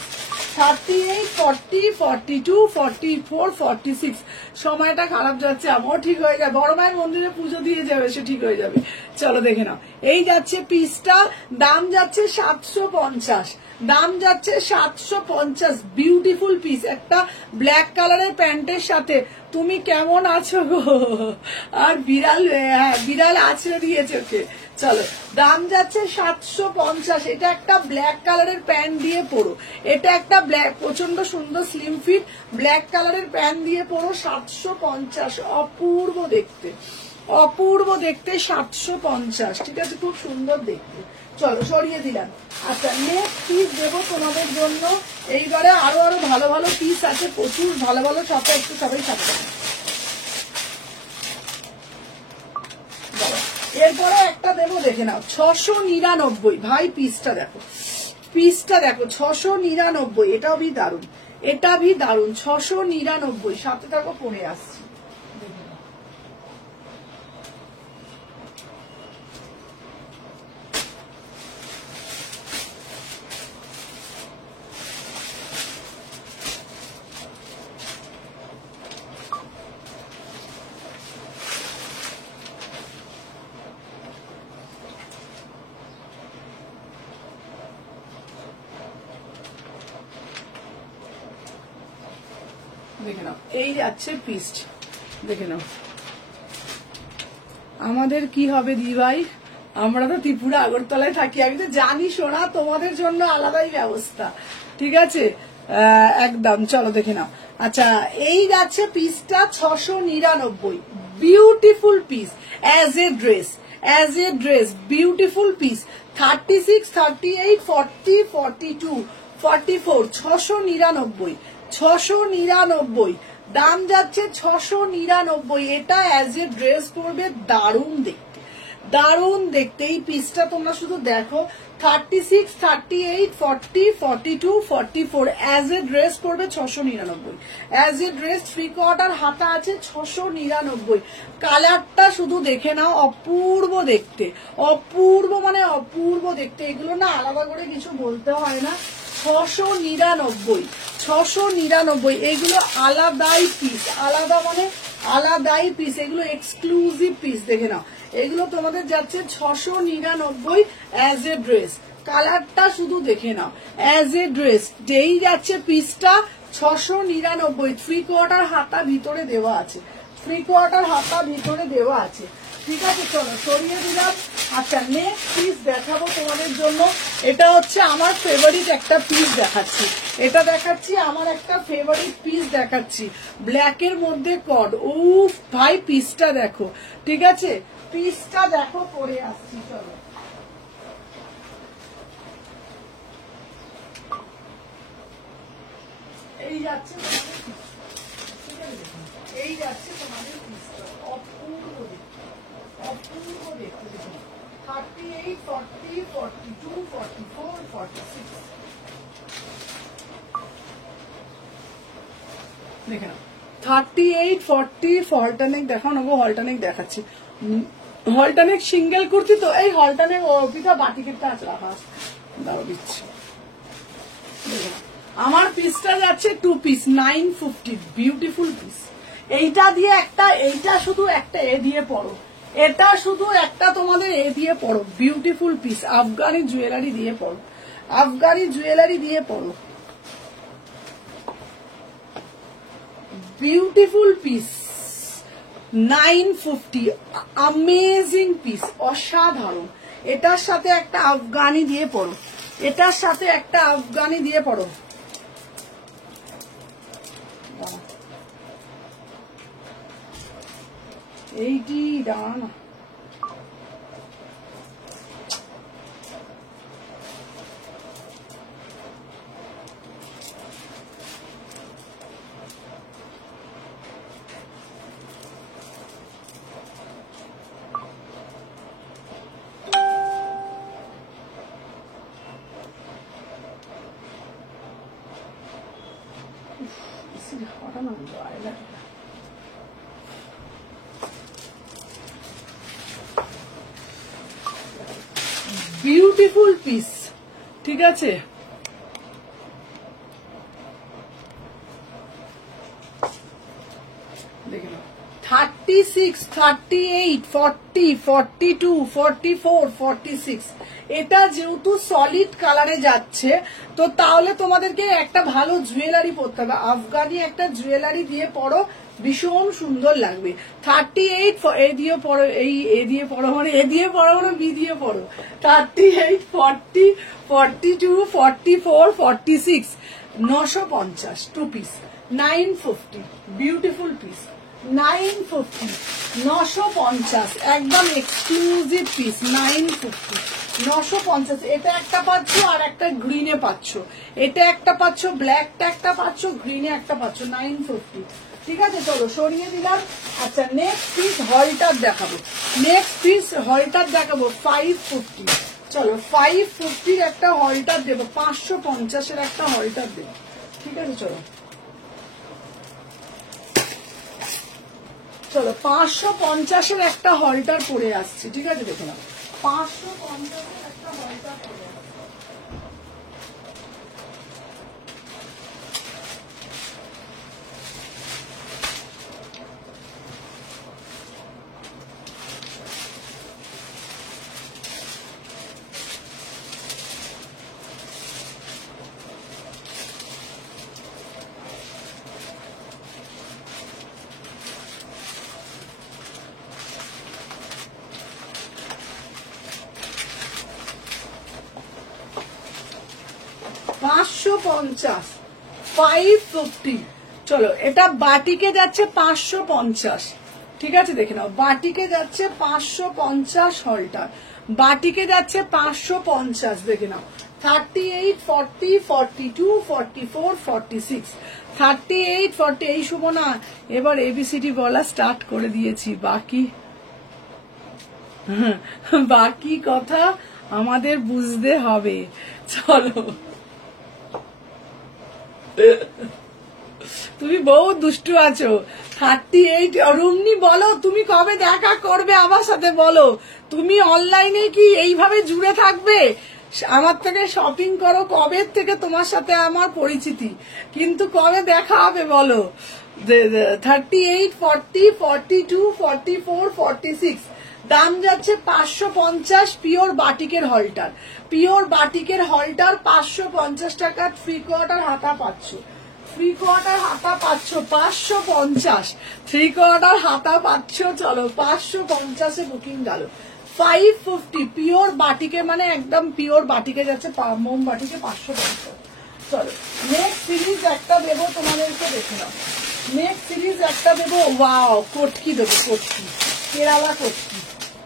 38, 40, 42, 44, 46। সময়টা খারাপ যাচ্ছে, আমার ঠিক হয়ে যাবে, বড় মায়ের মন্দিরে পুজো দিয়ে যাবে, সে ঠিক হয়ে যাবে। চলো দেখে নাও, এই যাচ্ছে পিসটা, দাম যাচ্ছে 750, দাম যাচ্ছে 750। বিউটিফুল পিস, একটা ব্ল্যাক কালারের প্যান্টের সাথে। তুমি কেমন আছো গো? আর বিড়াল, হ্যাঁ বিড়াল আছড়ে দিয়েছে ওকে। চলো, দাম যাচ্ছে 750। এটা একটা ব্ল্যাক কালারের প্যান্ট দিয়ে পরো, এটা একটা ব্ল্যাক প্রচন্ড সুন্দর স্লিম ফিট ব্ল্যাক কালারের প্যান্ট দিয়ে পরো, 750। অপূর্ব দেখতে, অপূর্ব দেখতে, 750, ঠিক আছে, খুব সুন্দর দেখতে। চলো সরিয়ে দিলাম। আচ্ছা, নেক্সট পিস দেবো তোমাদের জন্য। এইবারে আরো আরো ভালো ভালো পিস আছে, প্রচুর ভালো ভালো, সাথে একটু সবাই সাথে। এরপরে একটা দেবো, দেখে নাও, 699। ভাই পিসটা দেখো, পিসটা দেখো, 699। এটাও ভি দারুন, এটা ভি দারুন, 699। সাথে থাকো, পরে আসছি। দেখে নাও, এই যাচ্ছে পিস, দেখে নাও। আমাদের কি হবে দি ভাই, আমরা তো ত্রিপুরা আগরতলায় থাকি, আমি তো জানি সোনা, তোমাদের জন্য আলাদাই ব্যবস্থা, ঠিক আছে, একদম। চলো দেখে নাও। আচ্ছা, এই যাচ্ছে পিসটা 699। Beautiful piece, as a dress, as a dress, beautiful piece. 36, 38, 40, 42, 44, 699, 699। দাম যাচ্ছে 699। এটা অ্যাজ এ ড্রেস পরবে, দারুণ দেখতে, দারুণ দেখতে। এই পিসটা তোমরা শুধু দেখো, 36, 38, 40, 42, 44, অ্যাজ এ ড্রেস পরবে 699। অ্যাজ এ ড্রেস, 3/4 হাতা আছে, 699। কালারটা শুধু দেখে নাও, অপূর্ব দেখতে, অপূর্ব মানে অপূর্ব দেখতে। এগুলো না আলাদা করে কিছু বলতে হয় না, 699, 699। এগুলো আলাদাই পিস, আলাদা মানে আলাদাই পিস, এগুলো এক্সক্লুসিভ পিস, দেখে নাও। এগুলো তোমাদের যাচ্ছে 699 অ্যাজ এ ড্রেস। কালারটা শুধু দেখে নাও, অ্যাজ এ ড্রেস যেই যাচ্ছে পিসটা 699। 3/4 হাতা ভিতরে দেওয়া আছে, 3/4 হাতা ভিতরে দেওয়া আছে, ঠিক আছে। চলো সরিয়ে দিলাম। আচ্ছা, নেক্সট পিস দেখাবো তোমাদের জন্য। এটা হচ্ছে আমার ফেভারিট একটা পিস দেখাচ্ছি, এটা দেখাচ্ছি আমার একটা ফেভারিট পিস দেখাচ্ছি, ব্ল্যাকের মধ্যে কড। উফ ভাই, পিসটা দেখো, ঠিক আছে, পিসটা দেখো, পরে আসছি। চলো, এই যাচ্ছে এই যাচ্ছে তোমাদের পিসটা, অপূর্ব দেখতে, অপূর্ব দেখতে। দেখুন, 38, 40, 42, 44, 46, দেখে নাও। 38, 40, হলটানেক দেখাও না গো, হলটানেক দেখাচ্ছি। হলটানেক সিঙ্গেল কুর্তি তো, এই হলটানেক অর্পিতা বাটিকেরটা আছে, রাখা দাঁড়ো দিচ্ছি। আমার পিসটা যাচ্ছে 2 পিস, 950। Beautiful piece. এইটা দিয়ে একটা, এইটা শুধু একটা এ দিয়ে পরো, এটা শুধু একটা তোমাদের এ দিয়ে পড়ো, বিউটিফুল পিস, আফগানি জুয়েলারি দিয়ে পড়ো, আফগানি জুয়েলারি দিয়ে পড়ো, বিউটিফুল পিস, 950, অ্যামেজিং পিস, অসাধারণ। এটার সাথে একটা আফগানি দিয়ে পড়ো, এটার সাথে একটা আফগানি দিয়ে পড়ো। এইটি দাঁড়ানো, বিউটিফুল পিস, ঠিক আছে। দেখে নাও, 36, 38, 40, 42, 44, 46, এটা যেহেতু সলিড কালারে যাচ্ছে, তো তাহলে তোমাদেরকে একটা ভালো জুয়েলারি পরতে হবে, আফগানি একটা জুয়েলারি দিয়ে পরো, ভীষণ সুন্দর লাগবে। 38 এ দিয়ে পড়ো, এই এ দিয়ে পড়ো মানে এ দিয়ে পড়ো মানে বি দিয়ে পড়ো, 38, 40, 42, 44, 46, 950, 2 পিস, 950, বিউটিফুল পিস, 950, 950, একদম এক্সক্লুসিভ পিস, 950, 950। এটা একটা পাচ্ছ আর একটা গ্রিনে পাচ্ছ, এটা একটা পাচ্ছ, ব্ল্যাকটা একটা পাচ্ছ, গ্রিনে একটা পাচ্ছ, 950, ঠিক আছে। চলো সরিয়ে দিলাম। আচ্ছা নেক্সট পিস হলটার দেখাবো, নেক্সট পিস হলটার দেখাবো 550। চলো 550 একটা হলটার দেবো, 550 একটা হলটার দেবো, ঠিক আছে। চলো চলো 550 একটা হলটার পরে আসছি, ঠিক আছে। দেখে নাও 550 একটা হলটার পরে আসছি। 550, 550। চলো এটা বাটিকে যাচ্ছে 550, ঠিক আছে। দেখে নাও বাটিকে যাচ্ছে 550 হলটার, বাটিকে যাচ্ছে 550, দেখে নাও 38, 40, 42, 44, 46, 38, 40। এই শুভ না, এবার এবিসিডি বলা স্টার্ট করে দিয়েছি, বাকি বাকি কথা আমাদের বুঝতে হবে। চলো তুমি বহুত দুষ্টু আছো। 38, রুমনি বলো তুমি কবে দেখা করবে আমার সাথে, বলো তুমি অনলাইনে কি এইভাবে জুড়ে থাকবে, আমার থেকে শপিং করো, কবে থেকে তোমার সাথে আমার পরিচিতি, কিন্তু কবে দেখা হবে বলো। 38, 40, 42, 44, 46, দাম যাচ্ছে 550, পিওর বাটিকের হলটার, পিওর বাটিকের হলটার 550 টাকা, 3/4 হাতা পাচ্ছ, 3/4 হাতা পাচ্ছ 550, 3/4 হাতা পাচ্ছ। চলো 550 বুকিং গেল। 550 পিওর বাটিকে, মানে একদম পিওর বাটিকে যাচ্ছে, মোমবাটিকে 550। চলো নেক্সট সিরিজ একটা দেবো তোমাদেরকে, দেখে নাও নেক্সট সিরিজ একটা দেবো। ওয়াও, কটকি দেবো, কটকি, কেরালা কটকি,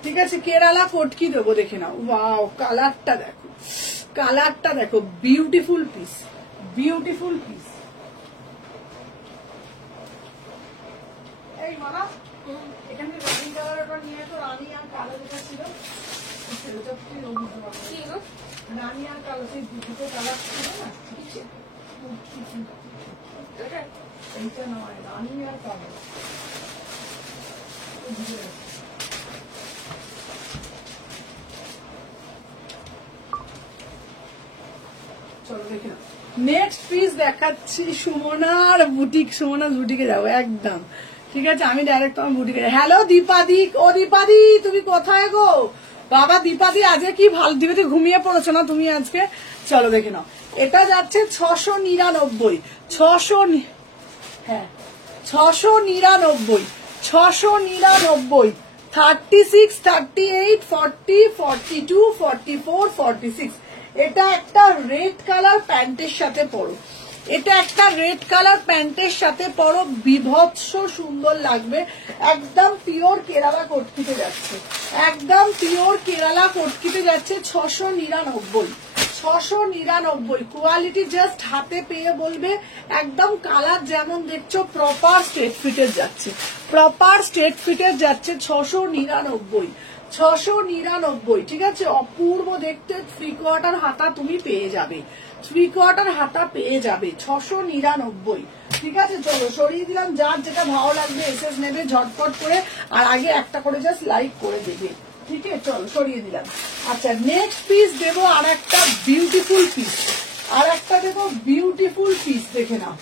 ঠিক আছে, কেরালা কটকি দেবো, দেখে নাও। ওয়াও, কালারটা দেখো, কালারটা দেখো, বিউটিফুল পিস, বিউটিফুল পিস। এই মানা এখানে রানি কালারটা নিয়ে তো, রানি আর কালো যেটা ছিল রানি আর কালো, সেই দুটো কালার ছিল না, এইটা নয়, রানি আর কালো। চলো দেখে নাও নেক্সট পিস দেখাচ্ছি, সুমনার বুটিক, সুমনার বুটিকে যাবো একদম, ঠিক আছে, আমি ডাইরেক্ট তোমার বুটিকে। হ্যালো দীপাদি, ও দীপাদি তুমি কোথায় গো বাবা? দীপাদি আজকে কি ভালো, দীপাদি ঘুমিয়ে পড়েছো না তুমি আজকে? চলো দেখে নাও, এটা যাচ্ছে 699, 600, 699, 36, 38, 40, 42, 44, 46। এটা একটা রেড কালার প্যান্টের সাথে পরো, এটা একটা রেড কালার প্যান্টের সাথে পরো, বিভৎস সুন্দর লাগবে। একদম পিওর কেরালা কটকিতে যাচ্ছে, একদম পিওর কেরালা কটকিতে যাচ্ছে। 699, 699 কোয়ালিটি জাস্ট হাতে পেয়ে বলবে। একদম কালার যেমন দেখছো প্রপার স্ট্রেট ফিটের যাচ্ছে, প্রপার স্ট্রেট ফিটের যাচ্ছে। 699, 699, ঠিক আছে। অপূর্ব দেখতে, 3/4 হাতা তুমি পেয়ে যাবে, 3/4 হাতা পেয়ে যাবে। 699, ঠিক আছে। চলো সরিয়ে দিলাম, যার যেটা ভালো লাগবে এসএস নেবে ঝটপট করে, আর আগে একটা করে জাস্ট লাইক করে দেবে, ঠিক আছে। চলো সরিয়ে দিলাম। আচ্ছা নেক্সট পিস দেবো আর একটা বিউটিফুল পিস, আর একটা দেবো বিউটিফুল পিস। দেখে নাও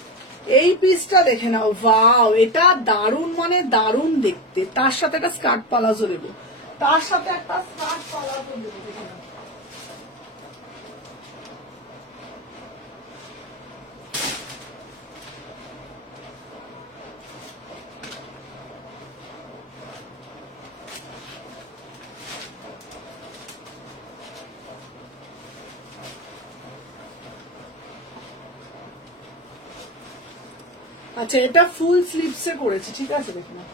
এই পিসটা, দেখে নাও, ওয়াও এটা দারুণ, মানে দারুণ দেখতে। তার সাথে একটা স্কার্ট পালাজো দেবো, তার সাথে একটা স্কার্ট পালাজো দেবো, দেখে নাও। আচ্ছা এটা ফুল স্লিভসে করেছি, ঠিক আছে, দেখে নাও।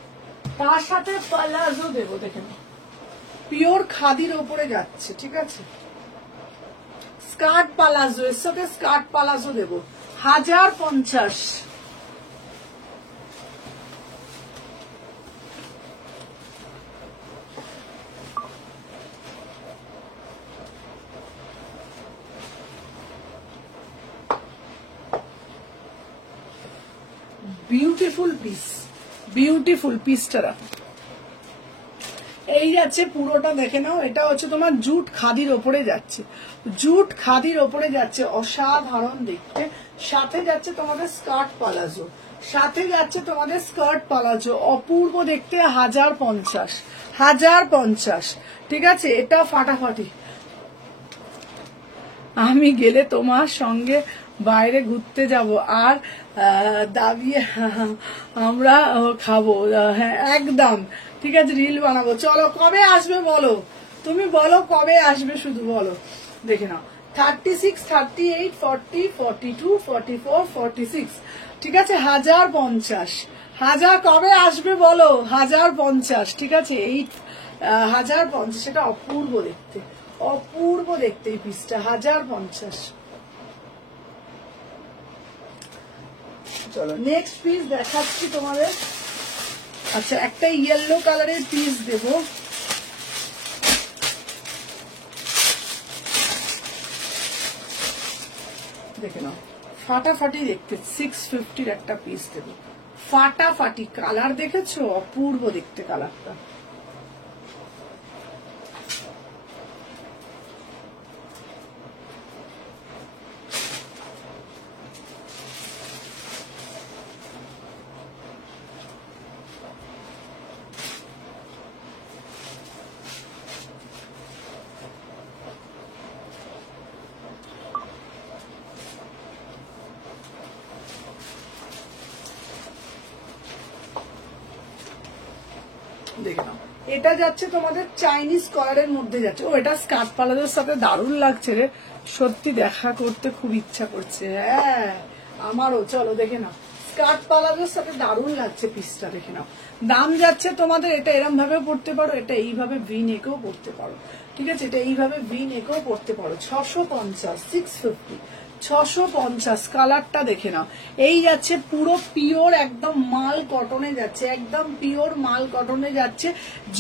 তার সাথে পালাজো দেবো, দেখে নাও, পিওর খাদির ওপরে যাচ্ছে, ঠিক আছে। স্কার্ট পালাজো, এর সাথে স্কার্ট পালাজো দেবো, 1050। বিউটিফুল পিস, বিউটিফুল পিসটা রাখো। এই যাচ্ছে পুরোটা, দেখে নাও। এটা হচ্ছে তোমার জুট খাদির ওপরে যাচ্ছে, জুট খাদির ওপরে যাচ্ছে, অসাধারণ দেখতে। সাথে যাচ্ছে তোমাদের স্কার্ট পালাজো, সাথে যাচ্ছে তোমাদের স্কার্ট পালাজো, অপূর্ব দেখতে। 1050, 1050, ঠিক আছে। এটা ফাটাফাটি। আমি গেলে তোমার সঙ্গে বাইরে ঘুরতে যাব, আর দাবিয়ে আমরা খাবো, হ্যাঁ একদম, ঠিক আছে, রিল বানাবো। চলো কবে আসবে বলো, তুমি বলো কবে আসবে, শুধু বলো। দেখে নাও 36, 38, 40, 42, 44, 46, ঠিক আছে। 1050, 1000 কবে আসবে বলো, 1050, ঠিক আছে। এই 1050, এটা অপূর্ব দেখতে, অপূর্ব দেখতে এই পিসটা, 1050। চলো নেক্সট পিস দেখাচ্ছি তোমাদের। আচ্ছা একটা ইয়েলো কালারের পিস দেব, দেখে নাও, ফাটাফাটি দেখতে। 650 একটা পিস দেব, ফাটাফাটি। কালার দেখেছো, অপূর্ব দেখতে কালারটা। দেখে নাও, এটা যাচ্ছে তোমাদের চাইনিজ কলারের মধ্যে যাচ্ছে। ও এটা স্কার্ট পালাজোর সাথে দারুণ লাগছে রে, সত্যি দেখা করতে খুব ইচ্ছা করছে, হ্যাঁ আমারও। চলো দেখে নাও, স্কার্ট পালাজোর সাথে দারুণ লাগছে পিসটা, দেখে নাও। দাম যাচ্ছে তোমাদের, এটা এরম ভাবেও পড়তে পারো, এটা এইভাবে ভি নেকেও পড়তে পারো, ঠিক আছে। এটা এইভাবে ভি নেকেও পড়তে পারো। 650, 650, 650। কালারটা দেখে নাও, এই যাচ্ছে পুরো পিওর একদম মাল কটনে যাচ্ছে, একদম পিওর মাল কটনে যাচ্ছে।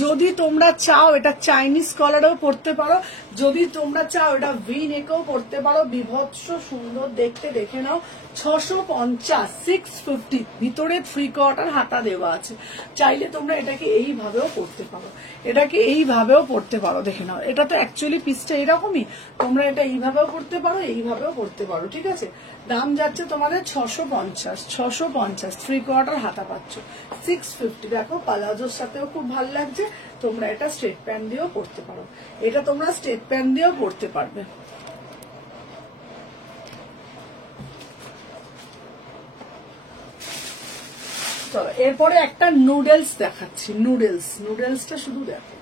যদি তোমরা চাও এটা চাইনিজ কলারেও পড়তে পারো, যদি তোমরা চাও এটা ভি নেকেও পড়তে পারো, বিভৎস সুন্দর দেখতে। দেখে নাও 650, 650, ভিতরে 3/4 হাতা দেওয়া আছে। চাইলে তোমরা এটাকে এইভাবেও পড়তে পারো, এটাকে এইভাবেও পড়তে পারো। দেখে নাও, এটা তো অ্যাকচুয়ালি পিসটা এরকমই, তোমরা এটা এইভাবেও পড়তে পারো, এইভাবেও পড়তে পারো, ঠিক আছে। দাম যাচ্ছে তোমাদের 650 3/4 হাতা পাচ্ছ 650। দেখো পালাজোর সাথেও খুব ভালো লাগছে, তোমরা এটা স্ট্রেট প্যান্ট দিয়েও পরতে পারো, এটা তোমরা স্ট্রেট প্যান্ট দিয়েও পরতে পারবে। চলো এরপরে একটা নুডলস দেখাচ্ছি, নুডলসটা শুধু দেখো,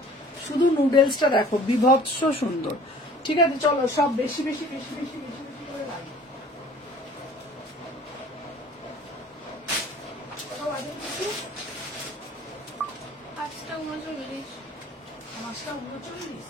শুধু নুডলসটা দেখো, বিভৎস সুন্দর, ঠিক আছে। চলো সব বেশি বেশি বেশি বেশি বেশি বেশি করে লাগবে। 5:39। 5:39।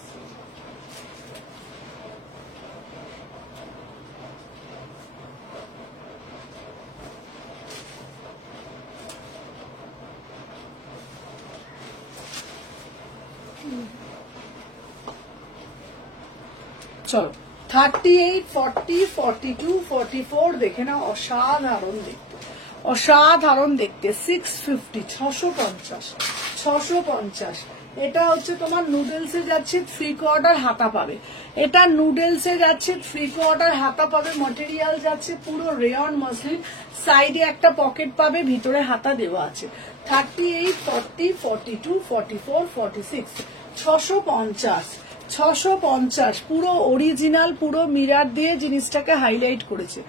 চলো 38 40 42 44 দেখে না, অসাধারণ দেখতে, অসাধারণ দেখতে। 650 650। এটা হচ্ছে তোমার নুডলসে যাচ্ছে 3/4 হাতা পাবে, এটা নুডলসে যাচ্ছে 3/4 হাতা পাবে। ম্যাটেরিয়াল যাচ্ছে পুরো রেয়ন মসলিন, সাইডে একটা পকেট পাবে, ভিতরে হাতা দেওয়া আছে। 38 40 42 44 46 650 পুরো অরিজিনাল, পুরো মিরার দিয়ে জিনিসটাকে হাইলাইট করেছে,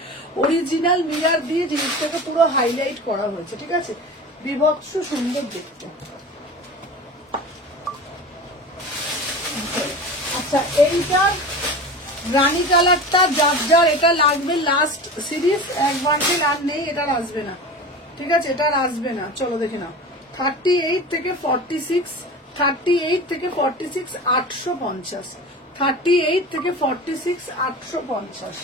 অরিজিনাল মিরার দিয়ে জিনিসটাকে পুরো হাইলাইট করা হয়েছে, ঠিক আছে। বিভৎস সুন্দর দেখতে। আচ্ছা এইটার রানী কালারটা যার যার এটা লাগবে লাস্ট সিরিজ, এক বান্ডেল আর নেই, এটার আসবে না, ঠিক আছে, এটার আসবে না। চলো দেখে নাও 38 থেকে 46, 38 থেকে 46 850, 38 থেকে 46 850।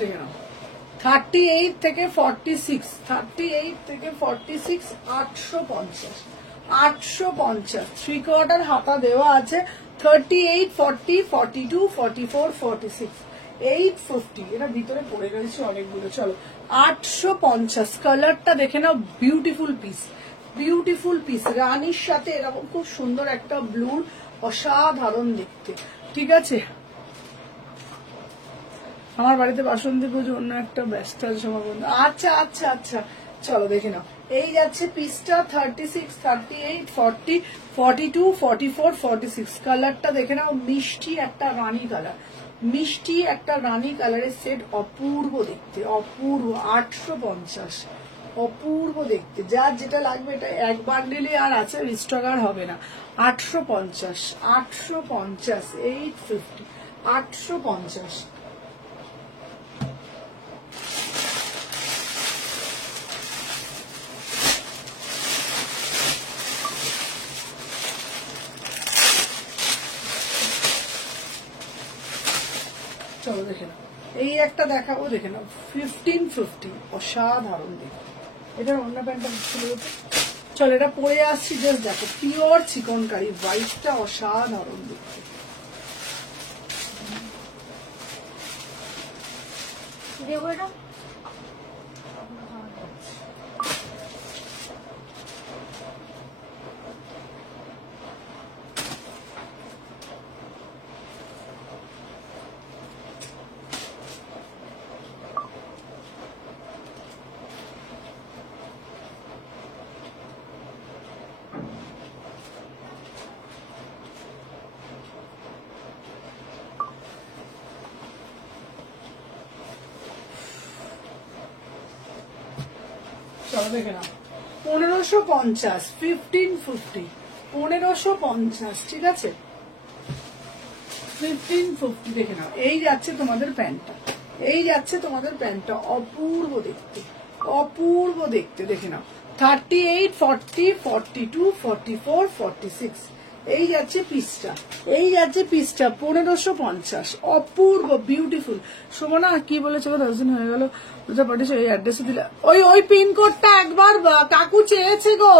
দেখে নাও 38 থেকে 46, 38 থেকে 46 850, 850 3/4 হাতা দেওয়া আছে। 38 40 42 44 46 850। এটা ভিতরে পড়ে গেছে অনেকগুলো। চলো 850। কালারটা দেখে নাও, বিউটিফুল পিস, বিউটিফুল পিস, রানীর সাথে এরকম খুব সুন্দর একটা ব্লুর, অসাধারণ দেখতে, ঠিক আছে। আমার বাড়িতে বাসন্তী পুজো অন্য একটা ব্যস্ত সমাগম। আচ্ছা আচ্ছা আচ্ছা, চলো দেখে নাও। এই যাচ্ছে পিসটা 36 38 40 42 44 46। কালারটা দেখে নাও, মিষ্টি একটা রানী কালার, মিষ্টি একটা রানী কালারের সেট, অপূর্ব দেখতে, অপূর্ব। 850, অপূর্ব দেখতে। যার যেটা লাগবে এটা এক বান্ডেলে আর আছে, রিস্টক আর হবে না। 850, 850 850, 850। চলো দেখে নাও, এই একটা দেখাবো, দেখে নাও 1550, অসাধারণ দেখতে। এটার অন্য প্যান্টটা ছিল। চলো এটা পরে আসছি, জাস্ট দেখো, পিওর চিকনকারি, হোয়াইটটা অসাধারণ দেখতে। চলো দেখে নাও 1550, 1550, 1550, ঠিক আছে 1550। দেখে নাও, এই যাচ্ছে তোমাদের প্যান্টটা, এই যাচ্ছে তোমাদের প্যান্টটা, অপূর্ব দেখতে, অপূর্ব দেখতে। দেখে নাও 38, 40, 42, 44, 46 এই যাচ্ছে পিসটা, এই যাচ্ছে পিসটা 1550। অপূর্ব বিউটিফুল। শোভনা কি বলেছে 10 দিন হয়ে গেল বুঝতে পারছো, এই অ্যাড্রেসে দিলে ওই পিনকোডটা একবার কাকু চেয়েছে গো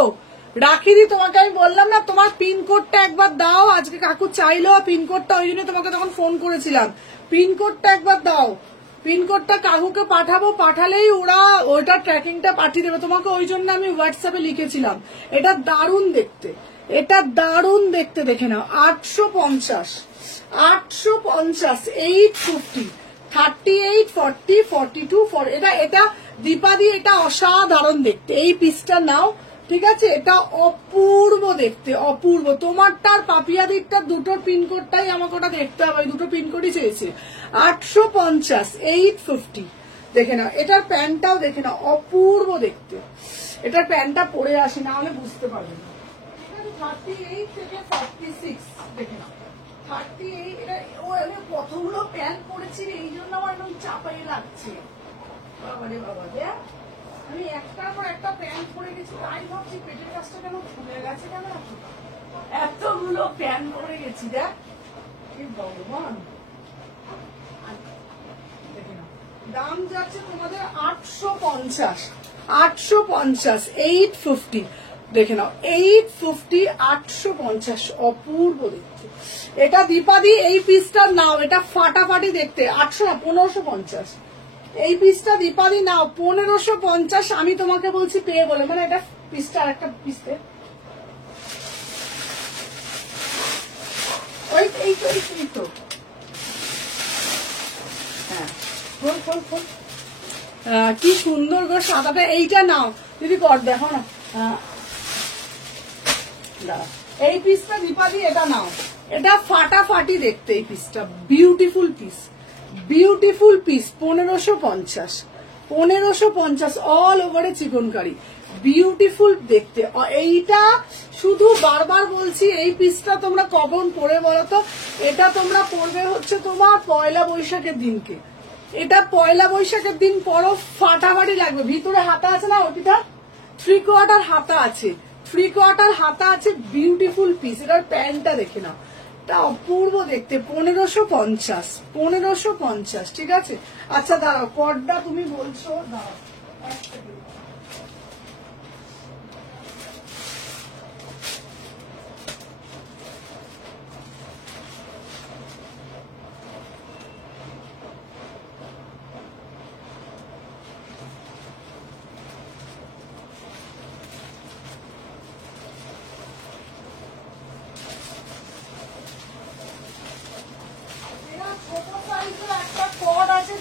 রাখিনি, তোমাকে আমি বললাম না তোমার পিনকোডটা একবার দাও, আজকে কাকু চাইলো পিনকোডটা, ওই জন্য তোমাকে তখন ফোন করেছিলাম, পিনকোডটা একবার দাও। পিনকোডটা কাকুকে পাঠাবো, পাঠালেই ওরা ওইটা ট্র্যাকিংটা পাঠিয়ে দেবে তোমাকে, ওই জন্য আমি হোয়াটসঅ্যাপে লিখেছিলাম। এটা দারুণ দেখতে, এটা দারুণ দেখতে, দেখে নাও। 850, 850, 850, 38, 40, 42, এটা দীপাদি, এটা অসাধারণ দেখতে। এই পিসটা নাও, ঠিক আছে? এটা অপূর্ব দেখতে, অপূর্ব। তোমারটার পাপিয়াদিরটার দুটোর পিনকোডটাই আমাকে ওটা দেখতে হবে, দুটো পিনকোডই চেয়েছে। 850, 850 দেখে নাও। এটার প্যান্টটাও দেখে নাও, অপূর্ব দেখতে। এটার প্যান্টটা পরে আসি, না হলে বুঝতে পারবে না। 38 থেকে 46 দেখে নাও। 38 এটা আমি কতগুলো প্যান্ট পরেছি, এই জন্য আমার একদম চাপাই লাগছে। বাবারে বাবা, দেখ আমি একটার পর একটা প্যান্ট পরে গেছি, তাই ভাবছি পেটের কাজটা কেন ফুলে গেছে, কেন এতগুলো প্যান্ট পরে গেছি। দেখ কি ভগবান। দাম যাচ্ছে তোমাদের 850, 850, 850 দেখে নাও। 850, 850 অপূর্ব দেখতে। এটা দীপাদি এই পিসটা নাও, এটা ফাটাফাটি দেখতে। 800 না 1550 এই পিসটা দীপাদি নাও, 1550 আমি তোমাকে বলছি পেয়ে বলে, মানে এটা পিসটা আর একটা পিসতে ওই তো হ্যাঁ, কি সুন্দর গো সাদাটা। এইটা নাও দিদি, কর দেখো না। এই পিসটা দীপাদি এটা নাও, এটা ফাটাফাটি দেখতে। এই পিসটা beautiful piece, beautiful piece. 1550, 1550 all ওভারে চিকনকারি, বিউটিফুল দেখতে। এইটা শুধু বারবার বলছি, এই পিসটা তোমরা কখন পরে বলো তো? এটা তোমরা পরবে হচ্ছে তোমার পয়লা বৈশাখের দিনকে। এটা পয়লা বৈশাখের দিন পরো, ফাটাফাটি লাগবে। ভিতরে হাতা আছে না, ওটিটা 3/4 হাতা আছে, 3/4 হাতা আছে, বিউটিফুল পিস। এটার প্যান্টটা দেখে নাও, এটা অপূর্ব দেখতে। 1550, 1550 ঠিক আছে। আচ্ছা দাঁড়াও, কডটা তুমি বলছো, দাঁড়াও এক সেকেন্ড।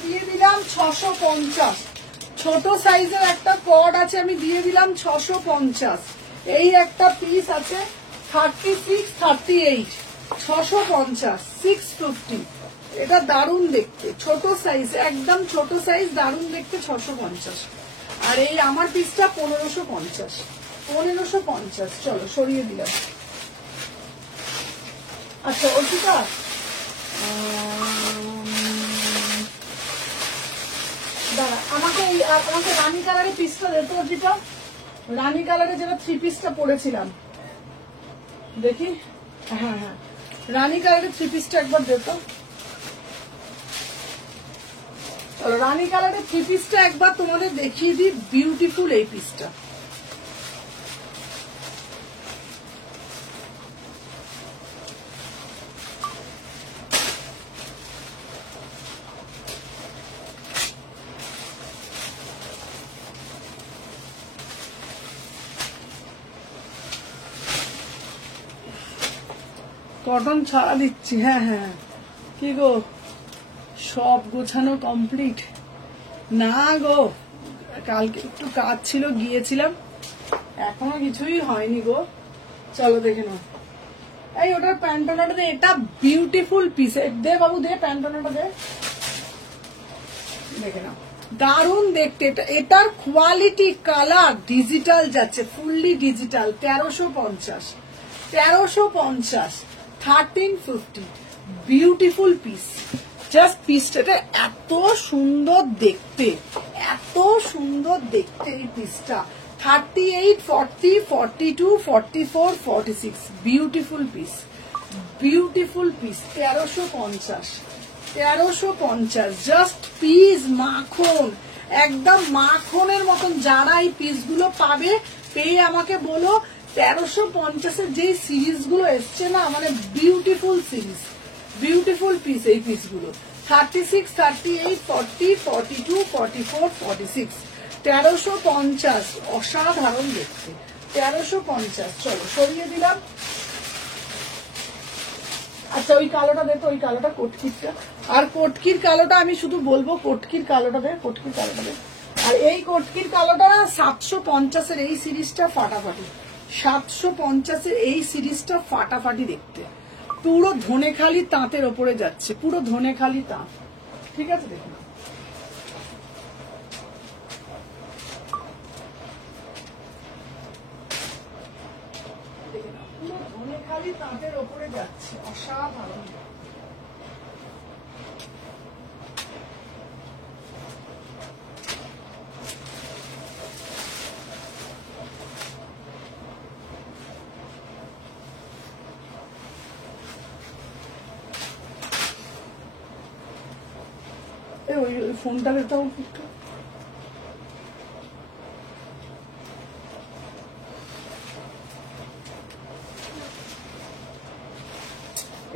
দিয়ে দিলাম 650, ছোট সাইজের একটা কর্ড আছে, আমি দিয়ে দিলাম 650। এই একটা পিস আছে 36, 38, 650, 650। এটা দারুণ দেখতে, ছোট সাইজ, একদম ছোট সাইজ, দারুণ দেখতে, 650। আর এই আমার পিসটা 1550, 1550। চলো সরিয়ে দিলাম। আচ্ছা অর্পিতা, দাঁড়া, আমাকে রানী কালারের পিসটা দে তো অর্পিতা, রানী কালারের যেটা 3 পিসটা পরেছিলাম, দেখি। হ্যাঁ হ্যাঁ, রানী কালারের 3 পিসটা একবার দে তো। চলো রানী কালারের 3 পিসটা একবার তোমাদের দেখিয়ে দিই, বিউটিফুল এই পিসটা। কটন ছাড়া দিচ্ছি, হ্যাঁ হ্যাঁ। কি গো, সব গোছানো কমপ্লিট? না গো, কালকে একটু কাজ ছিল, গিয়েছিলাম, এখনো কিছুই হয়নি গো। চলো দেখে নাও। এই ওটার প্যান্টনাটা দে, এটা বিউটিফুল পিস। দে বাবু দে, প্যান্টনাটা দে, দেখে নাও, দারুণ দেখতে। এটার কোয়ালিটি, কালার ডিজিটাল যাচ্ছে, fully digital. 1350, 1350, 1350, beautiful piece. Just পিসটা এত সুন্দর দেখতে, এত সুন্দর দেখতে এই পিসটা। 38, 40, 42, 44, 46 beautiful piece, beautiful piece. 1350, 1350 just piece মাখন, একদম মাখনের মতন। যারা এই পিসগুলো পাবে পেয়ে আমাকে বলো 1350-এর যেই সিরিজগুলো এসছে না, মানে বিউটিফুল সিরিজ, বিউটিফুল পিস এই পিসগুলো। 36, 38, 40, 42, 44, 46 1350, অসাধারণ দেখতে। 1350। চলো সরিয়ে দিলাম। আচ্ছা ওই কালোটা দে তো, ওই কালোটা কটকিরটা। আর কটকির কালোটা আমি শুধু বলবো, কটকির কালোটা দে, কটকির কালোটা দে। আর এই কটকির কালোটা 750-এর এই সিরিজটা ফাটাফাটি, 750-এর এই সিরিজটা ফাটাফাটি দেখতে। পুরো ধনেখালি তাঁতের ওপরে যাচ্ছে, পুরো ধনেখালি তাঁত। ঠিক আছে দেখুন, পুরো ধনেখালি তাঁতের ওপরে যাচ্ছে, অসাধারণ। ওই ফোনটা দিতাম একটু।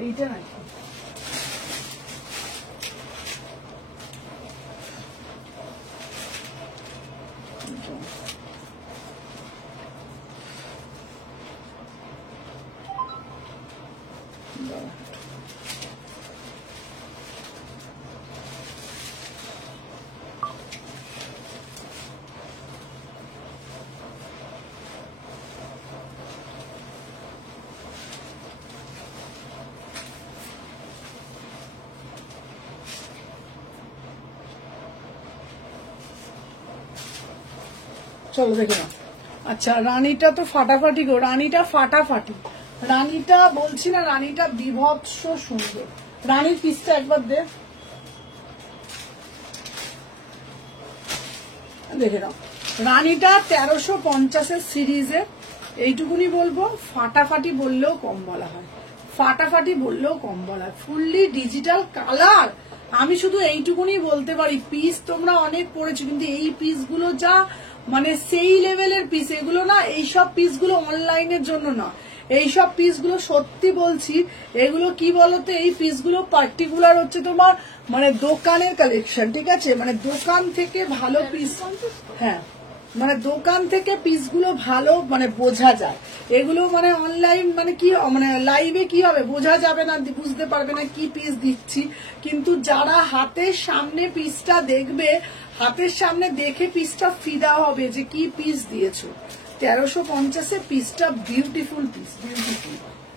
এইটা নাকি চলো দেখে নাও। আচ্ছা রানীটা তো ফাটাফাটি গো, রানীটা ফাটাফাটি, রানীটা বলছি না, রানীটা বিভৎস সুন্দর। রানীর পিসটা একবার দেখে নাও। রানীটা 1350-এর সিরিজে, এইটুকুনি বলবো, ফাটাফাটি বললেও কম বলা হয়, ফাটাফাটি বললেও কম বলা হয়। ফুললি ডিজিটাল কালার, আমি শুধু এইটুকুনি বলতে পারি। পিস তোমরা অনেক পড়েছো, কিন্তু এই পিসগুলো যা মানে সেই লেভেলের পিস, এগুলো না, এইসব পিসগুলো অনলাইনের জন্য না, এইসব পিসগুলো সত্যি বলছি, এগুলো কি বলতো, এই পিসগুলো পার্টিকুলার হচ্ছে তোমার মানে দোকানের কালেকশন। ঠিক আছে, মানে দোকান থেকে ভালো পিস, হ্যাঁ মানে দোকান থেকে পিসগুলো ভালো মানে বোঝা যায়। এগুলো মানে অনলাইন মানে কি মানে লাইভে কি হবে বোঝা যাবে না, বুঝতে পারবে না কি পিস দিচ্ছি। কিন্তু যারা হাতের সামনে পিসটা দেখবে, হাতের সামনে দেখে পিসটা ফিদা হবে যে কি পিস দিয়েছো। 1350-এ পিসটা বিউটিফুল পিস, বিউটিফুল।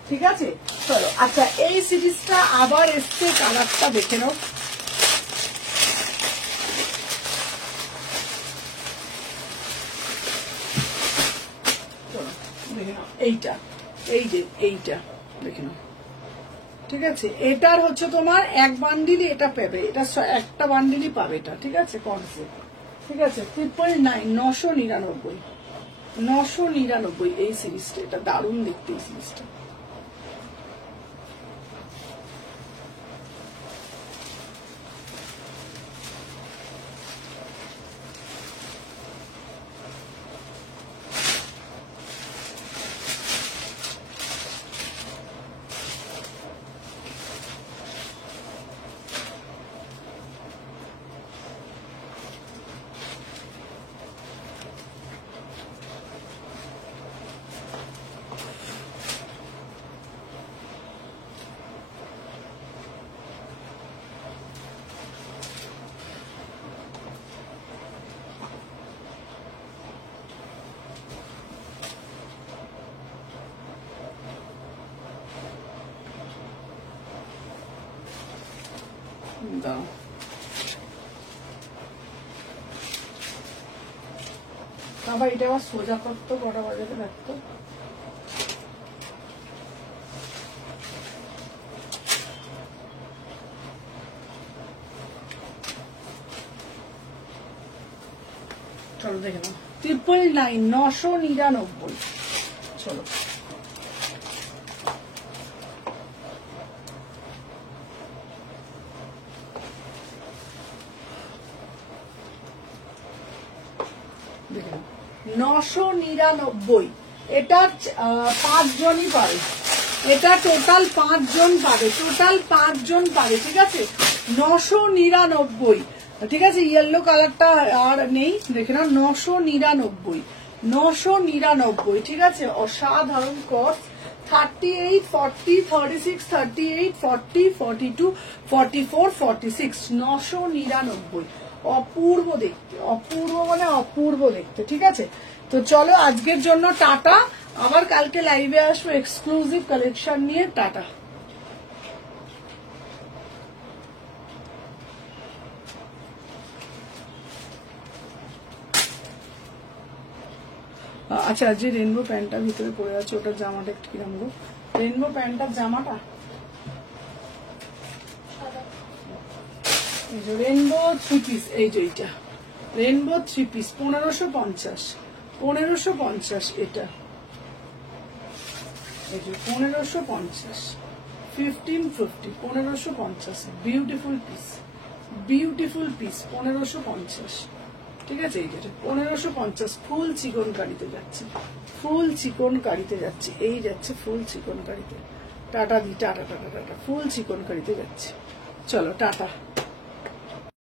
ঠিক আছে চলো। আচ্ছা এই সিরিজটা আবার এসছে, কালারটা দেখে নাও। এইটা, এই যে এইটা দেখে নাও। ঠিক আছে, এটার হচ্ছে তোমার এক বান্ডিলই এটা পাবে, এটা একটা বান্ডিলই পাবে এটা। ঠিক আছে কনসেপ্ট। ঠিক আছে 999, 999, 999 এই সিরিজটা। এটা দারুণ দেখতে এই সিরিজটা। দাও আবার এটা আবার সোজা করতো, কটা বাজাতে রাখতো। চলো দেখে নাও 999 চলো দেখে নাও 999 এটা 5 জনই পাবে, এটা টোটাল 5 জন পাবে, টোটাল 5 জন পাবে, ঠিক আছে 999, ঠিক আছে ইয়েলো কালারটা আর নেই, দেখে নাও 999, ঠিক আছে অসাধারণ কস্ট। 38, 40, 36, 38, 40, 42, 44, 46, 999, অপূর্ব দেখতে, অপূর্ব মানে অপূর্ব দেখতে, ঠিক আছে। তো চলো আজকের জন্য টাটা, আবার কালকে লাইভে আসবো এক্সক্লুসিভ কালেকশন নিয়ে, টাটা। আচ্ছা যে রেনবো প্যান্টটা ভিতরে পড়ে আছে ওটার জামাটা একটু কিরম গো, রেনবো প্যান্টটার জামাটা রেনবো 3 পিস, এই যে এইটা রেনবো 3 পিস 1550 এটা, এই যে 1550, 1550, 1550, বিউটিফুল পিস, বিউটিফুল পিস 1550, ঠিক আছে এই যে 1550, ফুল চিকন কারিতে যাচ্ছে, ফুল চিকন কারিতে যাচ্ছে, এই যাচ্ছে ফুল চিকন কারিতে, টাটা দি টাটা টাটা টাটা, ফুল চিকন কারিতে যাচ্ছে, চলো টাটা।